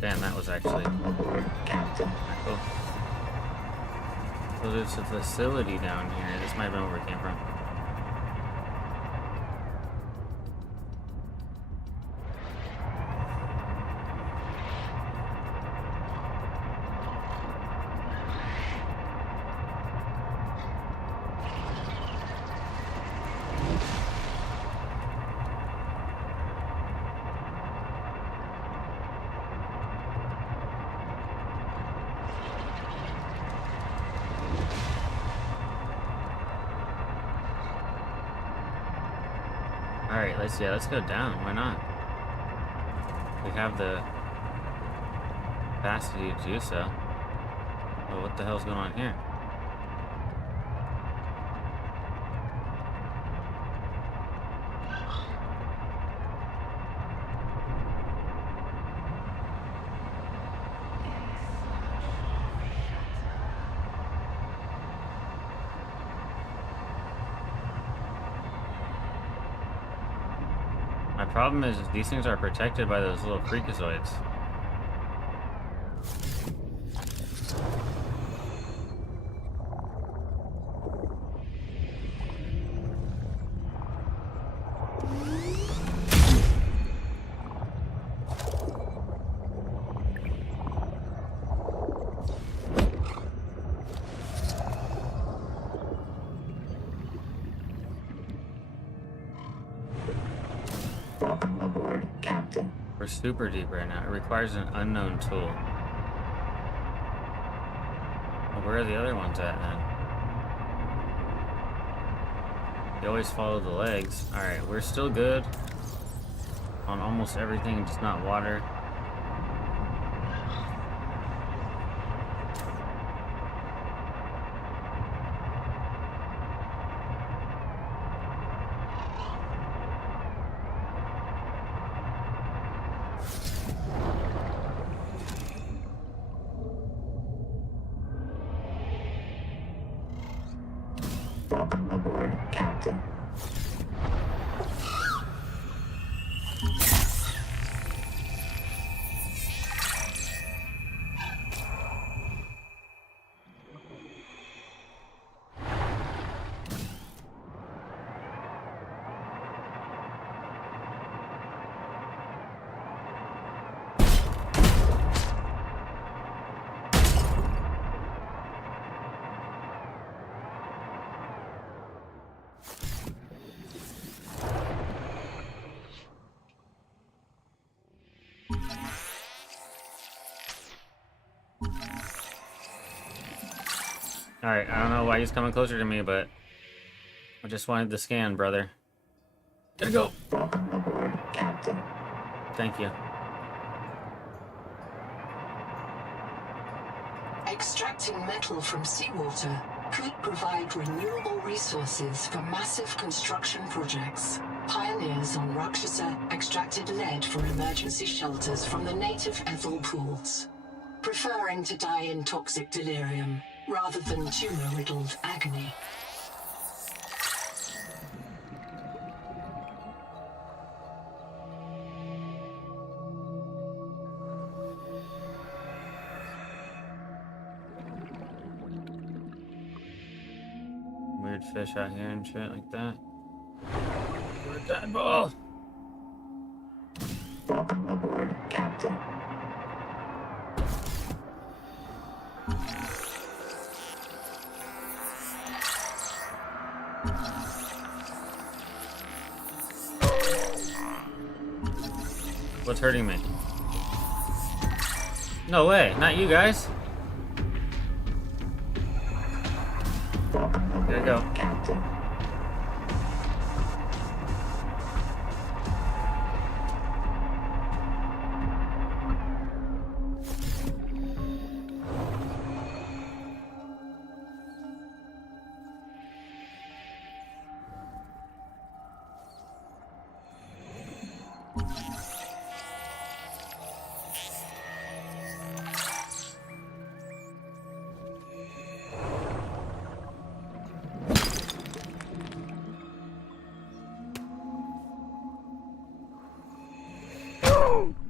Damn, that was actually Captain. cool. So there's a facility down here. This might have been where we came from. Alright, let's go down. Why not? We have the capacity to do so. Well, what the hell's going on here? My problem is these things are protected by those little freakazoids. Welcome aboard, Captain. We're super deep right now. It requires an unknown tool. Well, where are the other ones at, then? You always follow the legs. Alright, we're still good on almost everything, just not water. Welcome aboard, Captain. Alright, I don't know why he's coming closer to me, but I just wanted the scan, brother. Gotta go. Welcome aboard, Captain. Thank you. Extracting metal from seawater could provide renewable resources for massive construction projects. Pioneers on Rakshasa extracted lead for emergency shelters from the native ethel pools, preferring to die in toxic delirium rather than tumor-riddled agony. weird fish out here and shit like that. Tadpole! Welcome aboard, Captain. What's hurting me? No way, not you guys. There you go. Captain.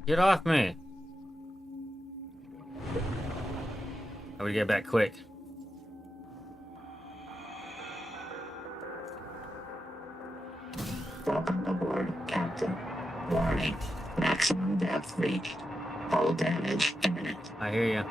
Get off me! I would get back quick. Welcome aboard, Captain. Warning. Maximum depth reached. Hull damage imminent. I hear you.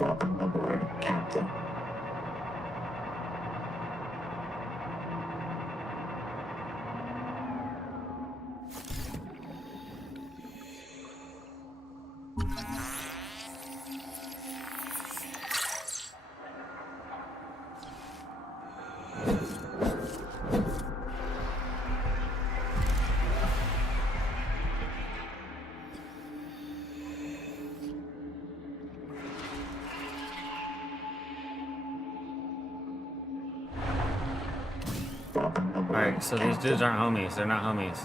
Welcome aboard, Captain. Alright, so these dudes aren't homies. They're not homies.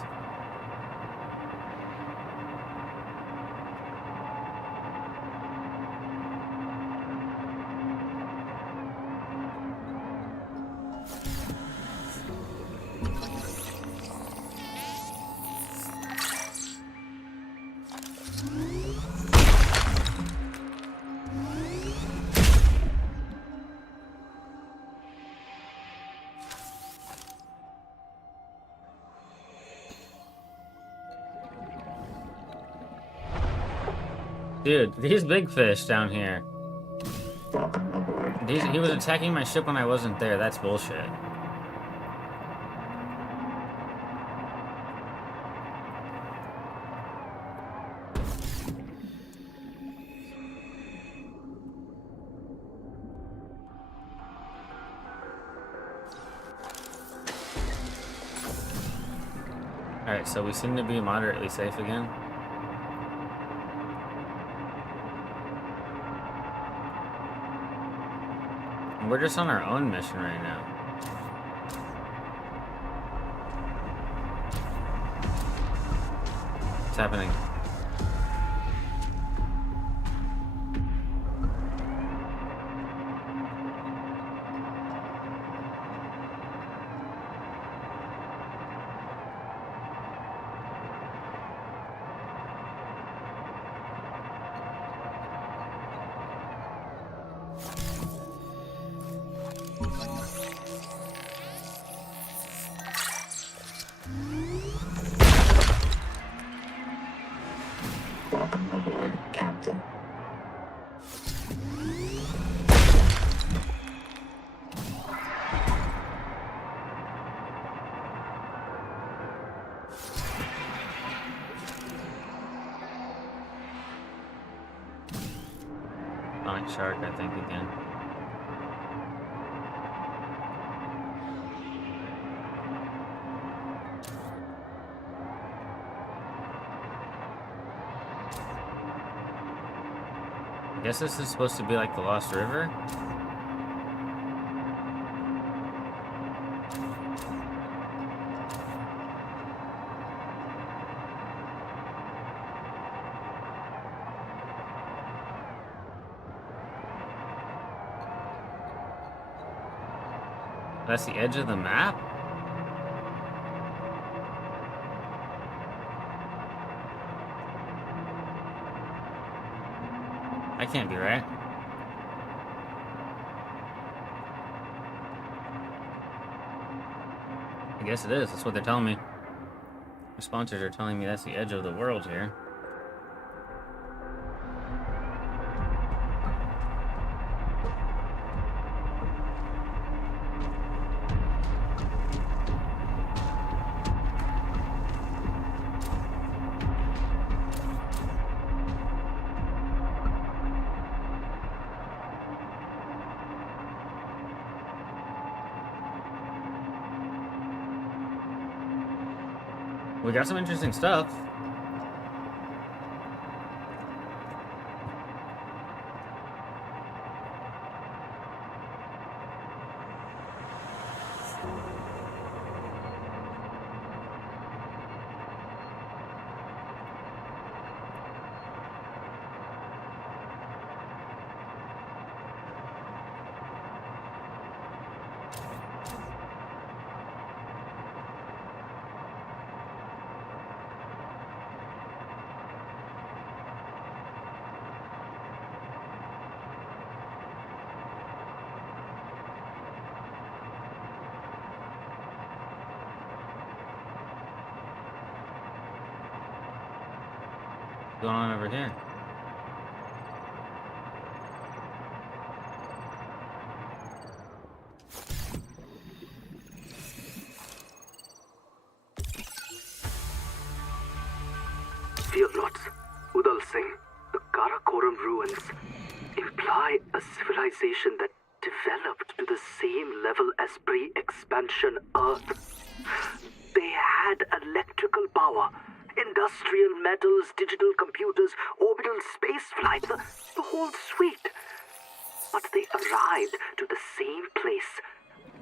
Dude, these big fish down here. He was attacking my ship when I wasn't there. That's bullshit. Alright, so we seem to be moderately safe again. We're just on our own mission right now. What's happening? Welcome aboard, Captain. Sonic Shark, I think, again. Guess this is supposed to be like the Lost River. That's the edge of the map? That can't be right. I guess it is. That's what they're telling me. The sponsors are telling me that's the edge of the world here. We got some interesting stuff. What's going on over here? Field notes. Udal Singh, the Karakoram ruins imply a civilization that developed to the same level as pre-expansion Earth. They had electrical power, industrial metals, digital computers, orbital space flight, the whole suite. But they arrived to the same place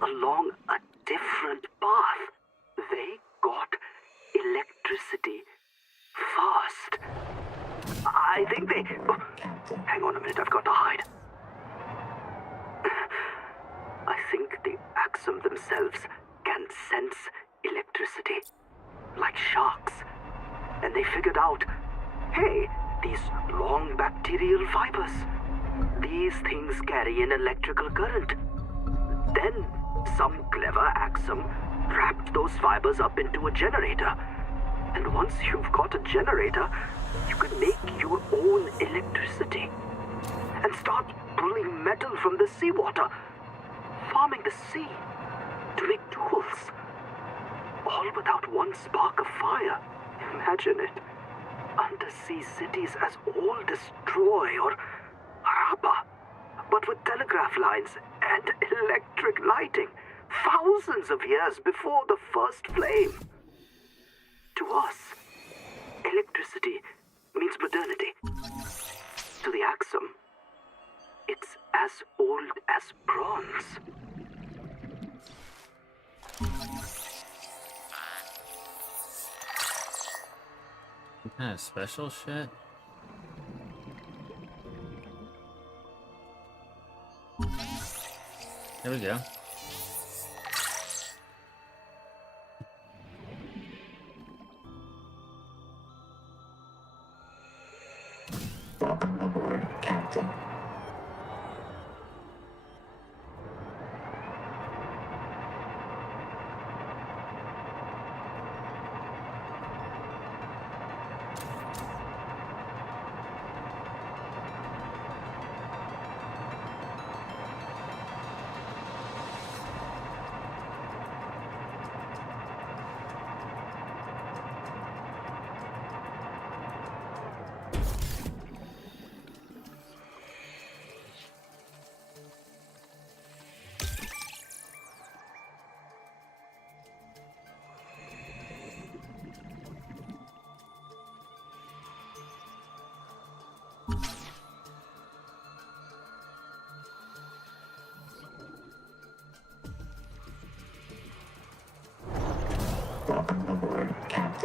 along a different path. They got electricity first. I think they... Oh, hang on a minute, I've got to hide. I think the Axum themselves can sense electricity, like sharks. And they figured out, hey, these long bacterial fibers, these things carry an electrical current. Then some clever Axum wrapped those fibers up into a generator. And once you've got a generator, you can make your own electricity and start pulling metal from the seawater, farming the sea to make tools, all without one spark of fire. Imagine it. Undersea cities as old as Troy or Harappa, but with telegraph lines and electric lighting, thousands of years before the first flame. To us, electricity means modernity. To the Axum, it's as old as bronze. Some kind of special shit? There we go. Welcome aboard, Captain.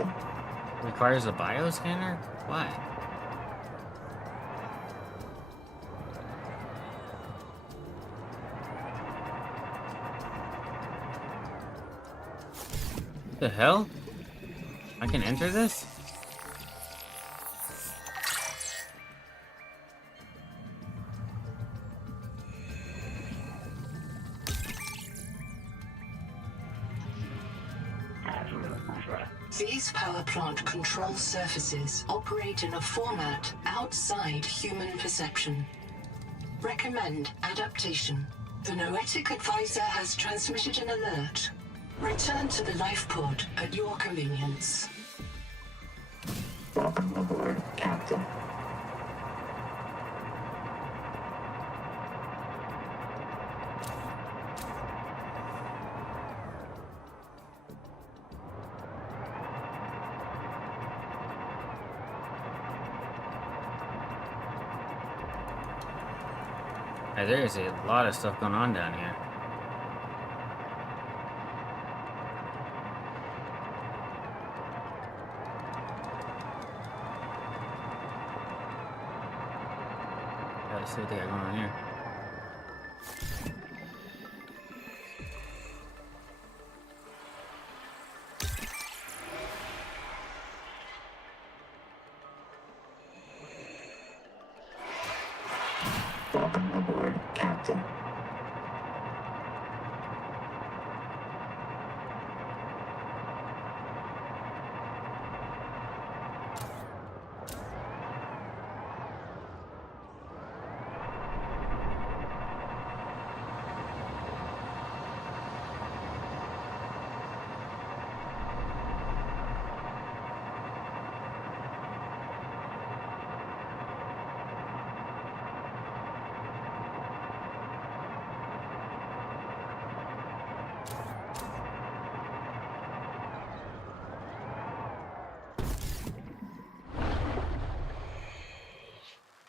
Captain. Requires a bioscanner? Why? What the hell? I can enter this? These power plant control surfaces operate in a format outside human perception. Recommend adaptation. The Noetic advisor has transmitted an alert. Return to the life pod at your convenience. Welcome aboard, Captain. Hey, there is a lot of stuff going on down here. Gotta see what they got going on here. Welcome aboard, Captain.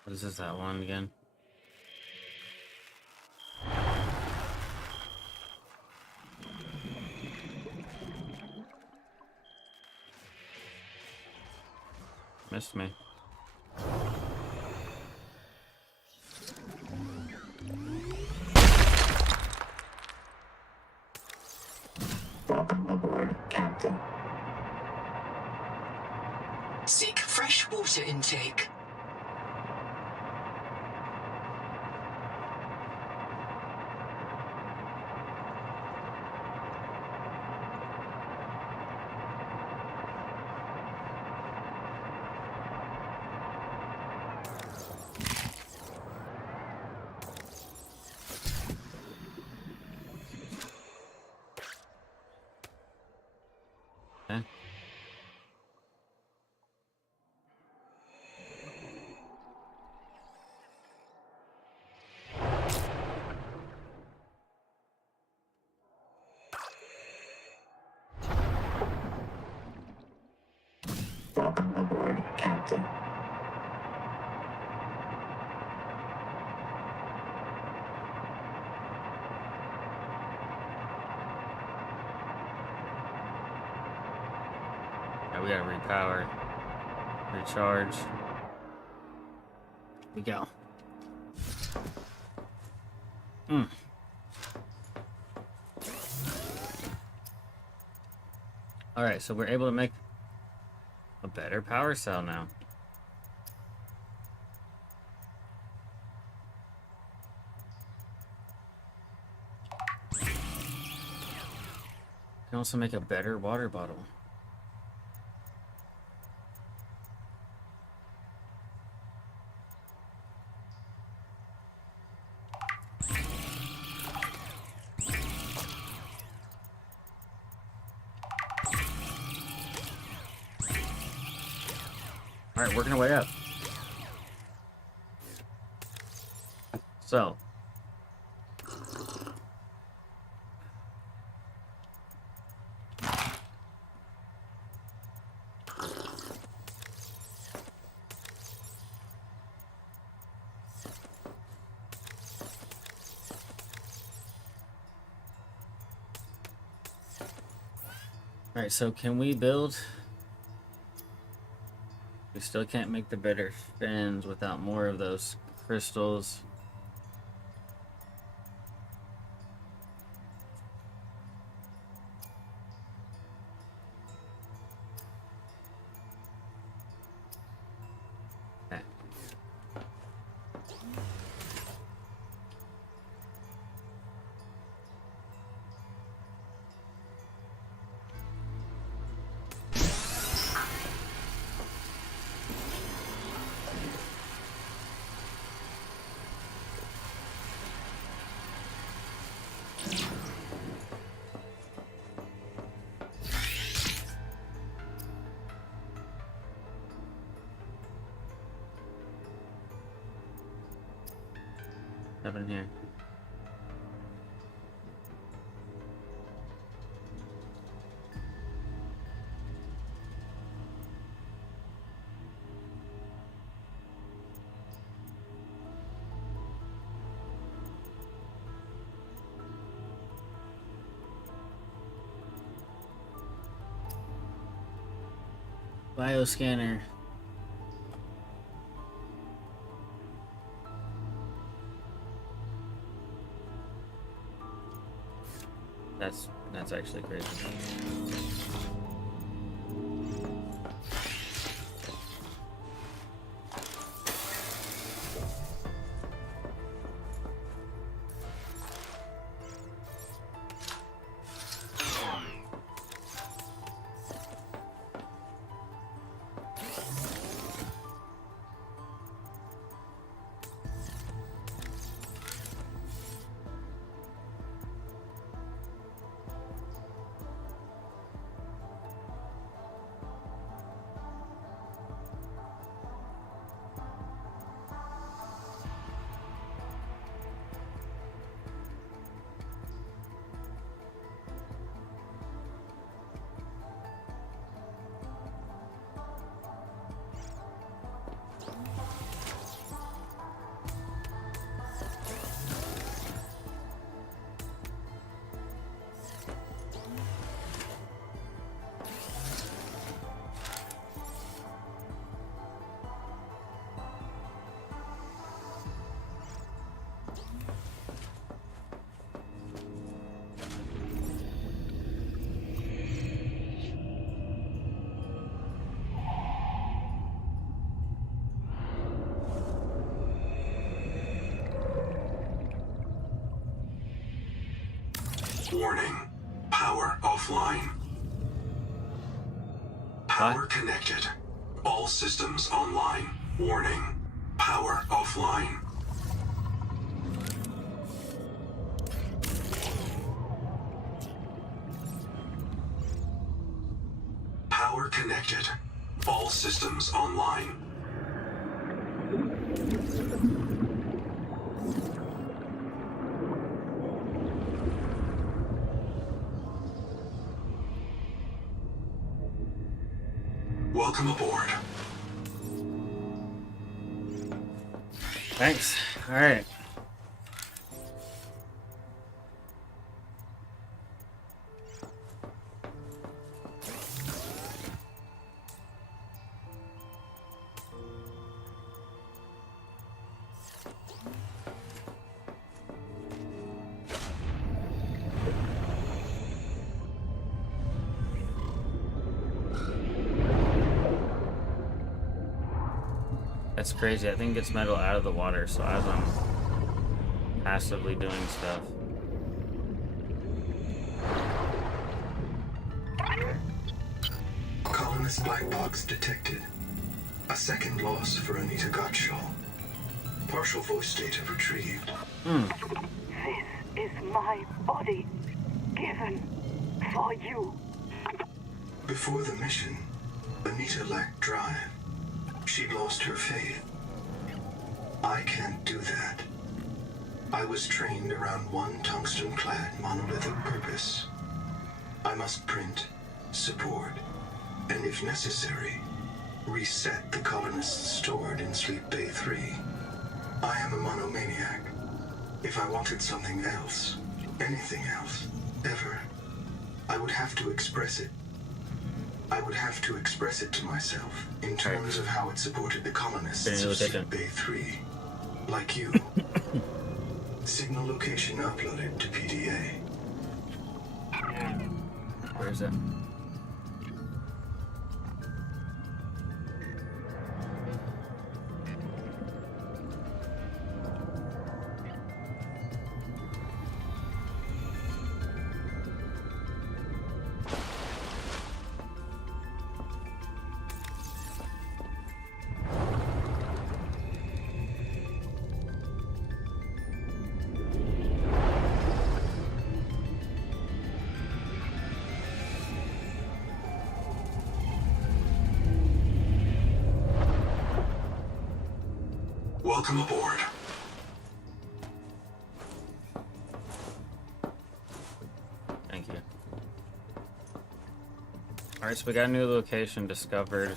What is this, that one again? Missed me. Welcome aboard, Captain. Seek fresh water intake. Okay. Welcome aboard, Captain. Now we gotta repower, recharge. Here we go. Alright, so we're able to make a better power cell now. Can also make a better water bottle. Alright, working our way up. So. Alright, so can we build We still can't make the better fins without more of those crystals. Okay. Up in here. Bioscanner. That's actually crazy. Warning. Power offline. Power connected. All systems online. Warning. Power offline. Power connected. All systems online. Welcome aboard. Thanks. All right. That's crazy. That thing gets metal out of the water, so as I'm passively doing stuff. Colonist black box detected. A second loss for Anita Gottschall. Partial voice data retrieved. This is my body, given for you. Before the mission, Anita lacked drive. She'd lost her faith. I can't do that. I was trained around one tungsten-clad monolithic purpose. I must print, support, and if necessary, reset the colonists stored in Sleep Bay 3. I am a monomaniac. If I wanted something else, anything else, ever, I would have to express it. I would have to express it to myself in terms of how it supported the colonists of Secret Bay 3. Like you. Signal location uploaded to PDA. Where is it? Welcome aboard. Thank you. Alright, so we got a new location discovered.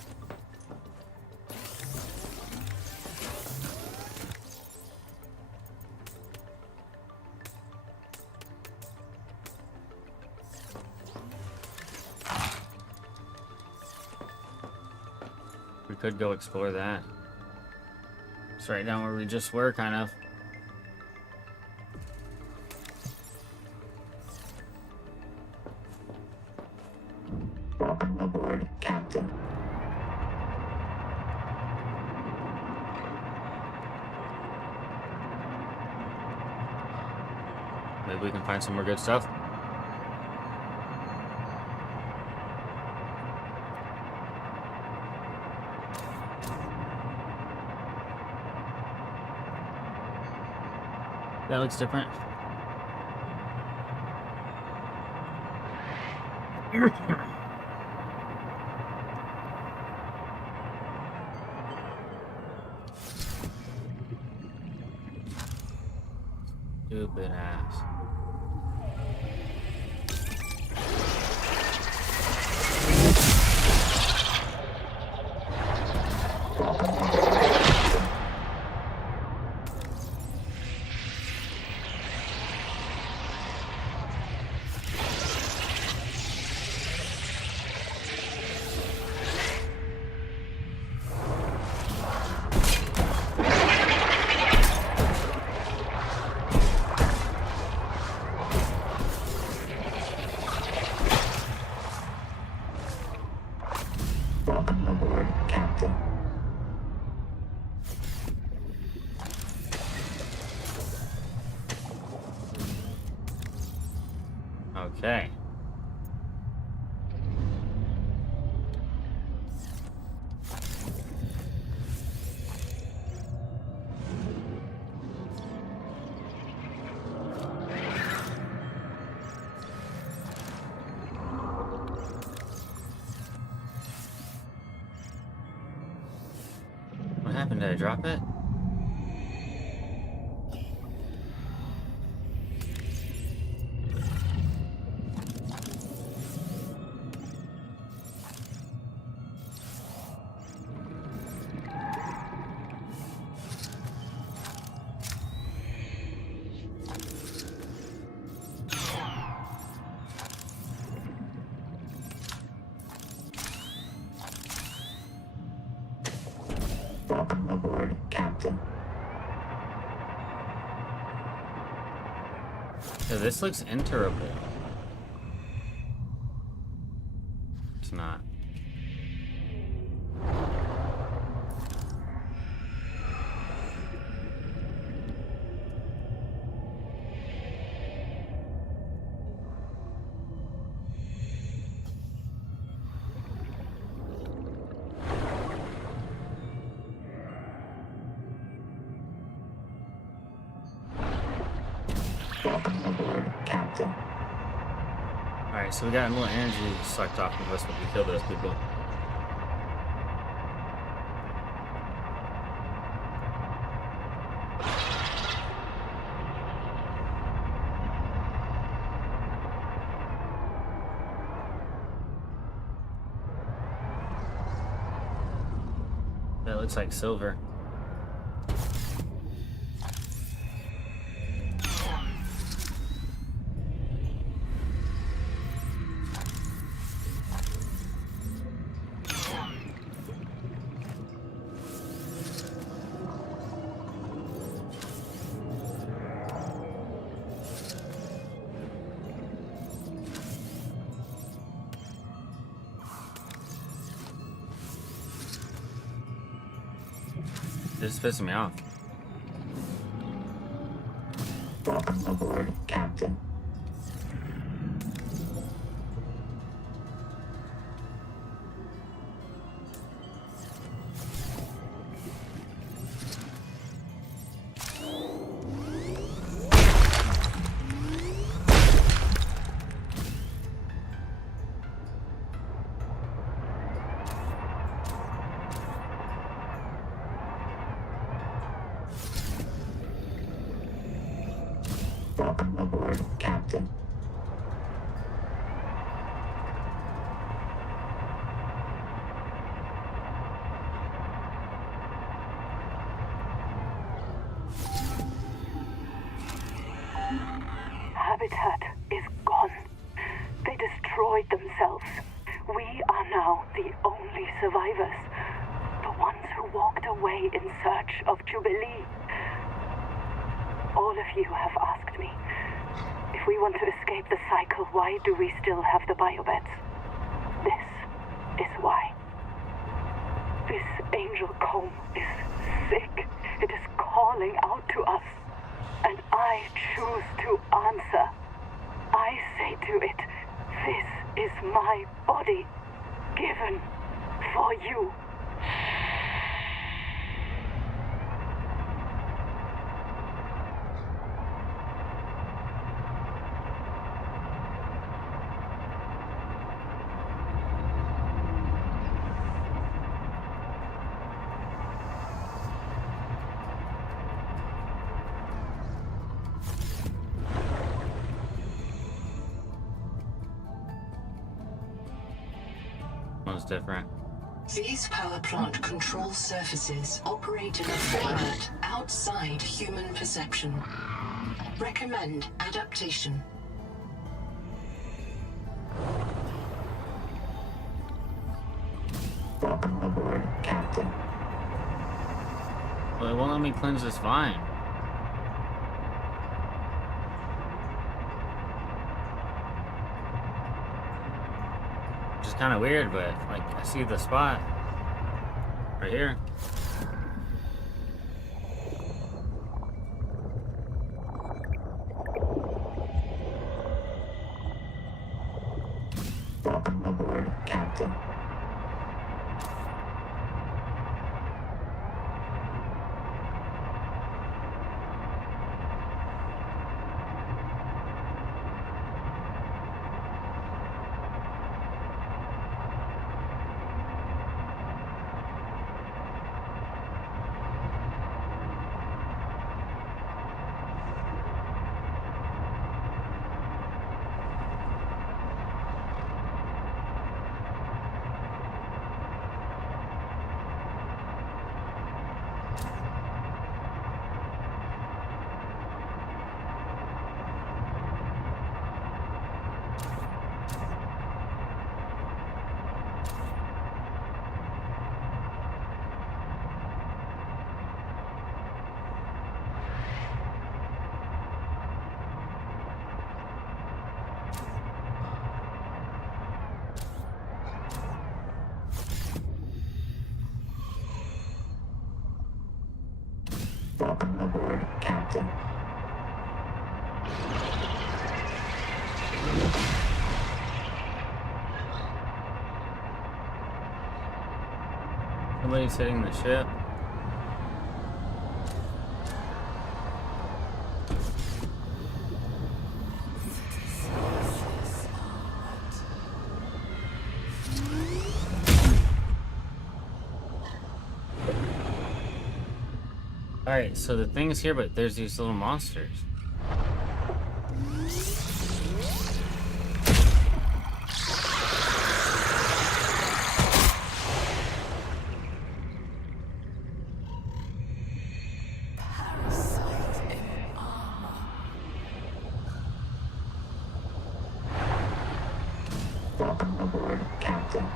We could go explore that. It's right down where we just were, kind of. Welcome aboard, Captain. Maybe we can find some more good stuff. That looks different. Stupid ass. Welcome aboard, Captain. Okay. What happened? Did I drop it? Welcome aboard, Captain. Yeah, this looks enterable. It's not. Welcome aboard, Captain. Alright, so we got a little energy sucked off of us when we kill those people. That looks like silver. This is pissing me off. Welcome aboard, Captain. Welcome aboard, Captain. Habitat is gone. They destroyed themselves. We are now the only survivors. The ones who walked away in search of Jubilee. All of you have asked me, if we want to escape the cycle, why do we still have the biobeds? This is why. This angel comb is sick. It is calling out to us. And I choose to answer. I say to it, this is my body, given for you. One's different. These power plant control surfaces operate in a format outside human perception. Recommend adaptation. Welcome aboard, Captain. Well, it won't let me cleanse this vine. Which is kind of weird, but like I see the spot right here. Welcome aboard, Captain. Welcome aboard, Captain. Somebody's hitting the ship. Alright, so the thing is here, but there's these little monsters. Welcome aboard, Captain.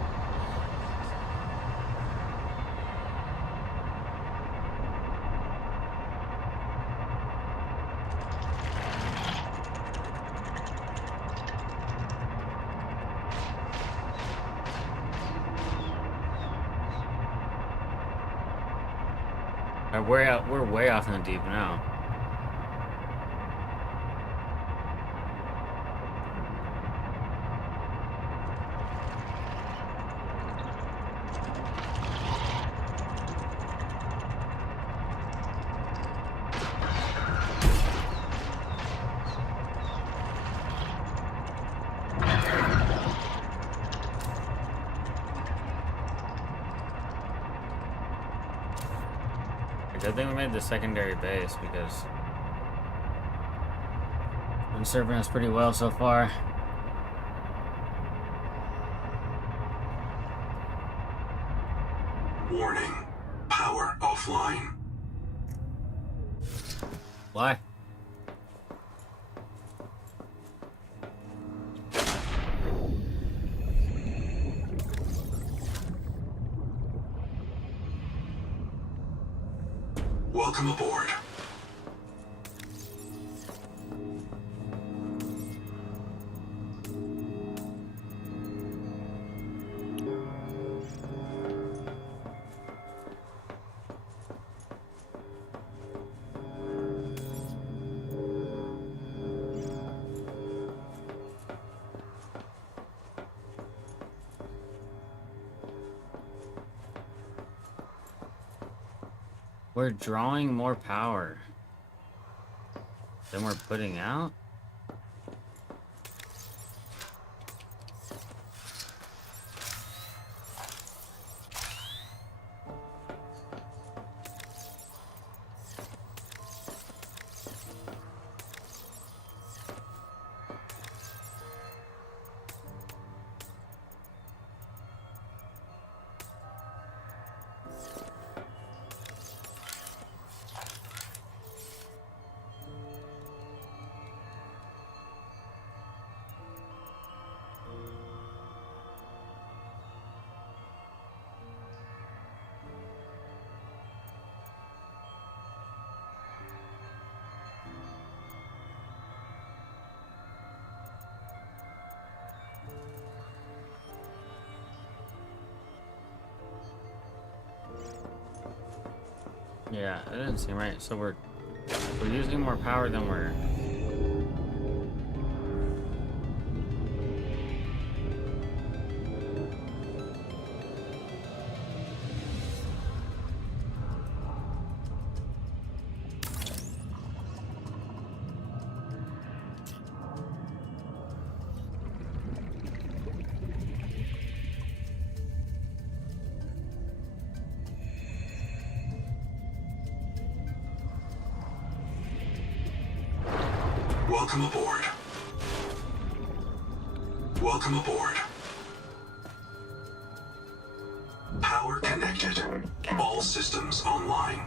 We're way off in the deep now. Good thing we made the secondary base because it's been serving us pretty well so far. Warning. Power offline. Why? Welcome aboard. We're drawing more power than we're putting out? Yeah, that didn't seem right. So we're using more power than we're... Welcome aboard. Welcome aboard. Power connected. All systems online.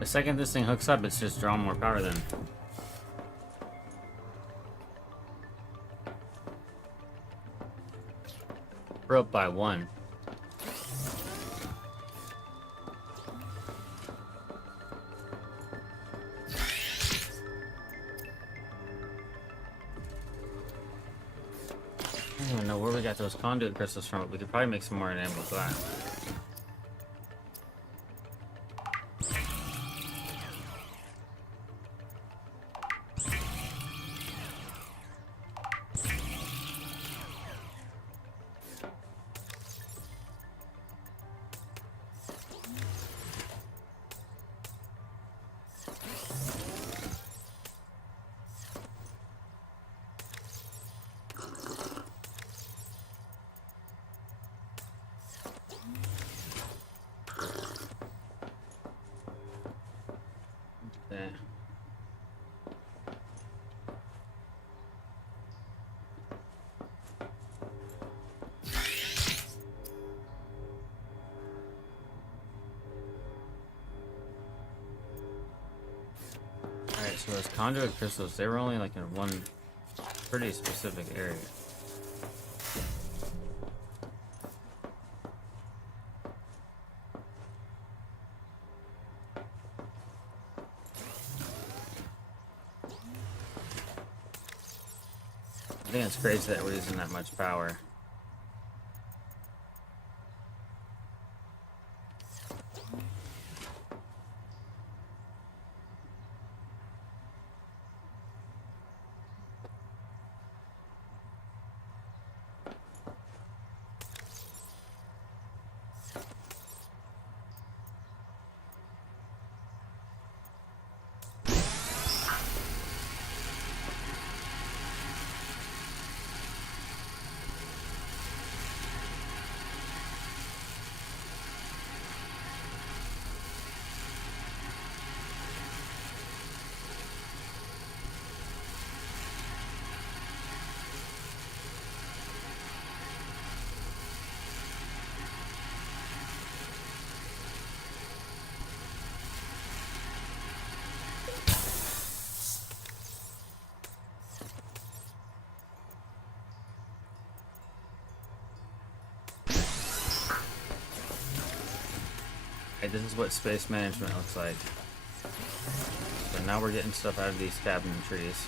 The second this thing hooks up, it's just drawing more power then. We're up by 1. I don't even know where we got those conduit crystals from, but we could probably make some more enamel glass. So those conduit crystals, they were only like in one pretty specific area. I think it's crazy that we're using that much power. Hey, this is what space management looks like. So now we're getting stuff out of these cabin trees.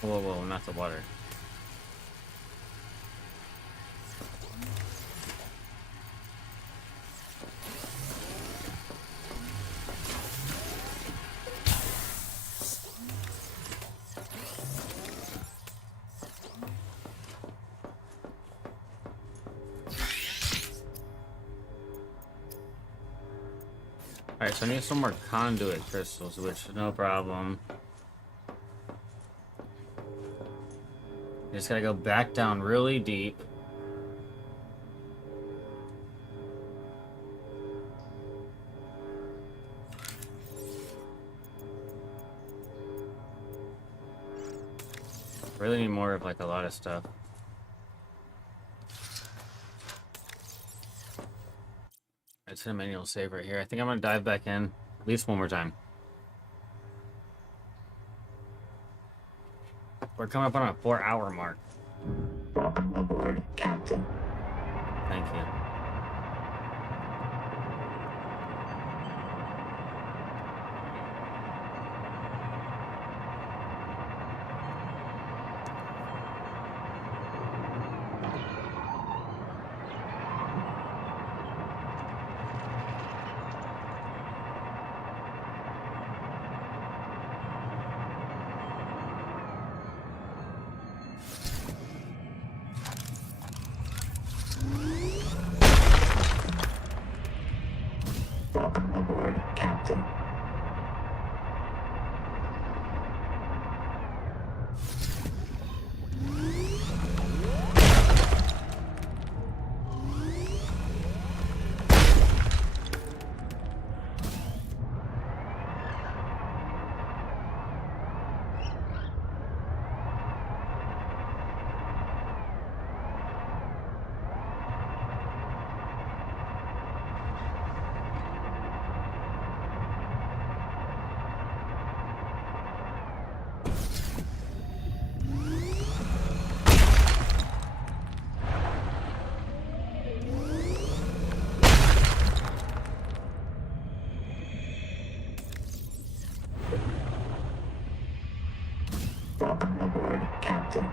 Whoa, whoa, not the water. Alright, so I need some more conduit crystals, which no problem. Just gotta go back down really deep. Really need more of like a lot of stuff. It's a manual save right here. I think I'm gonna dive back in at least one more time. We're coming up on a 4-hour mark. Welcome aboard, Captain. Thank you. Welcome aboard, Captain. Welcome aboard, Captain.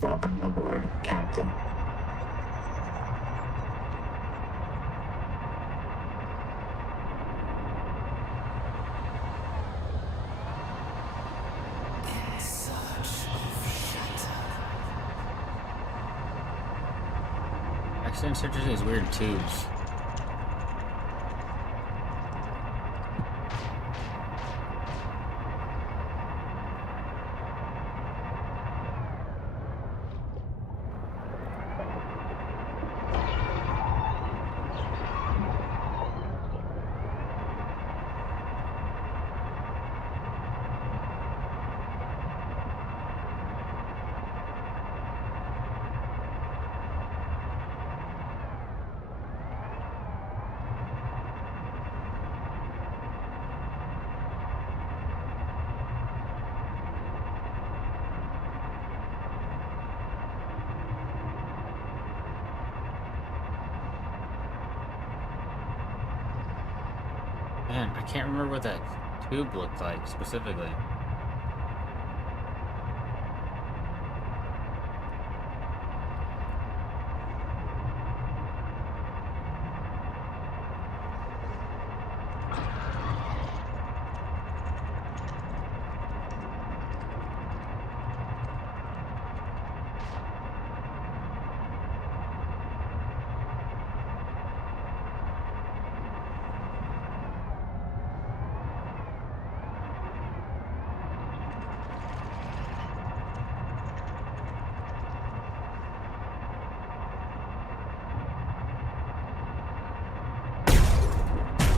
Welcome aboard, Captain. Actually, in search of these weird tubes. Man, I can't remember what that tube looked like specifically.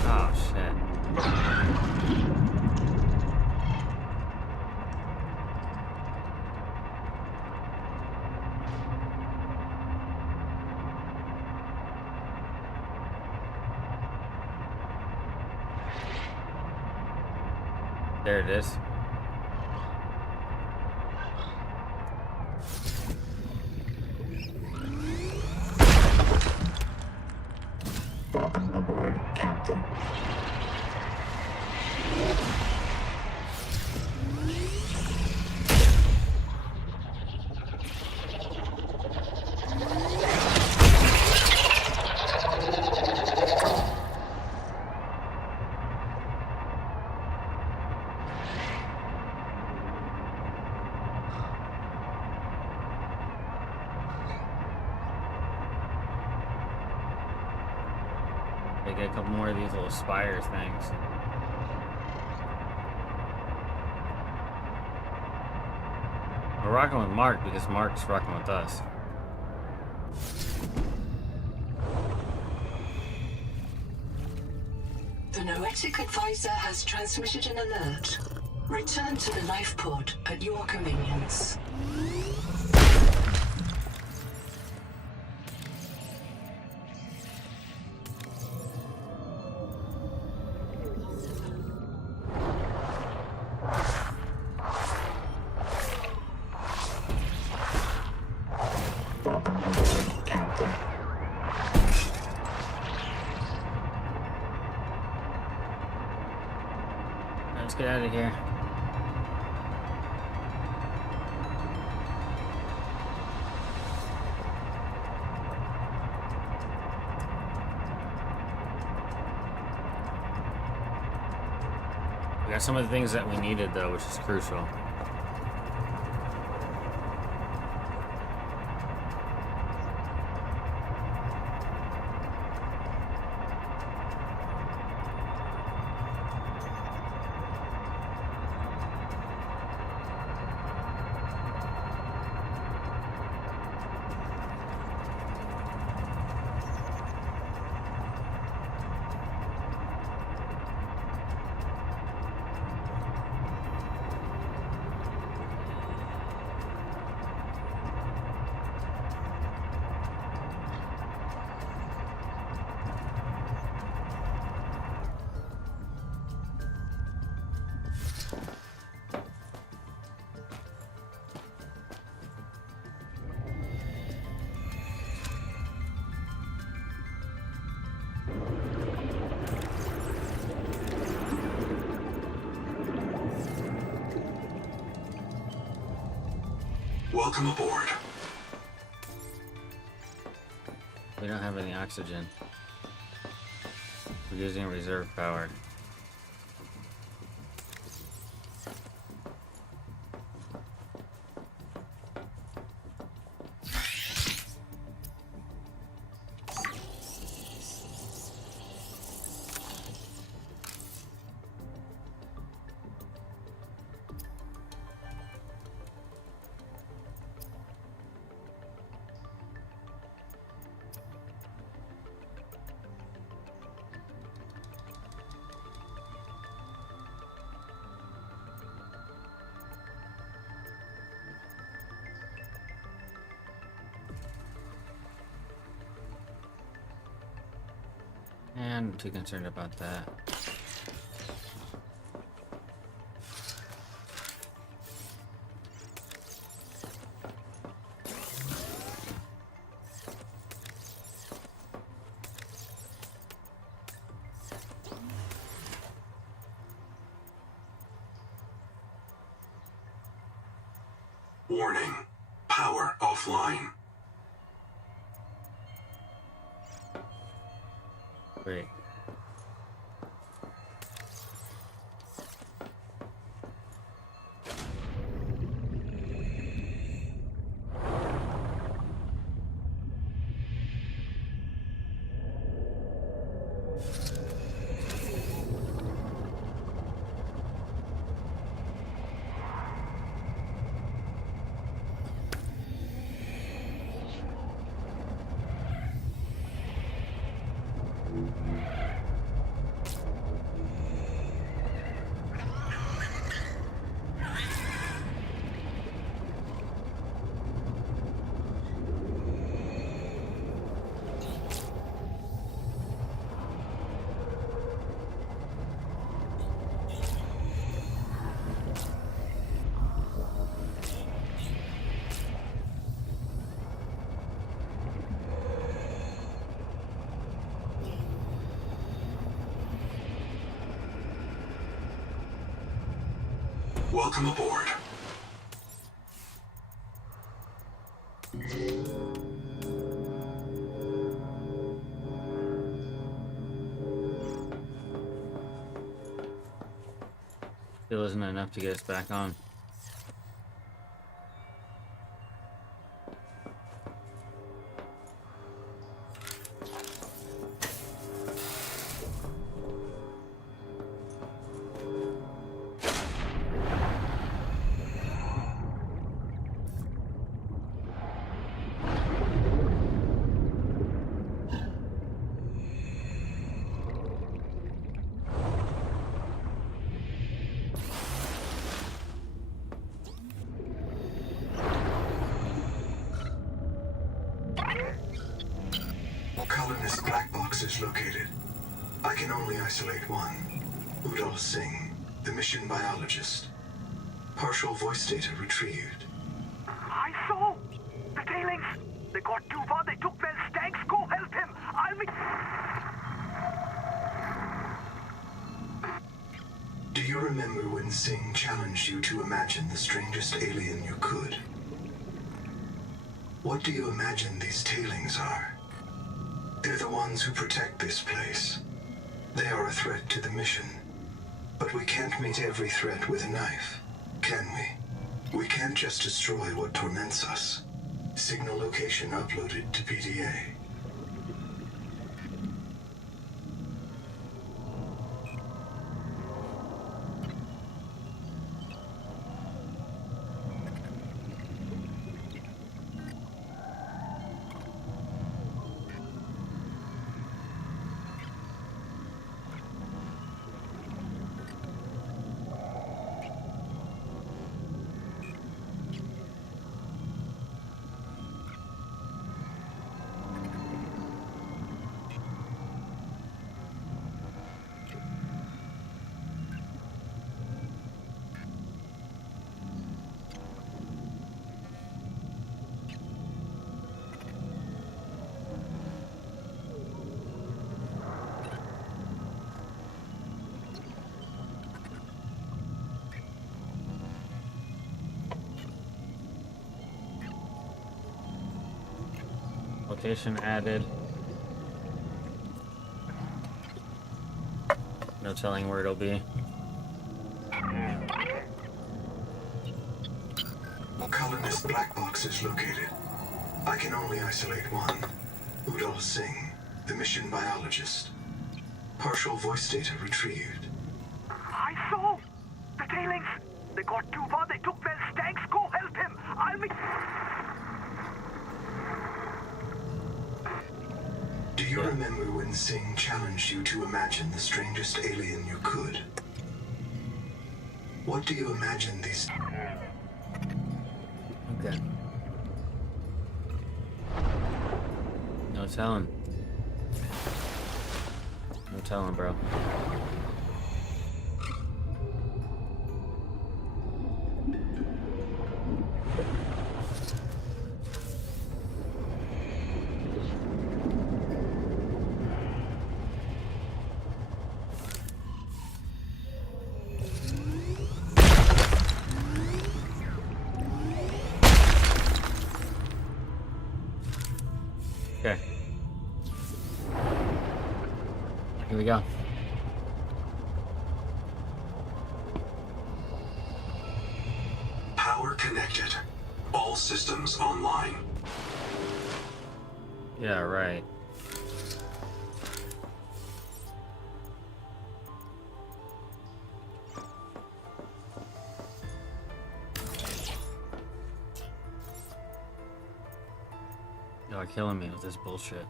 Oh, shit. There it is. Welcome aboard, Captain. They get a couple more of these little spire things. We're rocking with Mark because Mark's rocking with us. The Noetic Advisor has transmitted an alert. Return to the life pod at your convenience. Let's get out of here. We got some of the things that we needed though, which is crucial. Welcome aboard. We don't have any oxygen. We're using reserve power. And I'm too concerned about that. Warning. Power offline. Great. Welcome aboard. Still isn't enough to get us back on. colonist black box is located. I can only isolate one. Udal Singh, the mission biologist. Partial voice data retrieved. I saw the tailings. They got too far. They took their stanks. Go help him. I'll be. Do you remember when Singh challenged you to imagine the strangest alien you could? What do you imagine these tailings are? They're the ones who protect this place. They are a threat to the mission. But we can't meet every threat with a knife, can we? We can't just destroy what torments us. Signal location uploaded to PDA. Location added. No telling where it'll be. Colonist black box is located. I can only isolate one. Udal Singh, the mission biologist. Partial voice data retrieved. I saw the tailings. They got too far. They took their stanks. Go help him. I'll be. Do you remember when Singh challenged you to imagine the strangest alien you could? What do you imagine these... Okay. No telling. No telling, bro. Okay. Here we go. Power connected. All systems online. Yeah, right. Y'all are killing me with this bullshit.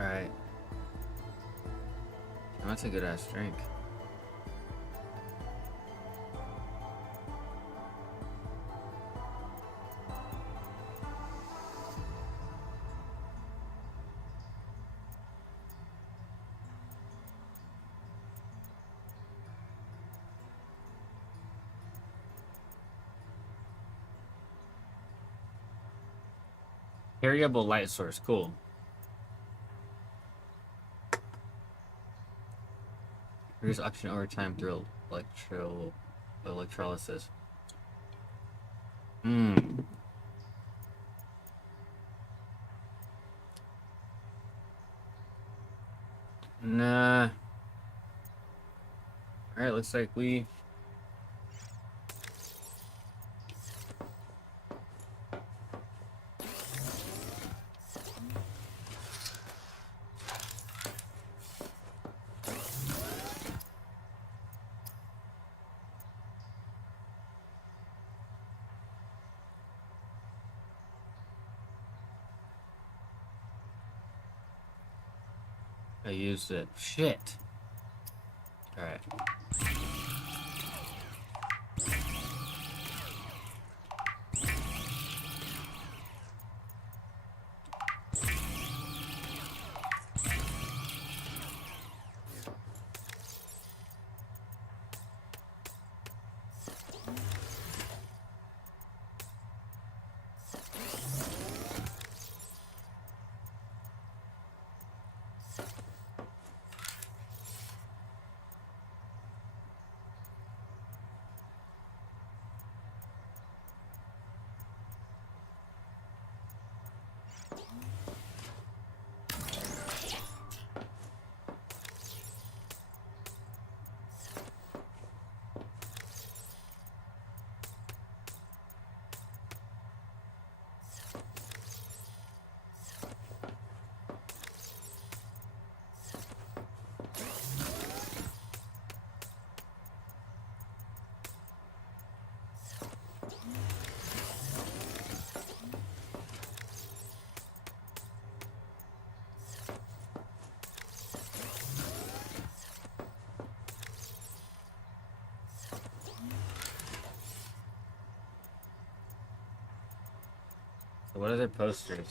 Alright. That's a good ass drink. Variable light source, cool. Reduce oxygen over time through electrolysis. Nah. Alright, looks like we... I used it. Shit. Alright. So what are their posters?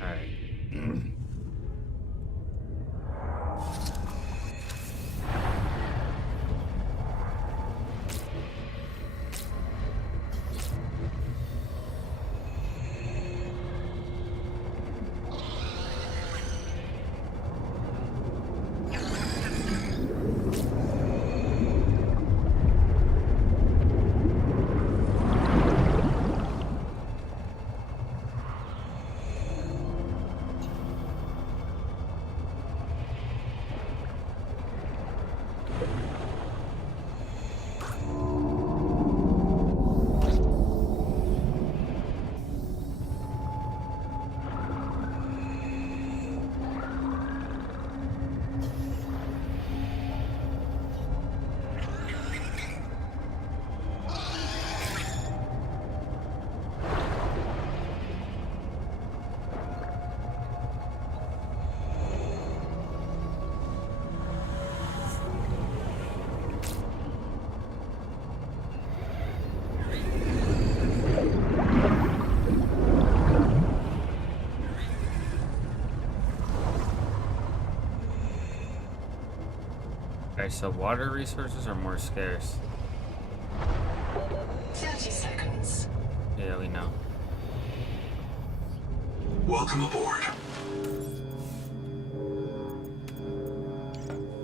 Alright. Okay, so water resources are more scarce. 30 seconds. Yeah, we know. Welcome aboard.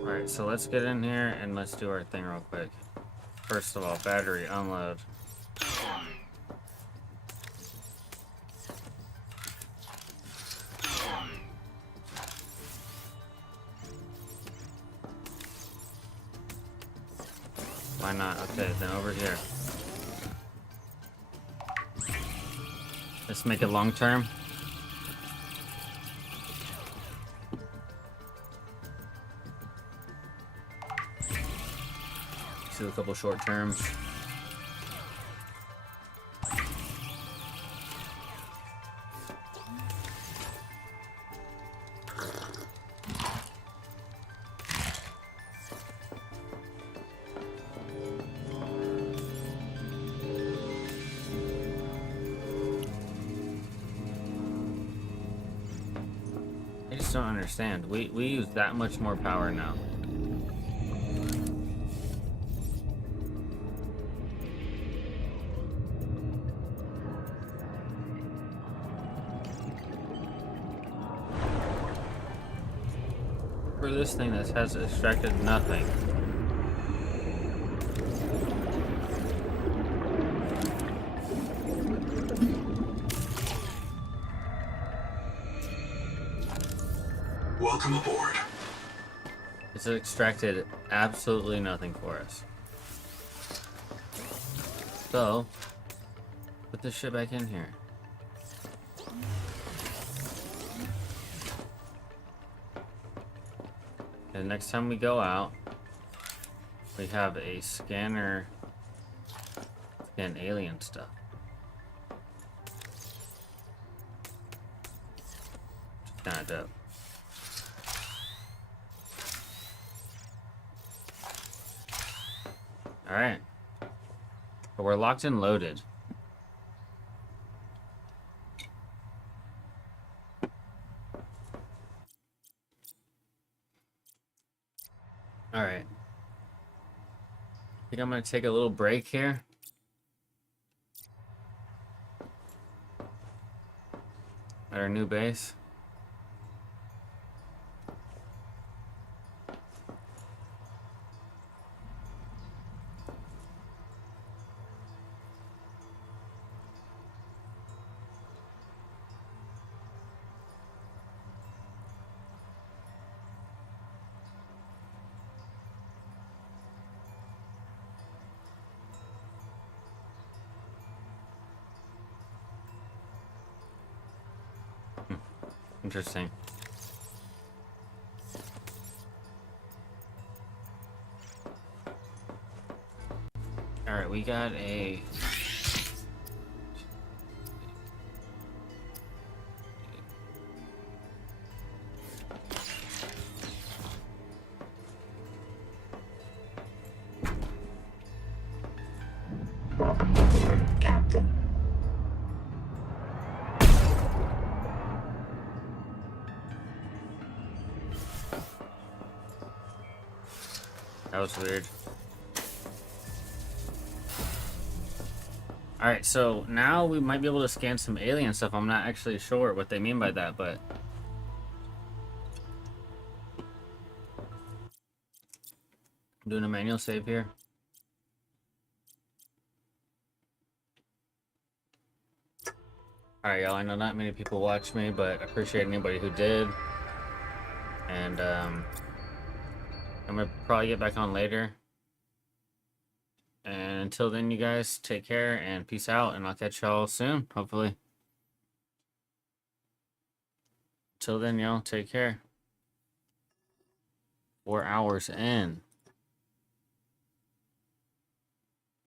Alright, so let's get in here and let's do our thing real quick. First of all, battery, unload. Why not? Okay, then over here. Let's make it long term. Let's do a couple short terms. don't understand. We use that much more power now. For this thing that has extracted nothing. Welcome aboard. It's extracted absolutely nothing for us. So, put this shit back in here. And next time we go out, we have a scanner scan alien stuff. Kind of dope. Alright. But we're locked and loaded. Alright. I think I'm going to take a little break here. At our new base. Interesting. Alright, we got a... Welcome aboard, Captain. That was weird. Alright, so now we might be able to scan some alien stuff. I'm not actually sure what they mean by that, but... I'm doing a manual save here. Alright, y'all, I know not many people watch me, but I appreciate anybody who did. And, I'm gonna probably get back on later. And until then, you guys take care and peace out, and I'll catch y'all soon, hopefully. Till then, y'all, take care. 4 hours in.